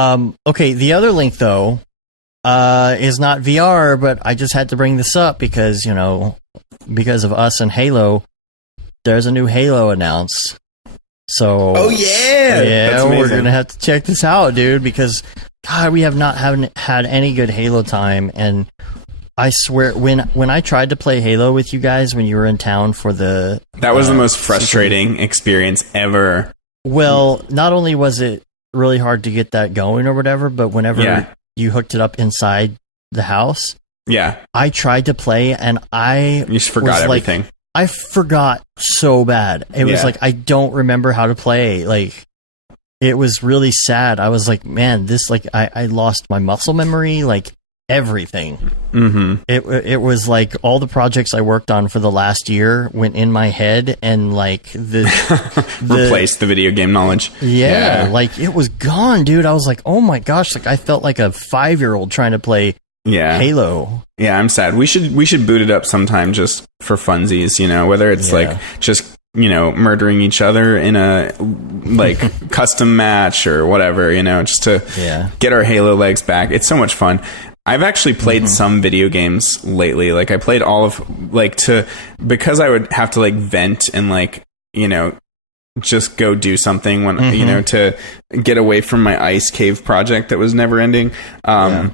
okay, the other link though is not VR, but I just had to bring this up because of us and Halo. There's a new Halo announced. So we're gonna have to check this out, dude, because God, we haven't had any good Halo time. And I swear, when I tried to play Halo with you guys when you were in town for that was the most frustrating experience ever. Well, not only was it really hard to get that going or whatever, but whenever you hooked it up inside the house, I tried to play and you just forgot everything. I forgot so bad. It was like I don't remember how to play. Like, it was really sad. I was like, man, this I lost my muscle memory, everything. Mm-hmm. It was like all the projects I worked on for the last year went in my head, and replaced the video game knowledge. Yeah, it was gone, dude. I was like, oh my gosh, I felt like a 5-year-old trying to play Halo. Yeah, I'm sad. We should boot it up sometime just for funsies, whether it's just murdering each other in a custom match or whatever, just to get our Halo legs back. It's so much fun. I've actually played some video games lately. I played all of because I would have to vent and just go do something when to get away from my ice cave project that was never ending. I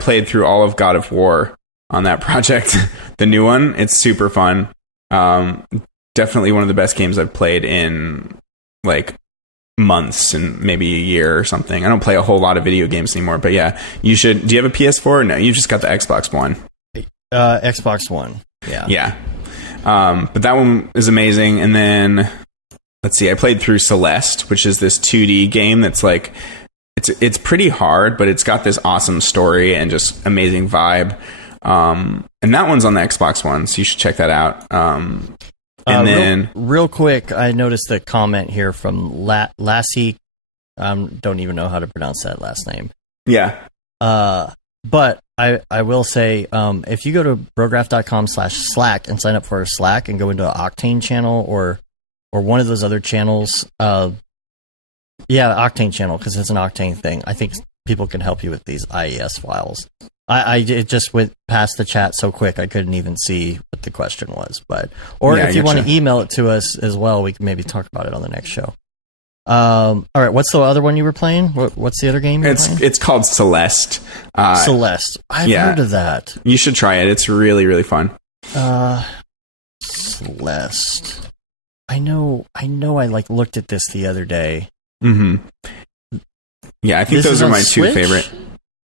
played through all of God of War on that project, the new one. It's super fun. Definitely one of the best games I've played in months and maybe a year or something. I don't play a whole lot of video games anymore, but yeah, you should. Do you have a PS4? No, you just got the Xbox One. Xbox One. Yeah. But that one is amazing. And then let's see, I played through Celeste, which is this 2D game that's it's pretty hard, but it's got this awesome story and just amazing vibe. And that one's on the Xbox One, so you should check that out. And then real quick, I noticed a comment here from Lassie. Don't even know how to pronounce that last name. Yeah. But I will say, if you go to brograph.com/Slack and sign up for our Slack and go into an Octane channel or one of those other channels, Octane channel, because it's an Octane thing. I think people can help you with these IES files. It just went past the chat so quick I couldn't even see what the question was. If you want to email it to us as well, we can maybe talk about it on the next show. All right, what's the other one you were playing? What's the other game you're playing? It's called Celeste. Celeste. I've heard of that. You should try it. It's really, really fun. Celeste. I know. I looked at this the other day. Mm-hmm. Yeah, I think those are my Switch? two favorite.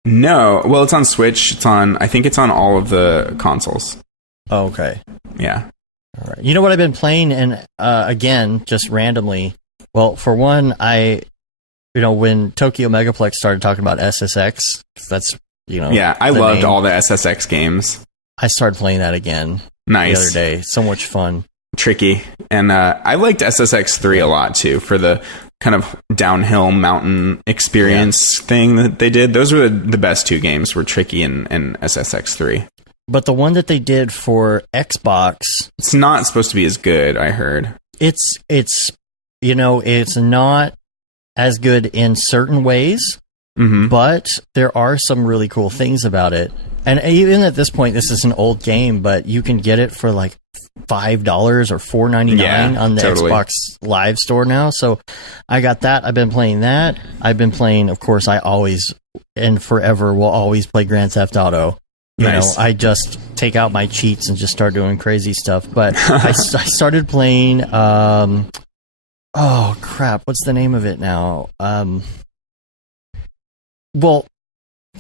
No, well, it's on Switch. I think it's on all of the consoles. Oh, okay. Yeah. All right. You know what I've been playing, and again, just randomly. Well, for one, when Tokyo Megaplex started talking about SSX, that's Yeah, I loved all the SSX games. I started playing that again. Nice. The other day. So much fun. Tricky. And I liked SSX 3 a lot, too, for the kind of downhill mountain experience thing that they did. Those were the best two games, were Tricky and SSX 3. But the one that they did for Xbox... It's not supposed to be as good, I heard. It's not as good in certain ways, but there are some really cool things about it. And even at this point, this is an old game, but you can get it for like $5 or $4.99 on the Xbox Live Store now. So I got that. I've been playing that. I've been playing, of course, I always and forever will always play Grand Theft Auto. I just take out my cheats and just start doing crazy stuff. But I started playing... oh, crap. What's the name of it now?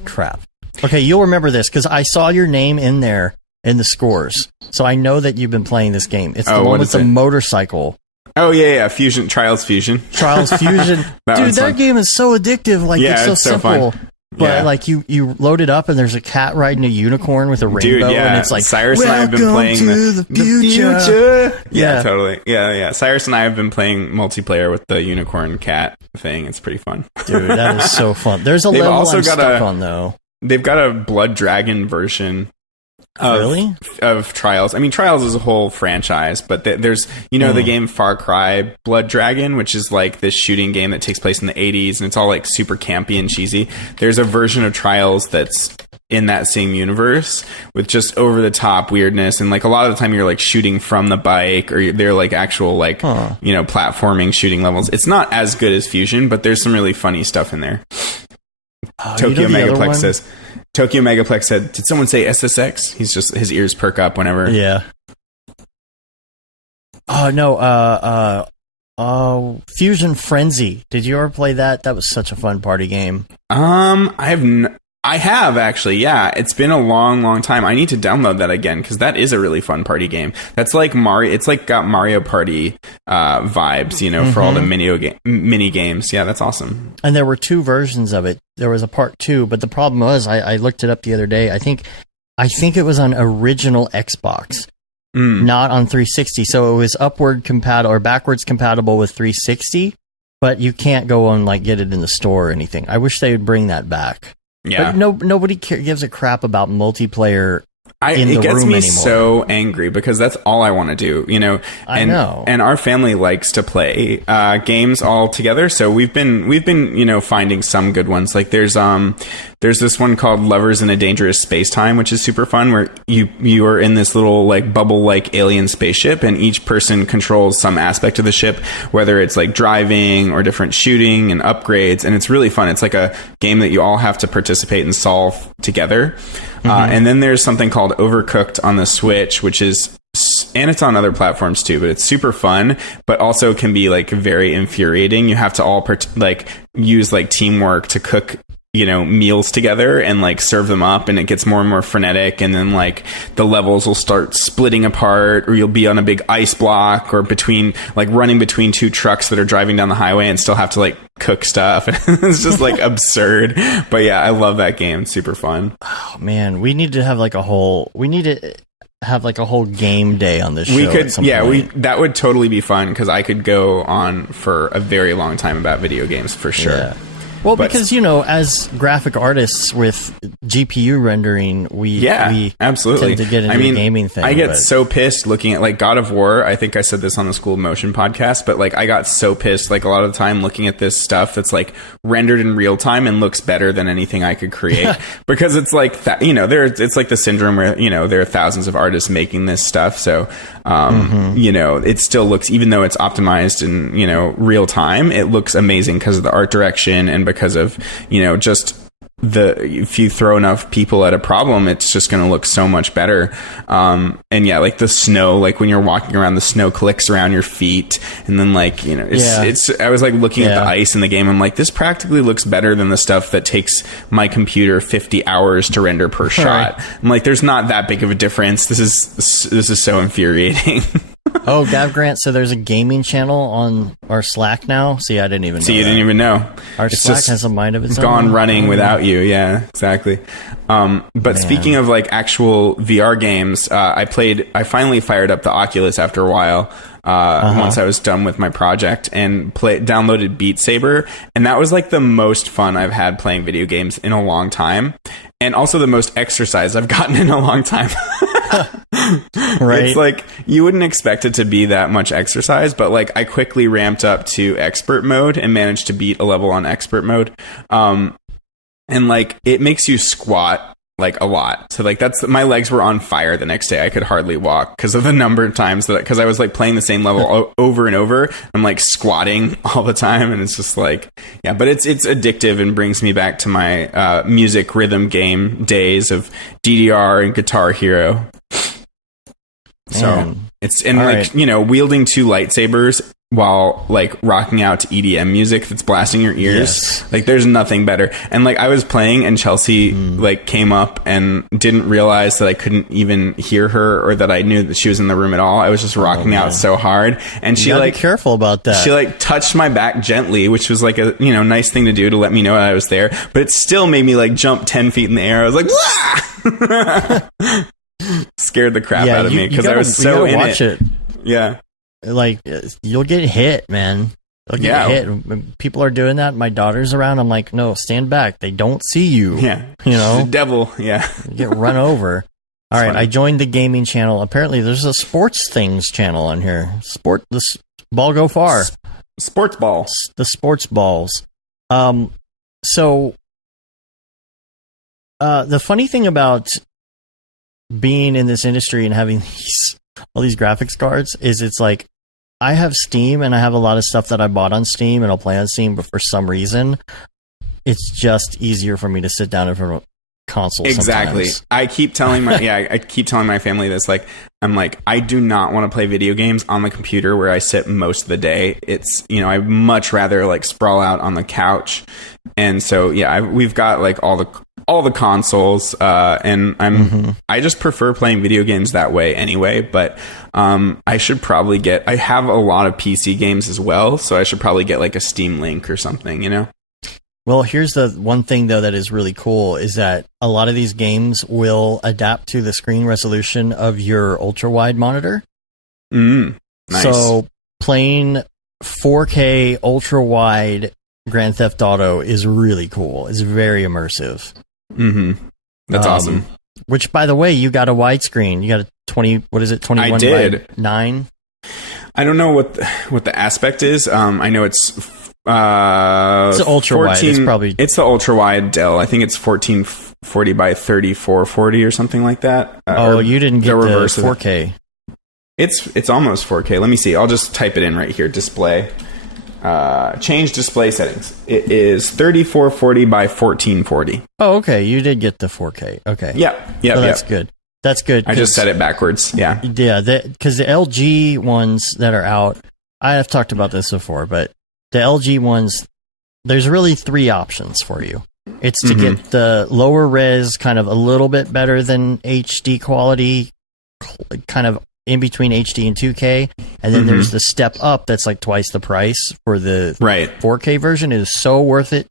Crap. Okay, you'll remember this because I saw your name in there in the scores. So I know that you've been playing this game. It's the one with the motorcycle. Oh, yeah. Trials Fusion. Trials Fusion. Dude, that game is so addictive. Like, it's so simple. Fun. But like you load it up and there's a cat riding a unicorn with a rainbow, and it's like Cyrus and I have been playing the future. Yeah, totally. Yeah. Cyrus and I have been playing multiplayer with the unicorn cat thing. It's pretty fun. Dude, that is so fun. There's a level I'm stuck on though. They've got a Blood Dragon version of Trials. I mean, Trials is a whole franchise, but there's, the game Far Cry Blood Dragon, which is like this shooting game that takes place in the 80s, and it's all like super campy and cheesy. There's a version of Trials that's in that same universe with just over the top weirdness, and like a lot of the time you're like shooting from the bike, or they're like actual platforming shooting levels. It's not as good as Fusion, but there's some really funny stuff in there. Tokyo Megaplex said, "Did someone say SSX?" His ears perk up whenever. Yeah. Oh no. Fusion Frenzy. Did you ever play that? That was such a fun party game. I have actually. Yeah, it's been a long time. I need to download that again because that is a really fun party game. That's like Mario. It's like got Mario Party vibes, for all the mini games. Yeah, that's awesome. And there were two versions of it. There was a part 2, but the problem was I looked it up the other day. I think it was on original Xbox, not on 360. So it was upward compatible or backwards compatible with 360, but you can't go on get it in the store or anything. I wish they would bring that back. Yeah. But nobody gives a crap about multiplayer. It gets me so angry because that's all I want to do, I know. And our family likes to play games all together, so we've been finding some good ones. Like there's this one called Lovers in a Dangerous Space-Time, which is super fun, where you are in this little like bubble like alien spaceship, and each person controls some aspect of the ship, whether it's like driving or different shooting and upgrades, and it's really fun. It's like a game that you all have to participate and solve together. And then there's something called Overcooked on the Switch, which is, and it's on other platforms too, but it's super fun, but also can be like very infuriating. You have to all use like teamwork to cook, meals together and like serve them up, and it gets more and more frenetic, and then like the levels will start splitting apart, or you'll be on a big ice block, or running between two trucks that are driving down the highway and still have to like cook stuff. It's just like absurd, but yeah, I love that game. It's super fun. Oh man, we need to have like we need to have like a whole game day on this show. We could, that would totally be fun because I could go on for a very long time about video games for sure. Yeah. Well, because, as graphic artists with GPU rendering, we absolutely tend to get into the gaming thing. I get so pissed looking at like God of War. I think I said this on the School of Motion podcast, but like I got so pissed like a lot of the time looking at this stuff that's like rendered in real time and looks better than anything I could create because it's like that, it's like the syndrome where, there are thousands of artists making this stuff. So, it still looks, even though it's optimized in, real time, it looks amazing because of the art direction and because of, just if you throw enough people at a problem, it's just going to look so much better. Like the snow, like when you're walking around, the snow clicks around your feet. And then like, I was like looking at the ice in the game. I'm like, this practically looks better than the stuff that takes my computer 50 hours to render per shot. I'm like, there's not that big of a difference. This is so infuriating. Oh, Gav Grant, so there's a gaming channel on our Slack now? See, I didn't even know. See, you didn't even know. Our Slack has a mind of its own. Gone running without you. Yeah, exactly. But speaking of like actual VR games, I finally fired up the Oculus after a while. Once I was done with my project and downloaded Beat Saber. And that was like the most fun I've had playing video games in a long time. And also the most exercise I've gotten in a long time. Right. It's like you wouldn't expect it to be that much exercise, but like I quickly ramped up to expert mode and managed to beat a level on expert mode. And like it makes you squat like a lot. So like my legs were on fire the next day. I could hardly walk because of the number of times because I was like playing the same level over and over. I'm like squatting all the time. And it's just like, but it's addictive and brings me back to my music rhythm game days of DDR and Guitar Hero. So it's wielding two lightsabers while like rocking out to EDM music that's blasting your ears. Like there's nothing better. And like I was playing and Chelsea like came up and didn't realize that I couldn't even hear her or that I knew that she was in the room at all. I was just rocking out so hard. And she like be careful about that. She like touched my back gently, which was like a nice thing to do to let me know I was there. But it still made me like jump 10 feet in the air. I was like, wah! Scared the crap out of me because I was so in it. Yeah. Like you'll get hit, man. You'll get hit. When people are doing that, my daughter's around. I'm like, no, stand back. They don't see you. Yeah, the devil. Yeah, you get run over. All right, funny. I joined the gaming channel. Apparently, there's a sports things channel on here. This ball go far. Sports balls. The sports balls. So the funny thing about being in this industry and having all these graphics cards is it's like I have Steam and I have a lot of stuff that I bought on Steam and I'll play on Steam, but for some reason it's just easier for me to sit down in front of a console. Exactly. Sometimes. I keep telling my family this, like I'm like, I do not want to play video games on the computer where I sit most of the day. It's, I'd much rather like sprawl out on the couch. And so, we've got like all the consoles, and I just prefer playing video games that way anyway, but I should probably I have a lot of PC games as well, so I should probably get like a Steam Link or something, Well, here's the one thing though that is really cool is that a lot of these games will adapt to the screen resolution of your ultra wide monitor. Nice. So playing 4K ultra wide Grand Theft Auto is really cool. It's very immersive. That's awesome. Which, by the way, you got a widescreen. You got a 21 I did. by 9? I don't know what the aspect is. I know it's ultra wide. It's the ultra wide Dell. I think it's 1440 by 3440 or something like that. You didn't get the 4K. It's almost 4K. Let me see. I'll just type it in right here. Display. Change display settings. It is 3440 by 1440. Oh, okay. You did get the 4K. Okay. Yeah. That's good. That's good. I just set it backwards. Yeah. Yeah. Because the LG ones that are out, I have talked about this before, but the LG ones, there's really 3 options for you. It's to get the lower res, kind of a little bit better than HD quality, kind of in between HD and 2K, and then there's the step up that's like twice the price for the 4K version. It is so worth it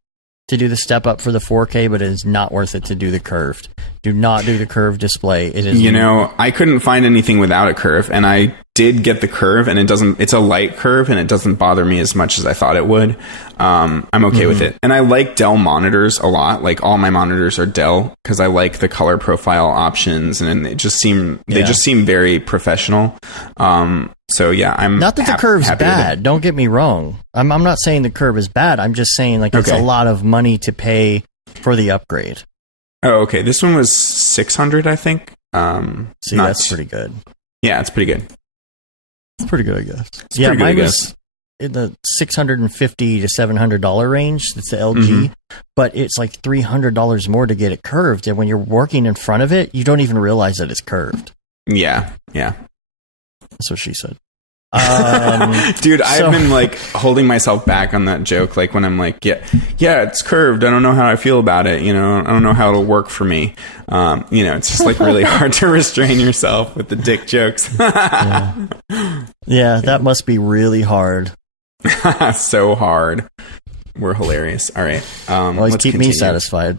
to do the step up for the 4K, but it is not worth it to do the curved. Do not do the curved display. It is. I couldn't find anything without a curve, and I did get the curve, and it's a light curve, and it doesn't bother me as much as I thought it would. I'm okay with it. And I like Dell monitors a lot. Like, all my monitors are Dell because I like the color profile options, and they just seem very professional. So yeah, I'm not that the curve's bad. Don't get me wrong. I'm not saying the curve is bad. I'm just saying it's a lot of money to pay for the upgrade. Oh, okay. This one was $600, I think. That's pretty good. Yeah, it's pretty good. It's pretty good, I guess. Mine was in the $650 to $700 range. It's the LG, but it's like $300 more to get it curved. And when you're working in front of it, you don't even realize that it's curved. Yeah. That's what she said. Dude, I've been like holding myself back on that joke. Like, when I'm like, yeah, it's curved. I don't know how I feel about it. I don't know how it'll work for me. It's just like really hard to restrain yourself with the dick jokes. Yeah, that must be really hard. So hard. We're hilarious. All right. Always keep me satisfied.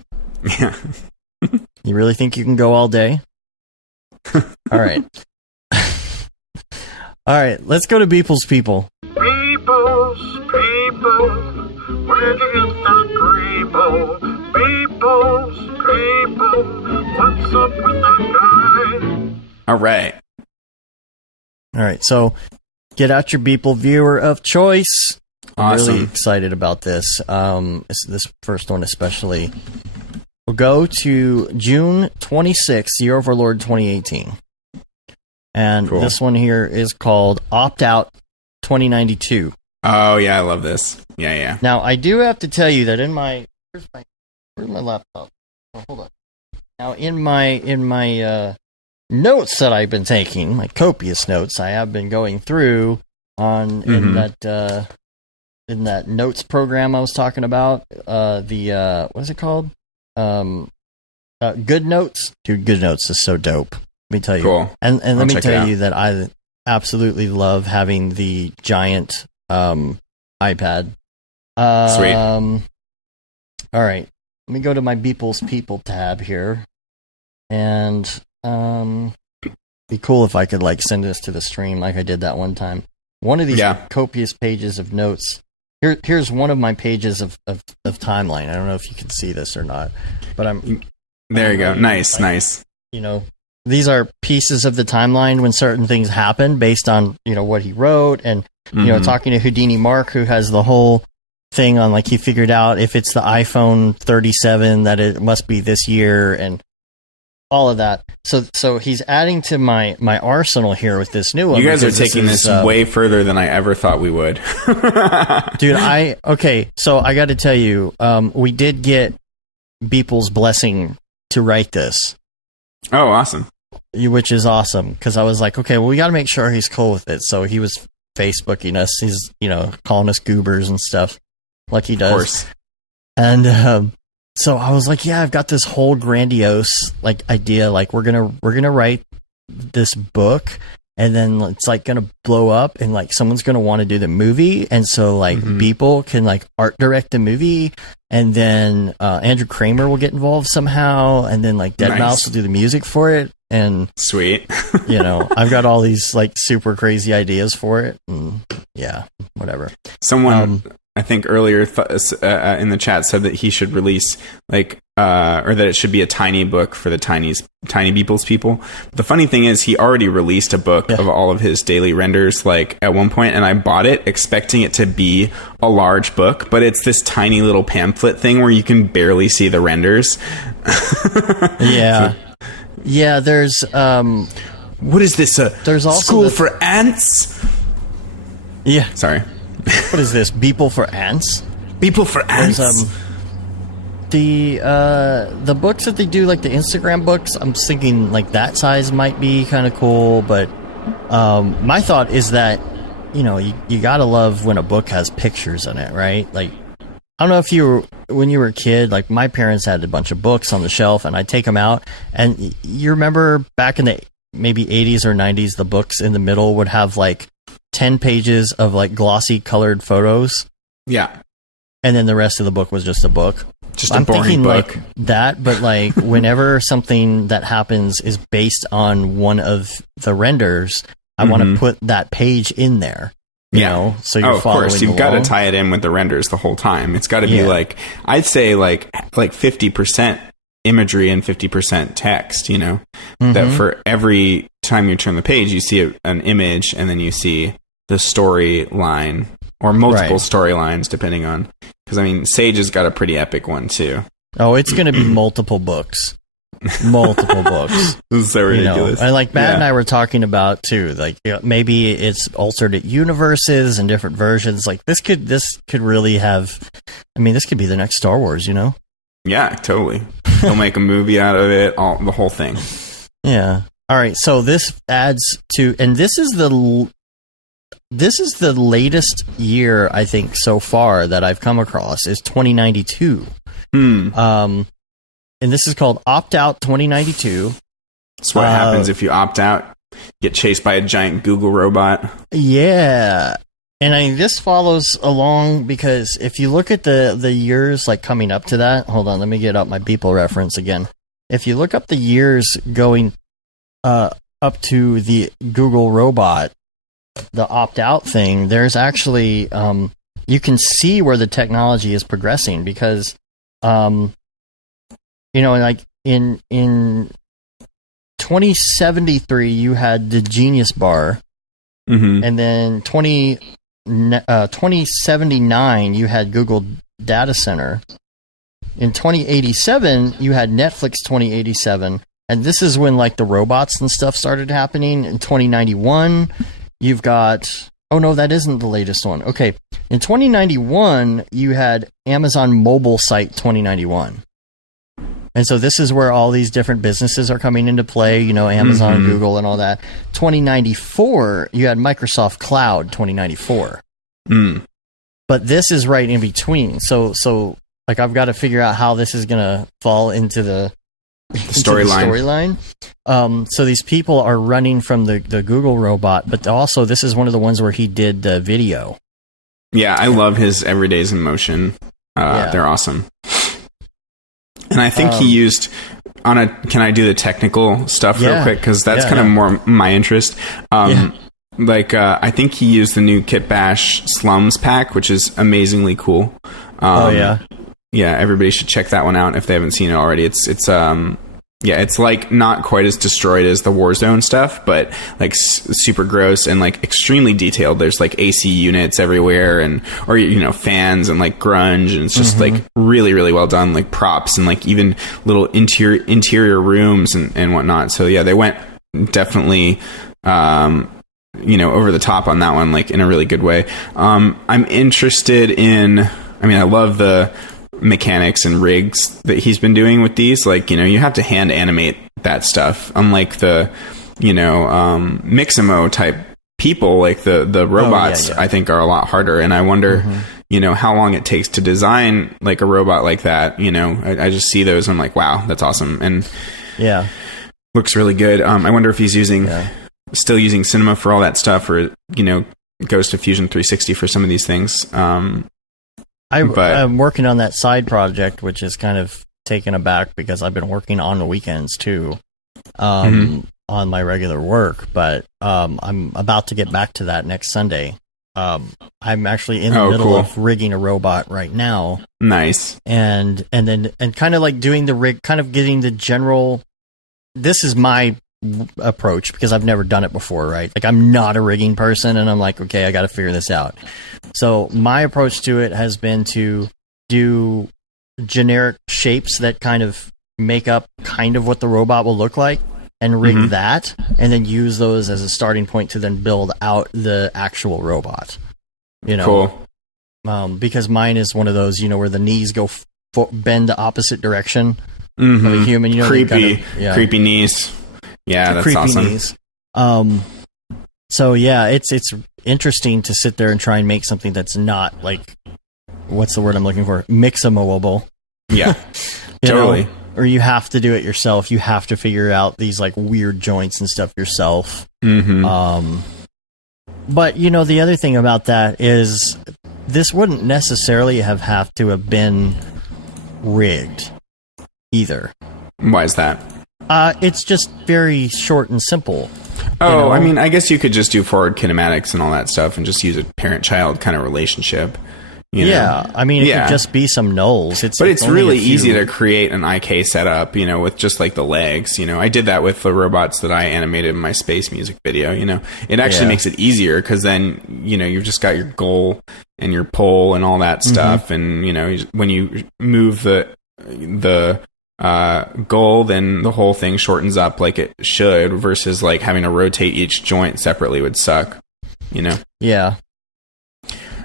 Yeah. You really think you can go all day? All right. All right, let's go to Beeple's People. Beeple's People, where'd you get that Grable? Beeple's People, what's up with that guy? All right. All right, so get out your Beeple viewer of choice. I'm Awesome. really excited about this. This first one especially. We'll go to June 26th, Year of Our Lord 2018. And cool. This one here is called Opt Out 2092. Oh, yeah, I love this. Yeah. Now, I do have to tell you that where's my laptop? Oh, hold on. Now, in my notes that I've been taking, my copious notes, I have been going through in that notes program I was talking about. What is it called? Good Notes. Dude, Good Notes is so dope. Let me tell you. Cool. And let me tell you that I absolutely love having the giant iPad. Sweet. All right. Let me go to my Beeple's People tab here. And be cool if I could send this to the stream like I did that one time. One of these copious pages of notes. Here's one of my pages of timeline. I don't know if you can see this or not, but there you go. Nice. These are pieces of the timeline when certain things happen based on, what he wrote, and, talking to Houdini Mark, who has the whole thing on, he figured out if it's the iPhone 37 that it must be this year and all of that. So he's adding to my arsenal here with this new one. You guys are taking this way further than I ever thought we would. Dude, so I got to tell you, we did get Beeple's blessing to write this. Oh, awesome. Which is awesome, because I was like, okay, well, we got to make sure he's cool with it. So he was Facebooking us. He's, calling us goobers and stuff like he does. Of course. And so I was like, yeah, I've got this whole grandiose idea. We're gonna write this book, and then it's gonna blow up, and someone's gonna want to do the movie, and so people can art direct the movie, and then Andrew Kramer will get involved somehow, and then Deadmau5 will do the music for it, and sweet. I've got all these super crazy ideas for it, and yeah, whatever. Someone I think earlier in the chat said that he should release or that it should be a tiny book for the tiny Beeple's People. The funny thing is, he already released a book of all of his daily renders at one point, and I bought it expecting it to be a large book, but it's this tiny little pamphlet thing where you can barely see the renders. Yeah. Yeah, there's what is this? There's also school for ants? Yeah. Sorry. What is this? Beeple for ants? Beeple for ants? The books that they do, the Instagram books, I'm thinking that size might be kind of cool, but my thought is that you gotta love when a book has pictures in it, right? I don't know if when you were a kid, my parents had a bunch of books on the shelf, and I'd take them out, and you remember back in the maybe 80s or 90s, the books in the middle would have 10 pages of glossy colored photos. Yeah. And then the rest of the book was just a book. Just a boring thinking book. like that, but like whenever something that happens is based on one of the renders, I want to put that page in there. You know, so you're of course, you've got to tie it in with the renders the whole time. It's got to be like, I'd say like 50% imagery and 50% text, you know, that for every time you turn the page, you see an image and then you see the storyline or multiple storylines depending on, because I mean, Sage has got a pretty epic one too. Oh, it's going to be multiple books. Multiple books. This is so ridiculous. And like Matt and I were talking about too, like maybe it's alternate universes and different versions. Like this could really have, I mean, this could be the next Star Wars, you know? Yeah, totally. They'll make a movie out of it, the whole thing. Yeah. All right. So this adds to, and this is the latest year I think so far that I've come across is 2092. And this is called Opt Out 2092. That's what happens if you opt out. Get chased by a giant Google robot. Yeah. And this follows along because if you look at the years like coming up to that, hold on, let me get up my Beeple reference again. If you look up the years going up to the Google robot, the opt out thing, there's actually you can see where the technology is progressing because you know, like in 2073 you had the Genius Bar, and then 2079 you had Google Data Center. In 2087 you had Netflix 2087, and this is when like the robots and stuff started happening. In 2091 you've got, oh no, that isn't the latest one. Okay, in 2091 you had Amazon mobile site 2091. And so this is where all these different businesses are coming into play, you know, Amazon, Google, and all that. 2094, you had Microsoft Cloud 2094. But this is right in between. So like I've got to figure out how this is going to fall into the storyline. So these people are running from the Google robot, but also this is one of the ones where he did the video. Yeah, I love his Everydays in Motion. They're awesome. And I think he used can I do the technical stuff real quick? Because that's kind of more my interest. I think he used the new Kit Bash Slums pack, which is amazingly cool. Yeah, everybody should check that one out if they haven't seen it already. It's like not quite as destroyed as the Warzone stuff, but like super gross and like extremely detailed. There's like AC units everywhere or you know, fans and like grunge, and it's just like really, really well done, like props and like even little interior rooms and whatnot. So yeah, they went definitely, you know, over the top on that one, like in a really good way. I'm interested in, I mean, I love the mechanics and rigs that he's been doing with these. Like, you know, you have to hand animate that stuff, unlike the, you know, Mixamo type people. Like the robots I think are a lot harder, and I wonder you know, how long it takes to design like a robot like that. You know, I just see those and I'm like, wow, that's awesome, and looks really good. I wonder if he's still using Cinema for all that stuff, or, you know, goes to Fusion 360 for some of these things. I'm working on that side project, which is kind of taken aback because I've been working on the weekends too, on my regular work. But I'm about to get back to that next Sunday. I'm actually in the middle of rigging a robot right now. Nice. And kind of like doing the rig, kind of getting the general. This is my approach because I've never done it before, right? Like, I'm not a rigging person, and I'm like, okay, I got to figure this out. So my approach to it has been to do generic shapes that kind of make up kind of what the robot will look like, and rig that, and then use those as a starting point to then build out the actual robot. You know, because mine is one of those, you know, where the knees go bend the opposite direction of a human. You know, creepy knees. Yeah, that's creepy awesome. Knees. So yeah, it's interesting to sit there and try and make something that's not like, what's the word I'm looking for? Mixamowable. Yeah, totally. Know? Or you have to do it yourself. You have to figure out these like weird joints and stuff yourself. But you know, the other thing about that is this wouldn't necessarily have to have been rigged either. Why is that? It's just very short and simple. Oh, I mean, I guess you could just do forward kinematics and all that stuff and just use a parent-child kind of relationship. Yeah, I mean, it could just be some nulls. But it's really easy to create an IK setup, with just like the legs. I did that with the robots that I animated in my space music video. It actually makes it easier because then, you've just got your goal and your pole and all that stuff. And, when you move the goal, then the whole thing shortens up like it should versus like having to rotate each joint separately would suck, Yeah.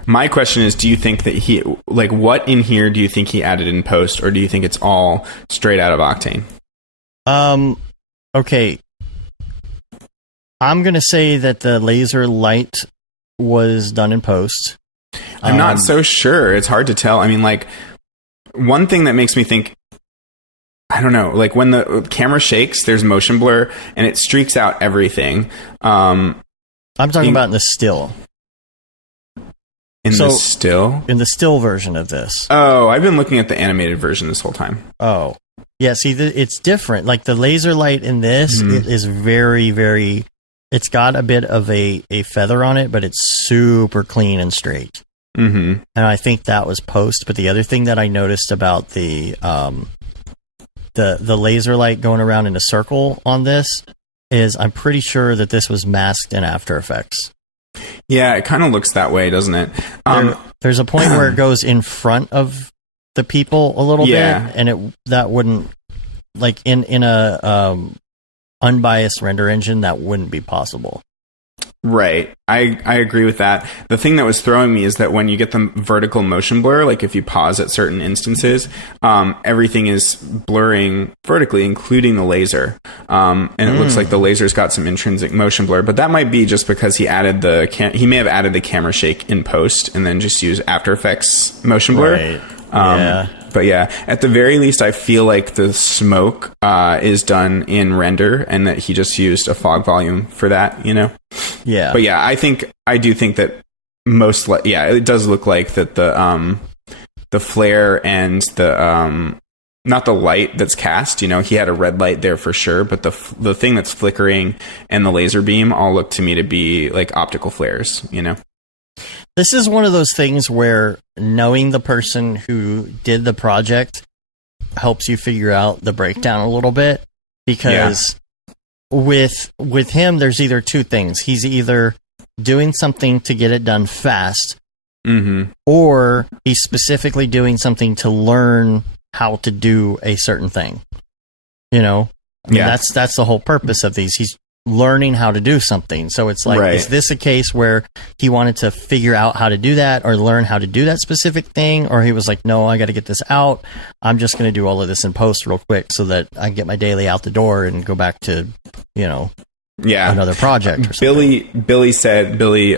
My question is, do you think that what in here do you think he added in post, or do you think it's all straight out of Octane? Okay. I'm going to say that the laser light was done in post. I'm not so sure. It's hard to tell. I mean, like, one thing that makes me think, I don't know, like when the camera shakes, there's motion blur and it streaks out everything. I'm talking about in the still. In the still? In the still version of this. Oh, I've been looking at the animated version this whole time. Oh. Yeah, see, it's different. Like, the laser light in this is very, very... It's got a bit of a feather on it, but it's super clean and straight. Mm-hmm. And I think that was post. But the other thing that I noticed about the laser light going around in a circle on this is I'm pretty sure that this was masked in After Effects. Yeah, it kind of looks that way, doesn't it? There's a point where it goes in front of the people a little bit, and that wouldn't, like, in a unbiased render engine, that wouldn't be possible. Right. I agree with that. The thing that was throwing me is that when you get the vertical motion blur, like if you pause at certain instances, everything is blurring vertically, including the laser. And it looks like the laser's got some intrinsic motion blur, but that might be just because he added he may have added the camera shake in post and then just use After Effects motion blur. Right. Yeah. But yeah, at the very least, I feel like the smoke is done in render and that he just used a fog volume for that, Yeah. But yeah, I do think that it does look like that the flare and the not the light that's cast, he had a red light there for sure, but the thing that's flickering and the laser beam all look to me to be like optical flares, This is one of those things where knowing the person who did the project helps you figure out the breakdown a little bit, because with him, there's either two things. He's either doing something to get it done fast, or he's specifically doing something to learn how to do a certain thing. That's the whole purpose of these. He's learning how to do something. So it's like, is this a case where he wanted to figure out how to do that or learn how to do that specific thing? Or he was like, no, I got to get this out. I'm just going to do all of this in post real quick so that I can get my daily out the door and go back to, another project or something. Billy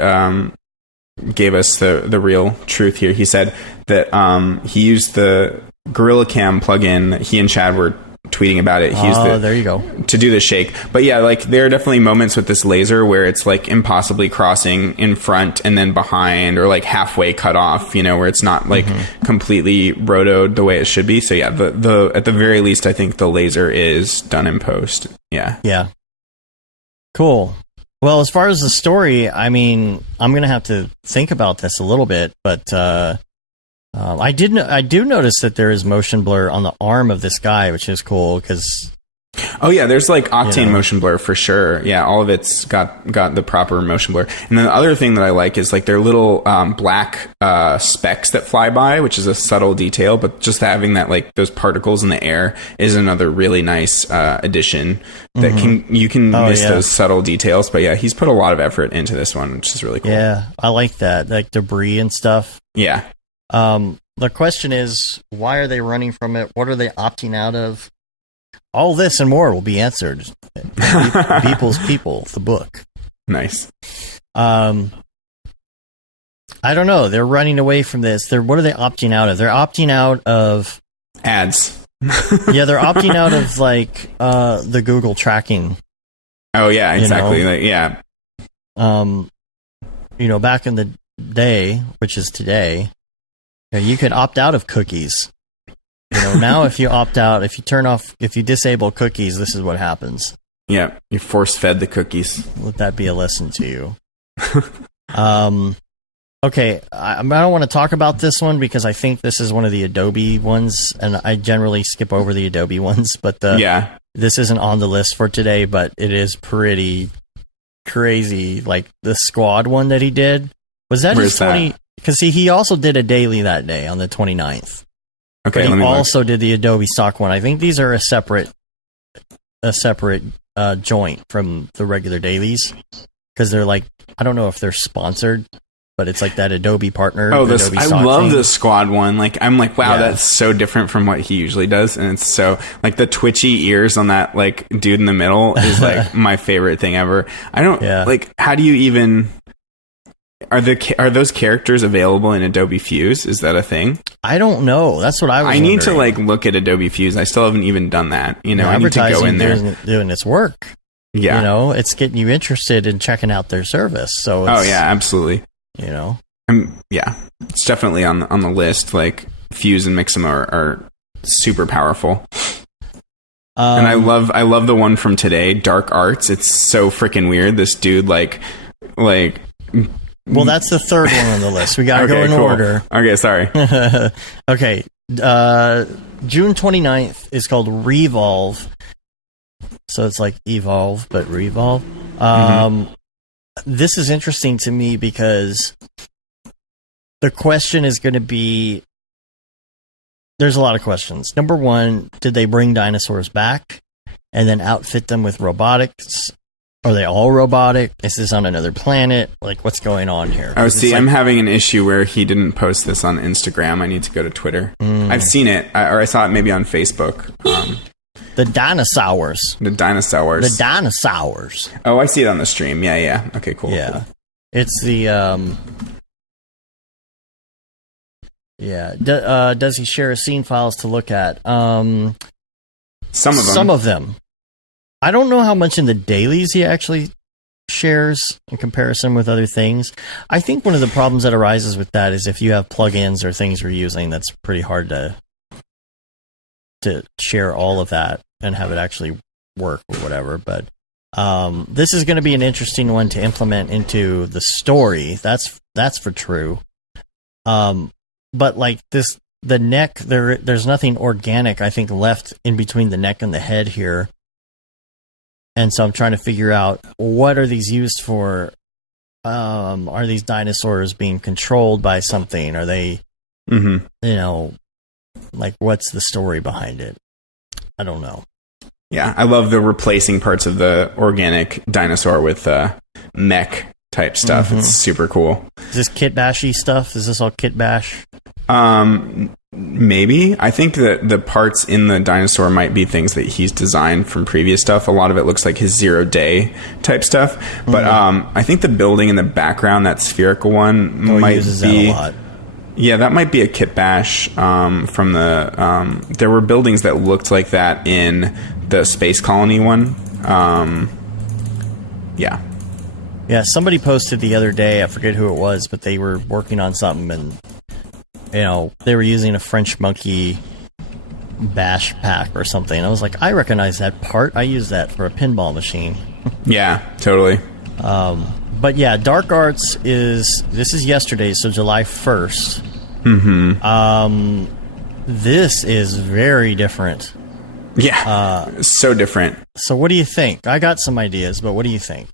gave us the real truth here. He said that he used the Gorilla Cam plugin that he and Chad were tweeting about it. He used there you go. To do the shake. But yeah, like there are definitely moments with this laser where it's like impossibly crossing in front and then behind, or like halfway cut off, where it's not like completely rotoed the way it should be. So yeah, the at the very least, I think the laser is done in post. Yeah. Yeah. Cool. Well, as far as the story, I mean, I'm going to have to think about this a little bit, but I do notice that there is motion blur on the arm of this guy, which is cool because. Oh yeah, there's like Octane motion blur for sure. Yeah, all of it's got the proper motion blur. And then the other thing that I like is like their little black specks that fly by, which is a subtle detail, but just having that, like those particles in the air, is another really nice addition that you can miss those subtle details. But yeah, he's put a lot of effort into this one, which is really cool. Yeah, I like that, like debris and stuff. Yeah. The question is, why are they running from it? What are they opting out of? All this and more will be answered. People's People, the book. Nice. I don't know. They're running away from this. What are they opting out of? They're opting out of ads. Yeah, they're opting out of like the Google tracking. Oh yeah, exactly. Like, yeah. Back in the day, which is today, you could opt out of cookies. Now if you opt out, if you disable cookies, this is what happens. Yeah, you force-fed the cookies. Let that be a lesson to you. Okay, I don't want to talk about this one because I think this is one of the Adobe ones, and I generally skip over the Adobe ones, but this isn't on the list for today, but it is pretty crazy. Like the squad one that he did. Was that his 20? Because he also did a daily that day on the 29th. Okay, but he also did the Adobe stock one. I think these are a separate joint from the regular dailies because they're like, I don't know if they're sponsored, but it's like that Adobe partner. Oh, I love the squad one. Like, I'm like, wow, that's so different from what he usually does, and it's so like the twitchy ears on that like dude in the middle is like my favorite thing ever. I don't like. How do you even? Are those characters available in Adobe Fuse? Is that a thing? I don't know. That's what I was need to like look at Adobe Fuse. I still haven't even done that. I need to go in there. Doing its work. Yeah. It's getting you interested in checking out their service. So absolutely. It's definitely on the list. Like Fuse and Mixamo are super powerful. And I love the one from today, Dark Arts. It's so freaking weird. This dude like well, that's the third one on the list. We got to go in order. Okay, sorry. Okay. June 29th is called Revolve. So it's like Evolve, but Revolve. This is interesting to me because the question is going to be... There's a lot of questions. Number one, did they bring dinosaurs back and then outfit them with robotics? Are they all robotic? Is this on another planet? Like, what's going on here? Oh, see, I'm having an issue where he didn't post this on Instagram. I need to go to Twitter. I've seen it, or I saw it maybe on Facebook. The dinosaurs. The dinosaurs. The dinosaurs. Oh, I see it on the stream. Yeah. Okay, cool. Yeah. Cool. It's the... does he share his scene files to look at? Some of them. Some of them. I don't know how much in the dailies he actually shares in comparison with other things. I think one of the problems that arises with that is if you have plugins or things you're using, that's pretty hard to share all of that and have it actually work or whatever. But this is going to be an interesting one to implement into the story. That's for true. But like the neck, there's nothing organic, I think, left in between the neck and the head here. And so I'm trying to figure out, what are these used for? Are these dinosaurs being controlled by something? Are they, like, what's the story behind it? I don't know. Yeah, I love the replacing parts of the organic dinosaur with mech type stuff. It's super cool. Is this Kit Bashy stuff? Is this all Kit Bash? Maybe. I think that the parts in the dinosaur might be things that he's designed from previous stuff. A lot of it looks like his 0 day type stuff. But I think the building in the background, that spherical one, might be... That a lot. Yeah, that might be a Kit Bash from the... there were buildings that looked like that in the Space Colony one. Yeah. Yeah, somebody posted the other day, I forget who it was, but they were working on something and... they were using a French monkey bash pack or something. I was like, I recognize that part. I use that for a pinball machine. Yeah, totally. But yeah, Dark Arts this is yesterday, so July 1st. This is very different. Yeah, so different. So what do you think? I got some ideas, but what do you think?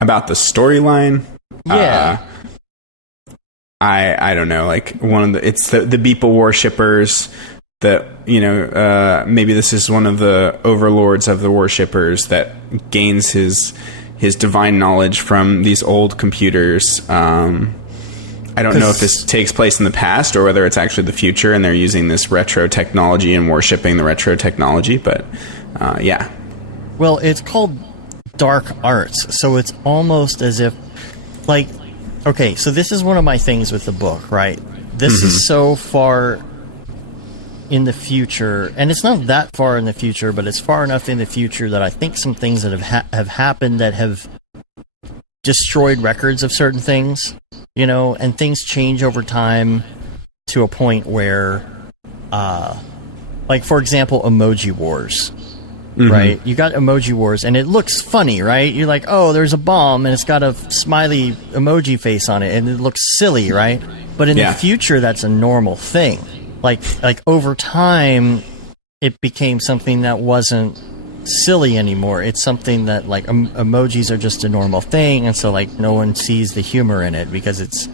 About the storyline? Yeah. I don't know, like it's the Beeple worshippers that, maybe this is one of the overlords of the worshippers that gains his divine knowledge from these old computers. I don't know if this takes place in the past or whether it's actually the future and they're using this retro technology and worshipping the retro technology, but yeah. Well, it's called Dark Arts, so it's almost as if, like, okay, so this is one of my things with the book, right? This is so far in the future, and it's not that far in the future, but it's far enough in the future that I think some things that have happened that have destroyed records of certain things, and things change over time to a point where like for example, Emoji Wars. Right, you got Emoji Wars, and it looks funny, right? You're like, oh, there's a bomb, and it's got a smiley emoji face on it, and it looks silly, right? But in the future, that's a normal thing. Like over time, it became something that wasn't silly anymore. It's something that like emojis are just a normal thing, and so like no one sees the humor in it because it's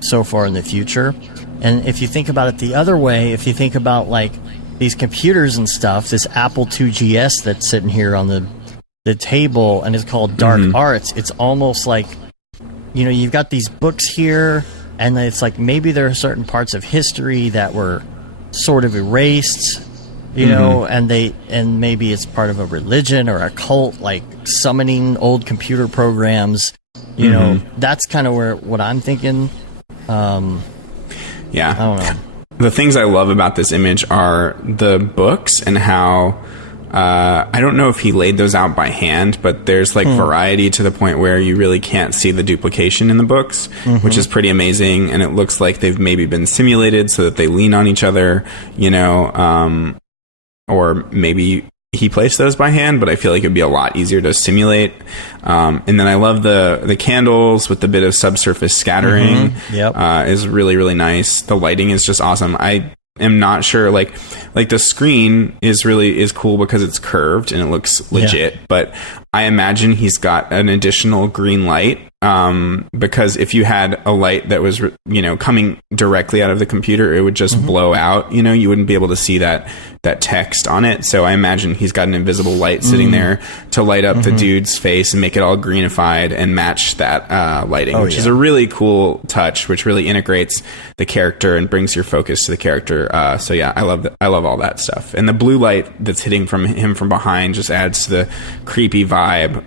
so far in the future. And if you think about it the other way, if you think about like these computers and stuff, this Apple IIgs that's sitting here on the table, and it's called Dark Arts. It's almost like, you know, you've got these books here, and it's like maybe there are certain parts of history that were sort of erased, you know, and maybe it's part of a religion or a cult, like summoning old computer programs. You know, that's kind of what I'm thinking. I don't know. The things I love about this image are the books and how I don't know if he laid those out by hand, but there's like variety to the point where you really can't see the duplication in the books, which is pretty amazing. And it looks like they've maybe been simulated so that they lean on each other, you know, or maybe he placed those by hand, but I feel like it'd be a lot easier to simulate. And then I love the candles with the bit of subsurface scattering. Is really, really nice. The lighting is just awesome. I am not sure, like the screen is cool because it's curved and it looks legit, but I imagine he's got an additional green light. Because if you had a light that was, you know, coming directly out of the computer, it would just blow out, you know, you wouldn't be able to see that text on it. So I imagine he's got an invisible light sitting there to light up the dude's face and make it all greenified and match that lighting, which is a really cool touch, which really integrates the character and brings your focus to the character. So yeah, I love all that stuff. And the blue light that's hitting from him from behind just adds to the creepy vibe.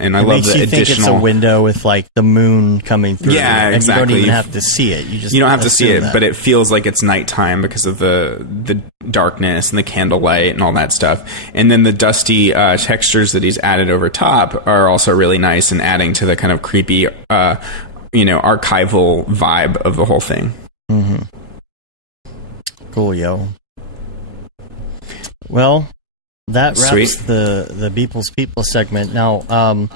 And I love the additional. Think it's a window with like the moon coming through. Yeah, and exactly. You don't even have to see it. You don't have to see it, but it feels like it's nighttime because of the darkness and the candlelight and all that stuff. And then the dusty textures that he's added over top are also really nice and adding to the kind of creepy, you know, archival vibe of the whole thing. Cool, yo. Well, that wraps the Beeple's People segment. Now,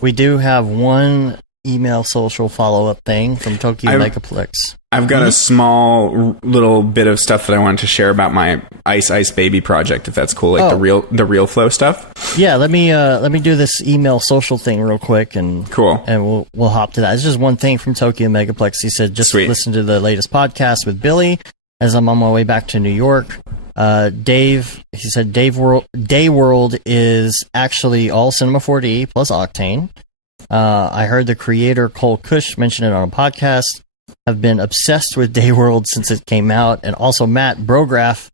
we do have one email social follow-up thing from Tokyo Megaplex. I've got a small little bit of stuff that I wanted to share about my Ice Baby project, if that's cool, like the real flow stuff. Yeah, let me do this email social thing real quick, and cool, and we'll hop to that. It's just one thing from Tokyo Megaplex. He said, just listen to the latest podcast with Billy as I'm on my way back to New York. Dave, he said, Day World is actually all Cinema 4D plus Octane. I heard the creator Cole Cush mention it on a podcast. I've been obsessed with Day World since it came out, and also Matt Brograph.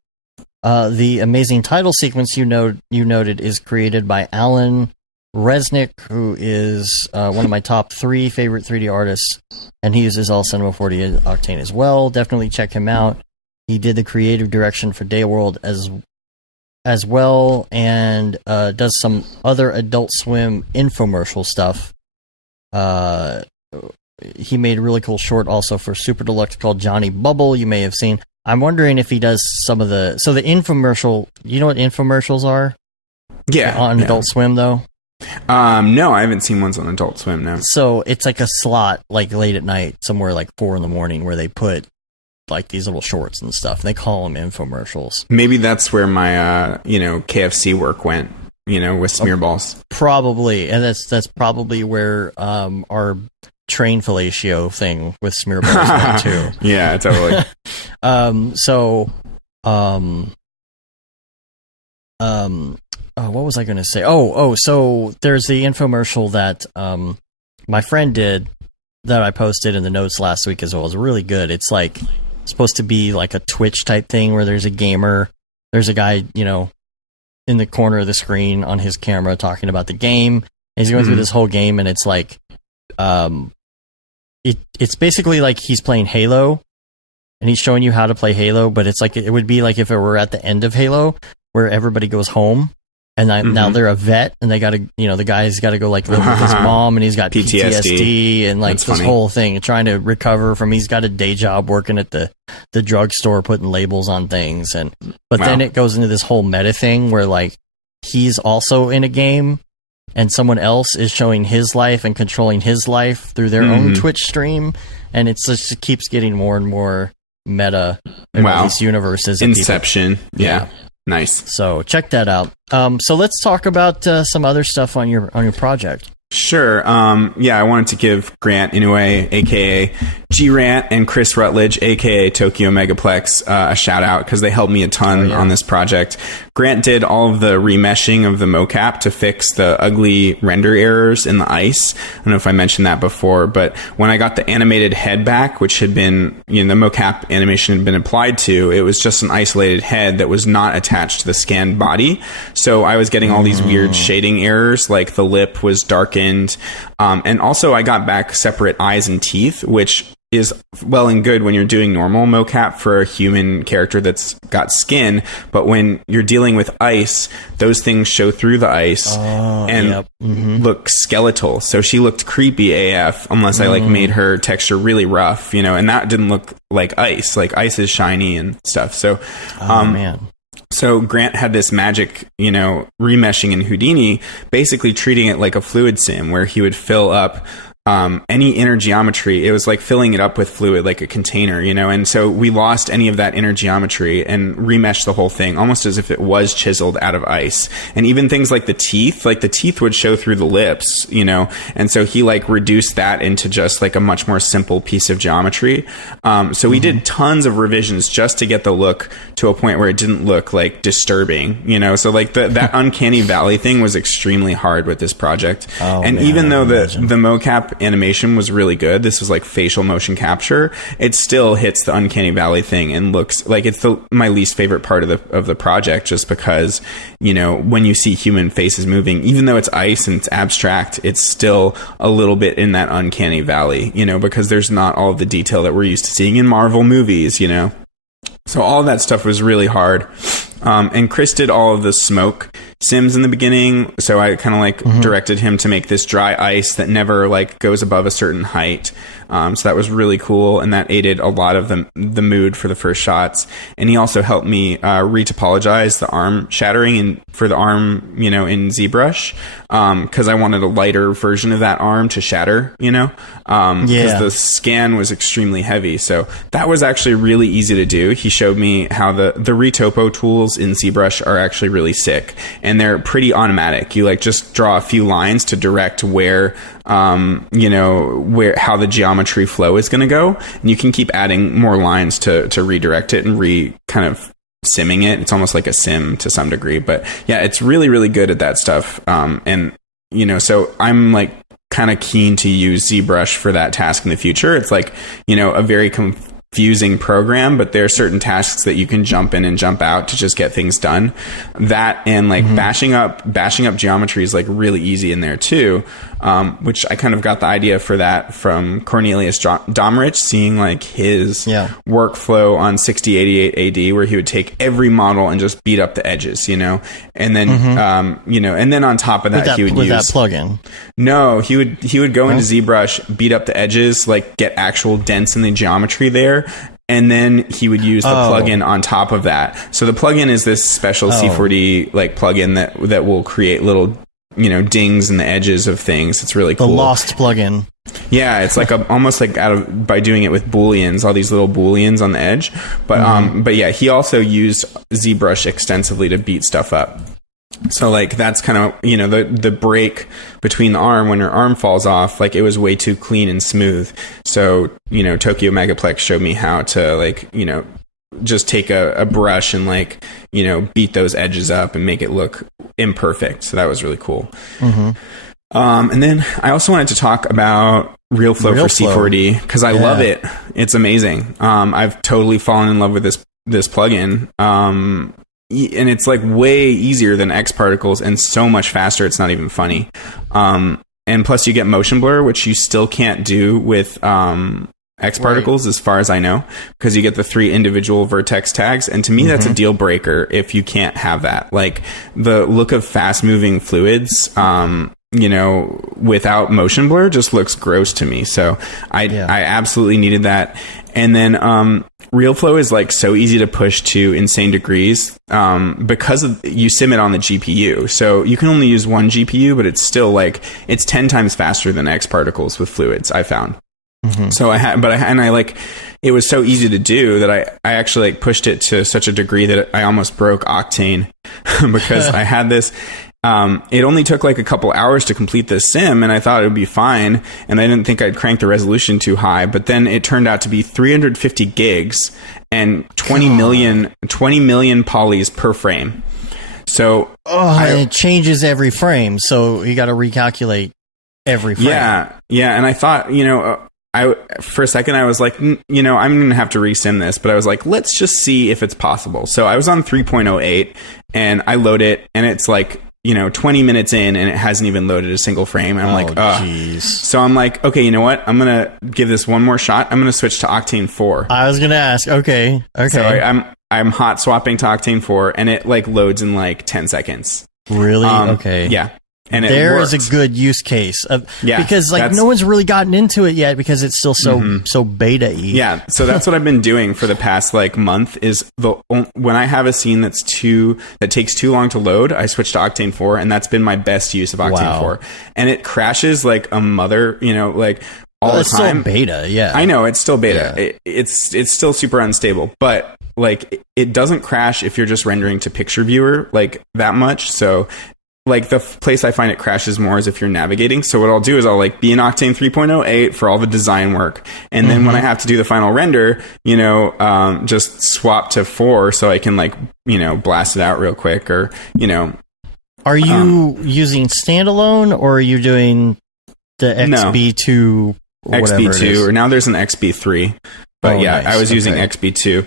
The amazing title sequence you noted is created by Alan Resnick, who is one of my top 3 favorite 3D artists, and he uses all Cinema 4D Octane as well. Definitely check him out. He did the creative direction for Day World as well, and does some other Adult Swim infomercial stuff. He made a really cool short also for Super Deluxe called Johnny Bubble, you may have seen. I'm wondering if he does some of the infomercial, you know what infomercials are? Yeah. On Adult Swim, though? No, I haven't seen ones on Adult Swim, no. So it's like a slot, like late at night, somewhere like 4 a.m, where they put like these little shorts and stuff. They call them infomercials. Maybe that's where my, KFC work went, with Smearballs. Probably. And that's probably where our train fellatio thing with Smearballs went too. Yeah, totally. What was I going to say? So there's the infomercial that my friend did that I posted in the notes last week as well. It's really good. It's like supposed to be like a Twitch type thing where there's a gamer, there's a guy, in the corner of the screen on his camera talking about the game. And he's going through this whole game, and it's like, it's basically like he's playing Halo, and he's showing you how to play Halo, but it's like it would be like if it were at the end of Halo, where everybody goes home, And now they're a vet, and they got to, the guy's got to go like live with his mom, and he's got PTSD and like this whole thing, trying to recover from. He's got a day job working at the drugstore, putting labels on things, but then it goes into this whole meta thing where like he's also in a game, and someone else is showing his life and controlling his life through their own Twitch stream, and it keeps getting more and more meta in all these universes. Inception, yeah. Nice. So check that out. So let's talk about some other stuff on your project. Sure. I wanted to give Grant Inoue, aka Grant, and Chris Rutledge, aka Tokyo Megaplex, a shout out because they helped me a ton on this project. Grant did all of the remeshing of the mocap to fix the ugly render errors in the ice. I don't know if I mentioned that before, but when I got the animated head back, which had been, the mocap animation had been applied to, it was just an isolated head that was not attached to the scanned body. So I was getting all these weird shading errors, like the lip was darkened. And also I got back separate eyes and teeth, which is well and good when you're doing normal mocap for a human character that's got skin, but when you're dealing with ice, those things show through the ice and look skeletal. So she looked creepy AF unless I made her texture really rough, and that didn't look like ice. Like ice is shiny and stuff. So man. So Grant had this magic, remeshing in Houdini, basically treating it like a fluid sim where he would fill up any inner geometry. It was like filling it up with fluid, like a container, and so we lost any of that inner geometry and remeshed the whole thing almost as if it was chiseled out of ice. And even things like the teeth would show through the lips, and so he reduced that into just like a much more simple piece of geometry. So we did tons of revisions just to get the look to a point where it didn't look like disturbing, so like that uncanny valley thing was extremely hard with this project. Even though the mocap animation was really good, this was like facial motion capture, it still hits the uncanny valley thing and looks like it's my least favorite part of the project, just because when you see human faces moving, even though it's ice and it's abstract, it's still a little bit in that uncanny valley, because there's not all of the detail that we're used to seeing in Marvel movies, so all of that stuff was really hard. And Chris did all of the smoke sims in the beginning, so I kind of directed him to make this dry ice that never goes above a certain height. So that was really cool, and that aided a lot of the mood for the first shots. And he also helped me retopologize the arm shattering for the arm, in ZBrush, because I wanted a lighter version of that arm to shatter, because the scan was extremely heavy. So that was actually really easy to do. He showed me how the retopo tools in ZBrush are actually really sick, and they're pretty automatic. You just draw a few lines to direct where how the geometry flow is going to go, and you can keep adding more lines to redirect it and kind of simming it. It's almost like a sim to some degree, but yeah, it's really, really good at that stuff. So I'm kind of keen to use ZBrush for that task in the future. It's a very confusing program, but there are certain tasks that you can jump in and jump out to just get things done. That and bashing up geometry is really easy in there too, which I kind of got the idea for that from Cornelius Domrich, seeing his workflow on 6088 AD, where he would take every model and just beat up the edges, and then and then on top of that, he would use that plugin. No, he would go into ZBrush, beat up the edges, get actual dents in the geometry there, and then he would use the plugin on top of that. So the plugin is this special C4D plugin that will create little dings in the edges of things. It's really cool. The Lost plugin. Yeah, it's almost by doing it with booleans, all these little booleans on the edge. But yeah, he also used ZBrush extensively to beat stuff up. So that's kind of the break between the arm when her arm falls off, it was way too clean and smooth. So Tokyo Megaplex showed me how to just take a brush and beat those edges up and make it look imperfect. So that was really cool. And then I also wanted to talk about RealFlow for C4D, because I love it. It's amazing. I've totally fallen in love with this plugin. And it's way easier than X Particles and so much faster. It's not even funny. And plus you get motion blur, which you still can't do with X particles, as far as I know, because you get the 3 individual vertex tags. And to me, that's a deal breaker if you can't have that. Like, the look of fast moving fluids, without motion blur just looks gross to me. So I absolutely needed that. And then, RealFlow is like so easy to push to insane degrees, because you sim it on the GPU. So you can only use one GPU, but it's still like, it's 10 times faster than X particles with fluids, I found. So it was so easy to do that I actually like pushed it to such a degree that I almost broke Octane because I had this. It only took like a couple hours to complete this sim, and I thought it would be fine, and I didn't think I'd crank the resolution too high, but then it turned out to be 350 gigs and 20 million polys per frame. So it changes every frame, so you got to recalculate every frame. Yeah, and I thought, for a second I was like, I'm going to have to resim this, but I was like, let's just see if it's possible. So I was on 3.08 and I load it, and it's like, 20 minutes in and it hasn't even loaded a single frame. And I'm like, oh, so I'm like, okay, you know what? I'm going to give this one more shot. I'm going to switch to Octane 4. I was going to ask. Okay. So I'm hot swapping to Octane 4, and it like loads in like 10 seconds. Really? Okay. Yeah. And there is a good use case because like no one's really gotten into it yet because it's still so beta-y. Yeah. So that's what I've been doing for the past like month is when I have a scene that takes too long to load, I switch to Octane 4, and that's been my best use of Octane 4. And it crashes like a mother, like all the time. It's still beta. Yeah. I know it's still beta. Yeah. It's still super unstable, but like it doesn't crash if you're just rendering to picture viewer like that much. So like the place I find it crashes more is if you're navigating. So what I'll do is I'll like be in Octane 3.08 for all the design work. And then when I have to do the final render, just swap to 4 so I can like, blast it out real quick or, Are you using standalone or are you doing the XB2 or whatever it is? Or now there's an XB3. But nice. I was using XB2.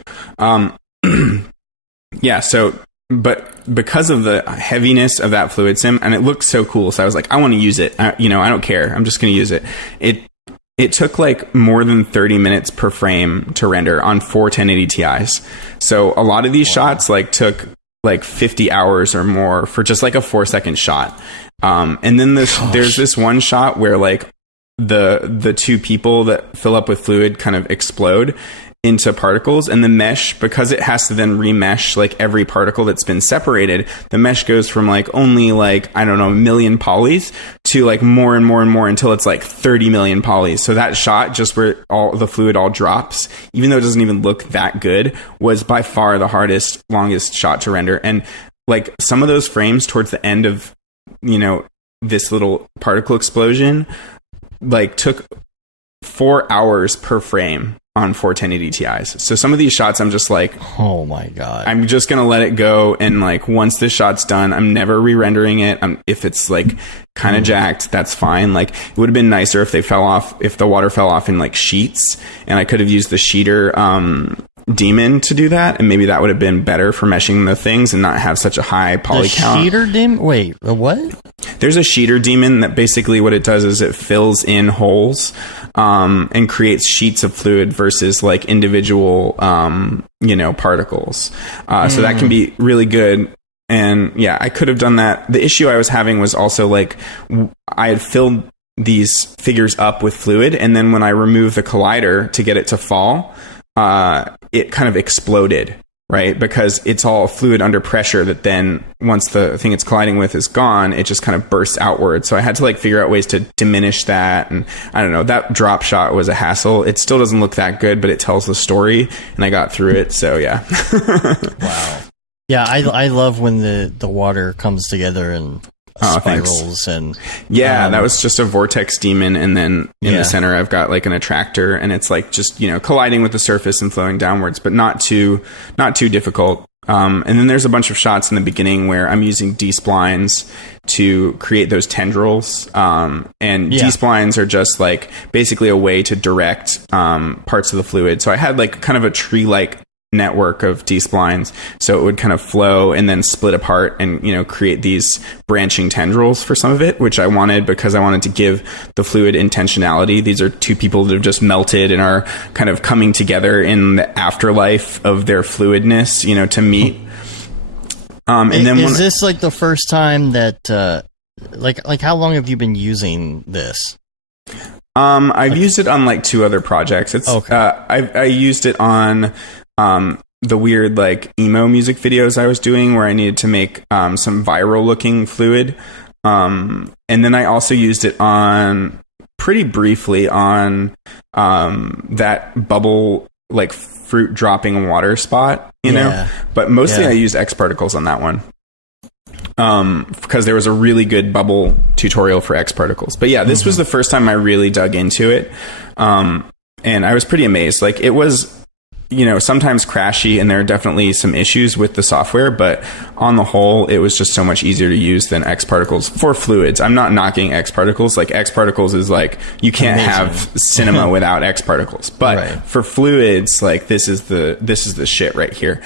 But because of the heaviness of that fluid sim, and it looked so cool, so I was like, I want to use it. I don't care. I'm just going to use it. It took like more than 30 minutes per frame to render on 4 1080 Ti's. So a lot of these shots like took like 50 hours or more for just like a 4-second shot. And then there's this one shot where like the 2 people that fill up with fluid kind of explode into particles, and the mesh, because it has to then remesh like every particle that's been separated, the mesh goes from like only like, I don't know, 1 million polys to like more and more and more until it's like 30 million polys. So that shot, just where all the fluid all drops, even though it doesn't even look that good, was by far the hardest, longest shot to render. And like some of those frames towards the end of, this little particle explosion, like took 4 hours per frame on 4 1080 Ti's. So some of these shots I'm just like, oh my god, I'm just gonna let it go, and like once this shot's done, I'm never re-rendering it. If it's like kind of jacked, that's fine. Like it would have been nicer if the water fell off in like sheets, and I could have used the sheeter daemon to do that, and maybe that would have been better for meshing the things and not have such a high poly count. Sheeter daemon? Wait, what? There's a sheeter daemon that basically what it does is it fills in holes and creates sheets of fluid versus like individual particles. So that can be really good. And yeah, I could have done that. The issue I was having was also like I had filled these figures up with fluid, and then when I removed the collider to get it to fall, it kind of exploded, right? Because it's all fluid under pressure that then once the thing it's colliding with is gone, it just kind of bursts outward. So I had to like figure out ways to diminish that. And I don't know, that drop shot was a hassle. It still doesn't look that good, but it tells the story, and I got through it. So yeah. Wow. Yeah. I love when the water comes together and spirals. And that was just a vortex daemon, and then in the center I've got like an attractor, and it's like just colliding with the surface and flowing downwards, but not too difficult. And then there's a bunch of shots in the beginning where I'm using D-splines to create those tendrils, and D-splines are just like basically a way to direct parts of the fluid. So I had like kind of a tree-like network of D-splines, so it would kind of flow and then split apart and, you know, create these branching tendrils for some of it, which I wanted because I wanted to give the fluid intentionality. These are two people that have just melted and are kind of coming together in the afterlife of their fluidness, you know, to meet. And then is this like the first time that like how long have you been using this? I've used it on like 2 other projects. It's okay. I used it on the weird like emo music videos I was doing where I needed to make some viral looking fluid. And then I also used it on pretty briefly on that bubble like fruit dropping water spot, you know, but mostly I used X particles on that one. Because there was a really good bubble tutorial for X particles. But yeah, this was the first time I really dug into it. And I was pretty amazed. Like, it was, you know, sometimes crashy and there are definitely some issues with the software, but on the whole, it was just so much easier to use than X particles for fluids. I'm not knocking X particles. Like, X particles is like, you can't have cinema without X particles. But for fluids, like, this is the shit right here.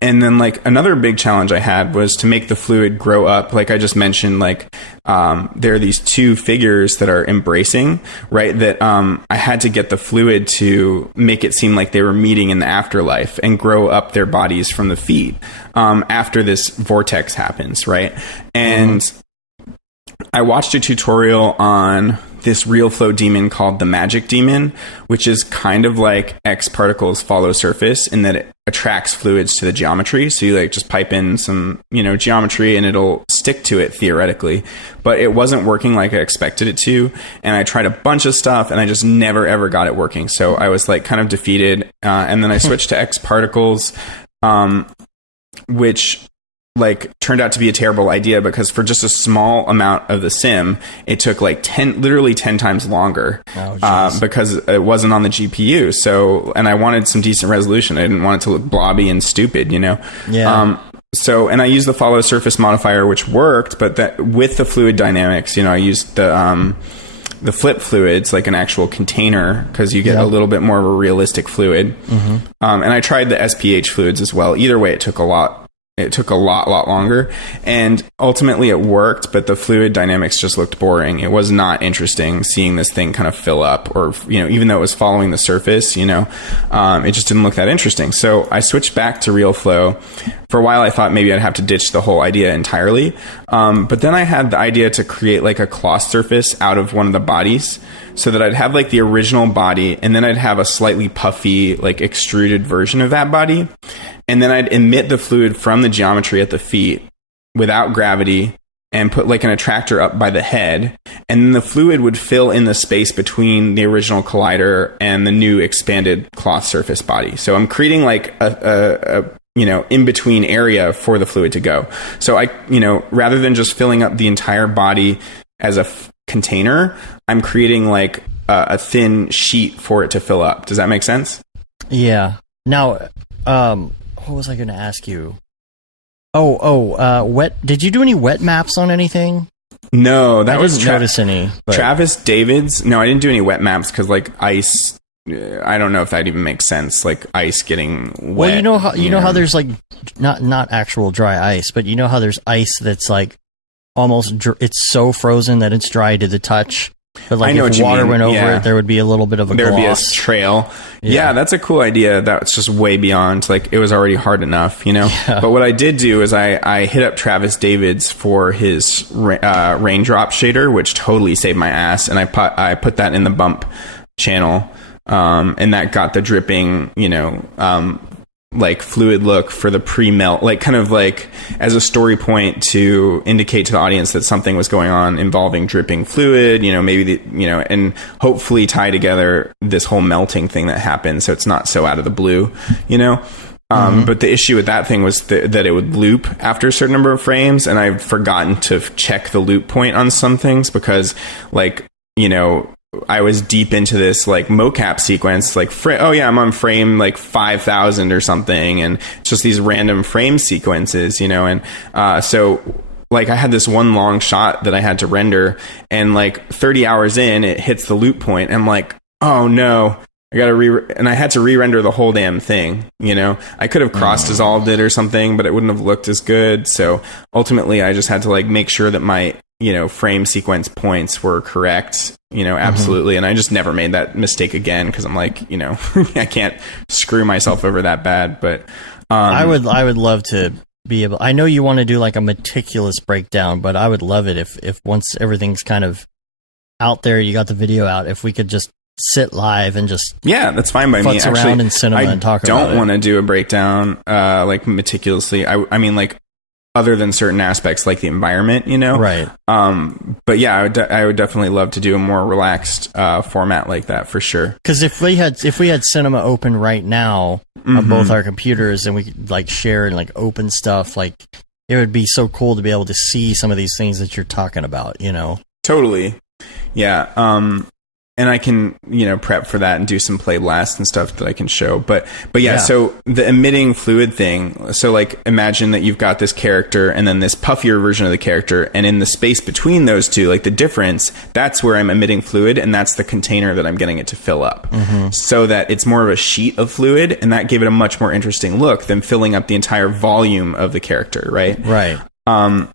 And then like another big challenge I had was to make the fluid grow up. Like I just mentioned, like, there are these 2 figures that are embracing, right? That, I had to get the fluid to make it seem like they were meeting in the afterlife and grow up their bodies from the feet, after this vortex happens. Right. And I watched a tutorial on this real flow daemon called the Magic Daemon, which is kind of like X particles follow surface in that it attracts fluids to the geometry. So you like just pipe in some, you know, geometry and it'll stick to it theoretically, but it wasn't working like I expected it to. And I tried a bunch of stuff and I just never ever got it working. So I was like kind of defeated. And then I switched to X particles, which like turned out to be a terrible idea because for just a small amount of the sim, it took like literally 10 times longer, because it wasn't on the GPU. So, and I wanted some decent resolution. I didn't want it to look blobby and stupid, you know? Yeah. So, and I used the follow surface modifier, which worked, but that with the fluid dynamics, you know, I used the flip fluids, like an actual container, because you get a little bit more of a realistic fluid. And I tried the SPH fluids as well. Either way, it took a lot longer, and ultimately it worked, but the fluid dynamics just looked boring. It was not interesting seeing this thing kind of fill up, or, you know, even though it was following the surface, you know, it just didn't look that interesting. So I switched back to real flow. For a while I thought maybe I'd have to ditch the whole idea entirely, but then I had the idea to create like a cloth surface out of one of the bodies, so that I'd have like the original body, and then I'd have a slightly puffy, like extruded version of that body. And then I'd emit the fluid from the geometry at the feet without gravity and put like an attractor up by the head. And then the fluid would fill in the space between the original collider and the new expanded cloth surface body. So I'm creating like a you know, in between area for the fluid to go. So I, you know, rather than just filling up the entire body as a container, I'm creating like a thin sheet for it to fill up. Does that make sense? Yeah. Now, what was I going to ask you? Wet. Did you do any wet maps on anything? No, that was notice any. But... Travis David's. No, I didn't do any wet maps because like ice. I don't know if that even makes sense. Like ice getting wet. Well, you know how there's like not actual dry ice, but you know how there's ice that's like almost it's so frozen that it's dry to the touch. But like if water went over it, there would be a little bit of a gloss. There would be a trail. Yeah, that's a cool idea. That's just way beyond, like, it was already hard enough, you know? Yeah. But what I did do is I hit up Travis David's for his raindrop shader, which totally saved my ass. And I put that in the bump channel. And that got the dripping, you know, like fluid look for the pre-melt, like kind of like as a story point to indicate to the audience that something was going on involving dripping fluid, you know, maybe you know, and hopefully tie together this whole melting thing that happened. So it's not so out of the blue, you know? But the issue with that thing was that it would loop after a certain number of frames. And I've forgotten to check the loop point on some things because, like, you know, I was deep into this like mocap sequence, like I'm on frame like 5,000 or something, and it's just these random frame sequences, you know, and so like I had this one long shot that I had to render, and like 30 hours in, it hits the loop point. I'm like, oh no, and I had to re-render the whole damn thing. You know, I could have cross-dissolved it or something, but it wouldn't have looked as good. So ultimately, I just had to like make sure that my, you know, frame sequence points were correct. You know, absolutely. And I just never made that mistake again because I'm like, you know, I can't screw myself over that bad. But I would love to be able. I know you want to do like a meticulous breakdown, but I would love it if once everything's kind of out there, you got the video out, if we could just sit live and just that's fine by me. Actually, around in cinema and talk about it. I don't want to do a breakdown like meticulously. I mean, like other than certain aspects like the environment, you know, right? But yeah, I would definitely love to do a more relaxed format like that for sure. Because if we had cinema open right now on both our computers and we could like share and like open stuff, like it would be so cool to be able to see some of these things that you're talking about, you know. Totally. Yeah. And I can, you know, prep for that and do some play blast and stuff that I can show. But yeah, so the emitting fluid thing. So like imagine that you've got this character and then this puffier version of the character. And in the space between those two, like the difference, that's where I'm emitting fluid. And that's the container that I'm getting it to fill up. So that it's more of a sheet of fluid. And that gave it a much more interesting look than filling up the entire volume of the character. Right. Right. And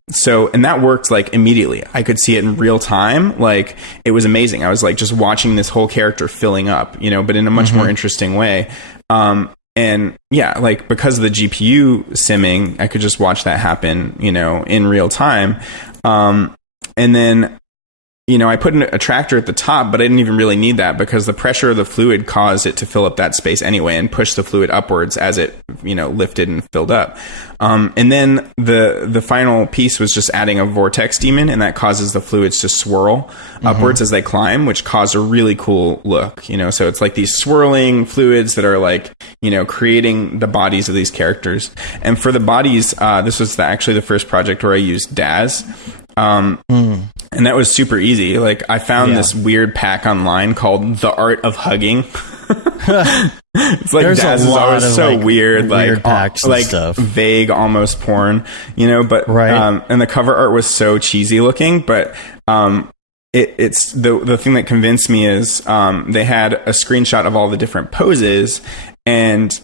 that worked like immediately. I could see it in real time. Like it was amazing. I was like just watching this whole character filling up, you know, but in a much more interesting way. And yeah, like because of the GPU simming, I could just watch that happen, you know, in real time. And then, you know, I put a tractor at the top, but I didn't even really need that because the pressure of the fluid caused it to fill up that space anyway and push the fluid upwards as it, you know, lifted and filled up. And then the final piece was just adding a vortex demon, and that causes the fluids to swirl upwards as they climb, which caused a really cool look, you know. So it's like these swirling fluids that are like, you know, creating the bodies of these characters. And for the bodies, this was actually the first project where I used DAZ. And that was super easy. Like I found this weird pack online called The Art of Hugging. It's like DAZ is always so like, weird packs like stuff. Vague, almost porn, you know, but and the cover art was so cheesy looking, but it's the thing that convinced me is they had a screenshot of all the different poses, and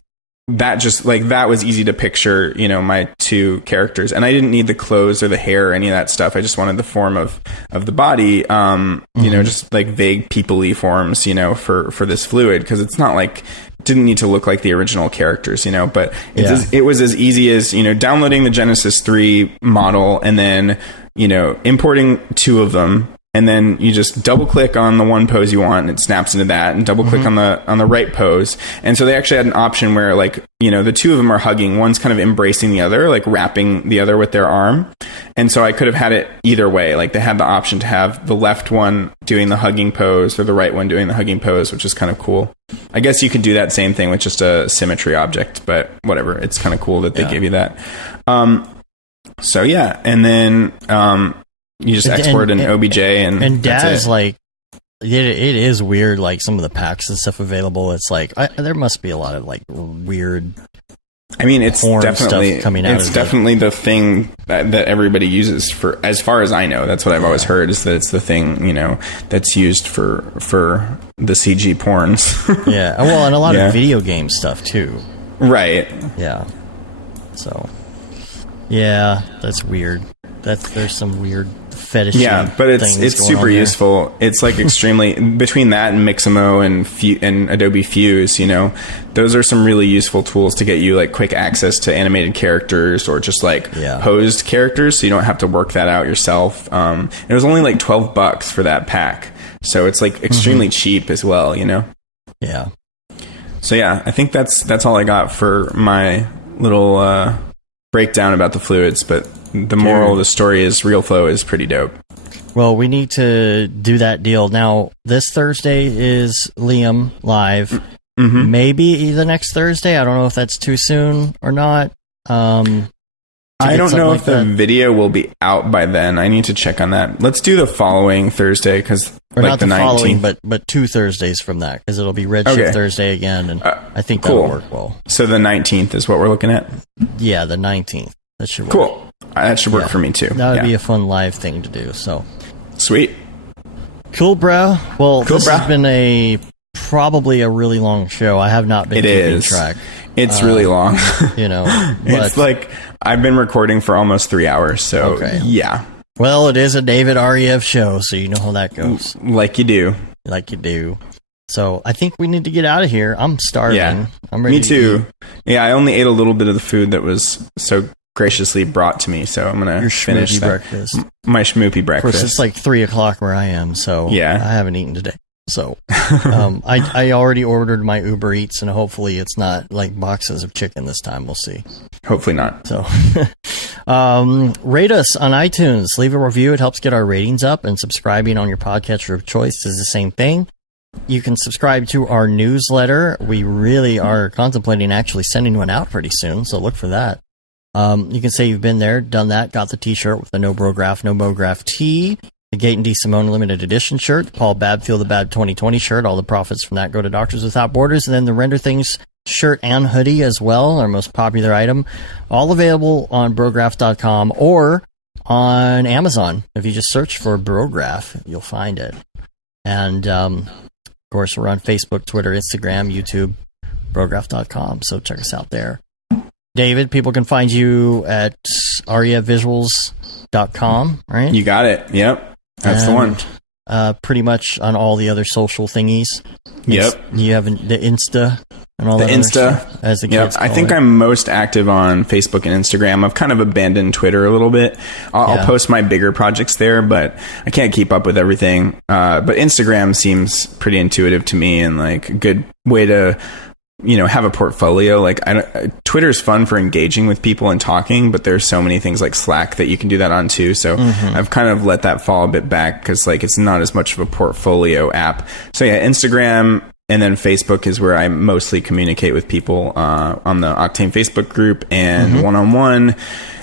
that just like that was easy to picture, you know, my two characters, and I didn't need the clothes or the hair or any of that stuff. I just wanted the form of the body, you know, just like vague people-y forms, you know, for this fluid, because it's not like didn't need to look like the original characters, you know, but it was as easy as, you know, downloading the Genesis 3 model and then, you know, importing two of them. And then you just double click on the one pose you want and it snaps into that, and double click on the right pose. And so they actually had an option where, like, you know, the two of them are hugging. One's kind of embracing the other, like wrapping the other with their arm. And so I could have had it either way. Like they had the option to have the left one doing the hugging pose or the right one doing the hugging pose, which is kind of cool. I guess you could do that same thing with just a symmetry object, but whatever. It's kind of cool that they gave you that. So yeah. And then, you just export an OBJ and DAZ, like it is weird, like some of the packs and stuff available. It's like there must be a lot of like weird, I mean, it's definitely stuff coming out. It's definitely the thing that everybody uses for, as far as I know. That's what I've always heard, is that it's the thing, you know, that's used for the CG porns. Yeah, well, and a lot of video game stuff too. Right. Yeah. So, yeah, that's weird. There's some weird fetish. Yeah, but it's super useful. It's like extremely between that and Mixamo and Adobe Fuse, you know, those are some really useful tools to get you like quick access to animated characters or just like posed characters, so you don't have to work that out yourself. It was only like $12 for that pack, so it's like extremely cheap as well, you know. Yeah. So yeah, I think that's all I got for my little breakdown about the fluids, but the moral of the story is Real Flow is pretty dope. Well, we need to do that deal. Now, this Thursday is Liam live. Maybe the next Thursday. I don't know if that's too soon or not. I don't know if the video will be out by then. I need to check on that. Let's do the following Thursday, because like not the 19th. Following, but 2 Thursdays from that, because it'll be Redshift Thursday again, and I think that'll work well. So the 19th is what we're looking at? Yeah, the 19th. That should work. Cool. That should work for me too. That would be a fun live thing to do. So sweet. Cool, bro. Well, this has been a probably a really long show. I have not been keeping track. It's really long. It's like I've been recording for almost 3 hours. So yeah. Well, it is a David Ariev show, so you know how that goes. Like you do. So I think we need to get out of here. I'm starving. Yeah. I'm ready. Me too. Yeah, I only ate a little bit of the food that was so graciously brought to me, so I'm gonna finish breakfast. My schmoopy breakfast. Of course, it's like 3:00 where I am, so I haven't eaten today. So I already ordered my Uber Eats, and hopefully it's not like boxes of chicken this time. We'll see. Hopefully not. So rate us on iTunes. Leave a review. It helps get our ratings up, and subscribing on your podcatcher of choice is the same thing. You can subscribe to our newsletter. We really are contemplating actually sending one out pretty soon, so look for that. You can say you've been there, done that, got the t-shirt with the No Brograph, No Mograph tee, the Gate and D. Simone limited edition shirt, Paul Babb Feel the Bad 2020 shirt. All the profits from that go to Doctors Without Borders. And then the Render Things shirt and hoodie as well, our most popular item. All available on Brograph.com or on Amazon. If you just search for Brograph, you'll find it. And, of course, we're on Facebook, Twitter, Instagram, YouTube, Brograph.com. So check us out there. David, people can find you at ariavisuals.com, right? You got it. Yep. That's the one. Pretty much on all the other social thingies. Yep. You have the Insta and all that. The Insta. As the kids call I think it. I'm most active on Facebook and Instagram. I've kind of abandoned Twitter a little bit. I'll post my bigger projects there, but I can't keep up with everything. But Instagram seems pretty intuitive to me and like a good way to have a portfolio. Like Twitter's fun for engaging with people and talking, but there's so many things like Slack that you can do that on too. So I've kind of let that fall a bit back because like it's not as much of a portfolio app. So yeah, Instagram and then Facebook is where I mostly communicate with people on the Octane Facebook group and one-on-one.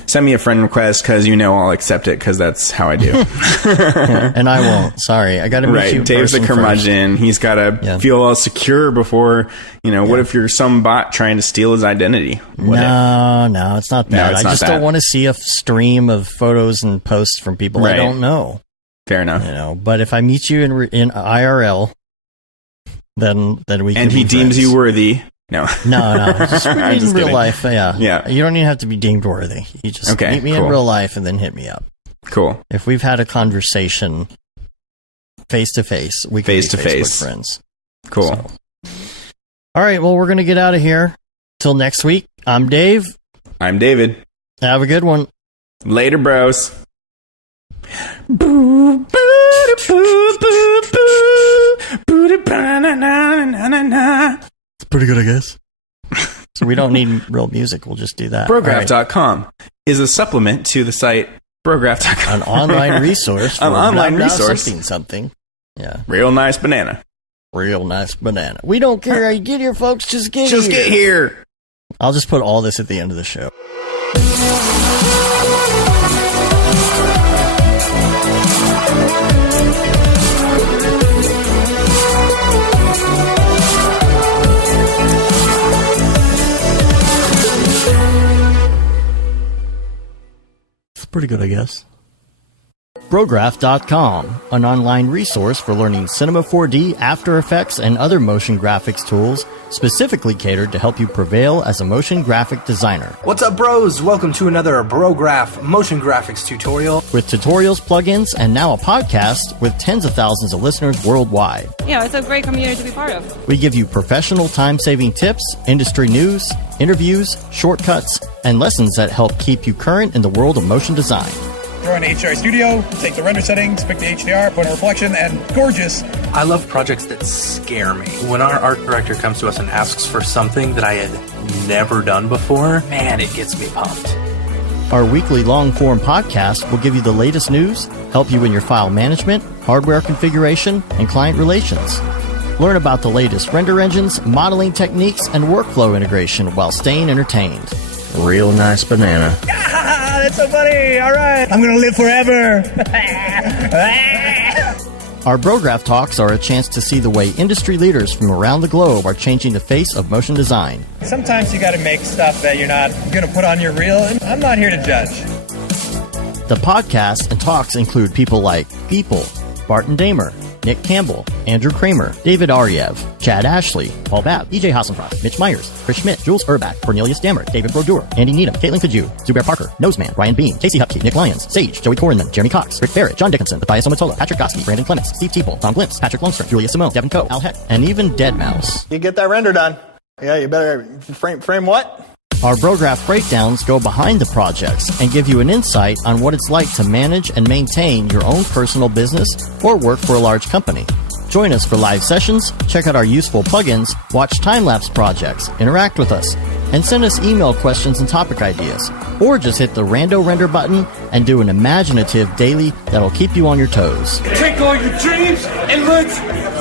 Send me a friend request because I'll accept it because that's how I do. And I won't. Sorry. I got to meet you. Dave's a curmudgeon. He's got to feel all secure before, what if you're some bot trying to steal his identity? No, it's not that. I just don't want to see a stream of photos and posts from people I don't know. Fair enough. But if I meet you in IRL, then we can and he deems you worthy. No. Just in real life. Yeah. You don't even have to be deemed worthy. You just meet me in real life and then hit me up. Cool. If we've had a conversation face to face, we can be Facebook friends. Cool. So. All right. Well, we're going to get out of here. Till next week. I'm Dave. I'm David. Have a good one. Later, bros. It's pretty good, I guess. So we don't need real music. We'll just do that. Brograph.com is a supplement to the site Brograph.com. An online resource. An online resource. Something. Yeah. Real nice banana. Real nice banana. We don't care how you get here, folks. Just get here. Just get here. I'll just put all this at the end of the show. Pretty good, I guess. Brograph.com, an online resource for learning Cinema 4D, After Effects, and other motion graphics tools specifically catered to help you prevail as a motion graphic designer. What's up, bros? Welcome to another Brograph motion graphics tutorial. With tutorials, plugins, and now a podcast with tens of thousands of listeners worldwide. Yeah, it's a great community to be part of. We give you professional time-saving tips, industry news, interviews, shortcuts, and lessons that help keep you current in the world of motion design. Join HDR Studio, take the render settings, pick the HDR, put in a reflection, and gorgeous. I love projects that scare me. When our art director comes to us and asks for something that I had never done before, man, it gets me pumped. Our weekly long-form podcast will give you the latest news, help you in your file management, hardware configuration, and client relations. Learn about the latest render engines, modeling techniques, and workflow integration while staying entertained. Real nice banana. Ah, that's so funny. All right. I'm going to live forever. Our Brograph Talks are a chance to see the way industry leaders from around the globe are changing the face of motion design. Sometimes you got to make stuff that you're not going to put on your reel, and I'm not here to judge. The podcasts and talks include people like Beeple, Barton Damer, Nick Campbell, Andrew Kramer, David Ariev, Chad Ashley, Paul Babb, EJ Hassenfrost, Mitch Myers, Chris Schmidt, Jules Urbach, Cornelius Dammert, David Brodeur, Andy Needham, Caitlin Kaju, Zubair Parker, Noseman, Ryan Bean, Casey Hupke, Nick Lyons, Sage, Joey Korenman, Jeremy Cox, Rick Barrett, John Dickinson, Matthias Omatola, Patrick Goski, Brandon Clements, Steve Teeple, Tom Glimpse, Patrick Lundstrom, Julia Simone, Devin Coe, Al Heck, and even Deadmau5. You get that render done. Yeah, you better frame what? Our Brograph breakdowns go behind the projects and give you an insight on what it's like to manage and maintain your own personal business or work for a large company. Join us for live sessions, check out our useful plugins, watch time-lapse projects, interact with us, and send us email questions and topic ideas. Or just hit the Rando Render button and do an imaginative daily that'll keep you on your toes. Take all your dreams and let's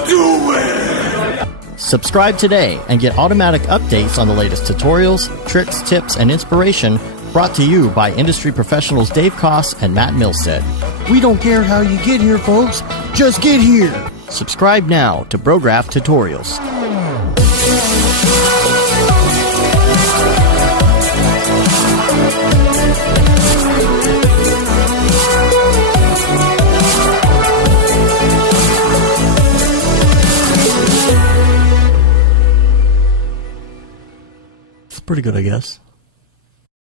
do it! Subscribe today and get automatic updates on the latest tutorials, tricks, tips, and inspiration brought to you by industry professionals Dave Koss and Matt Milstead. We don't care how you get here, folks. Just get here. Subscribe now to Brograph Tutorials. It's pretty good, I guess.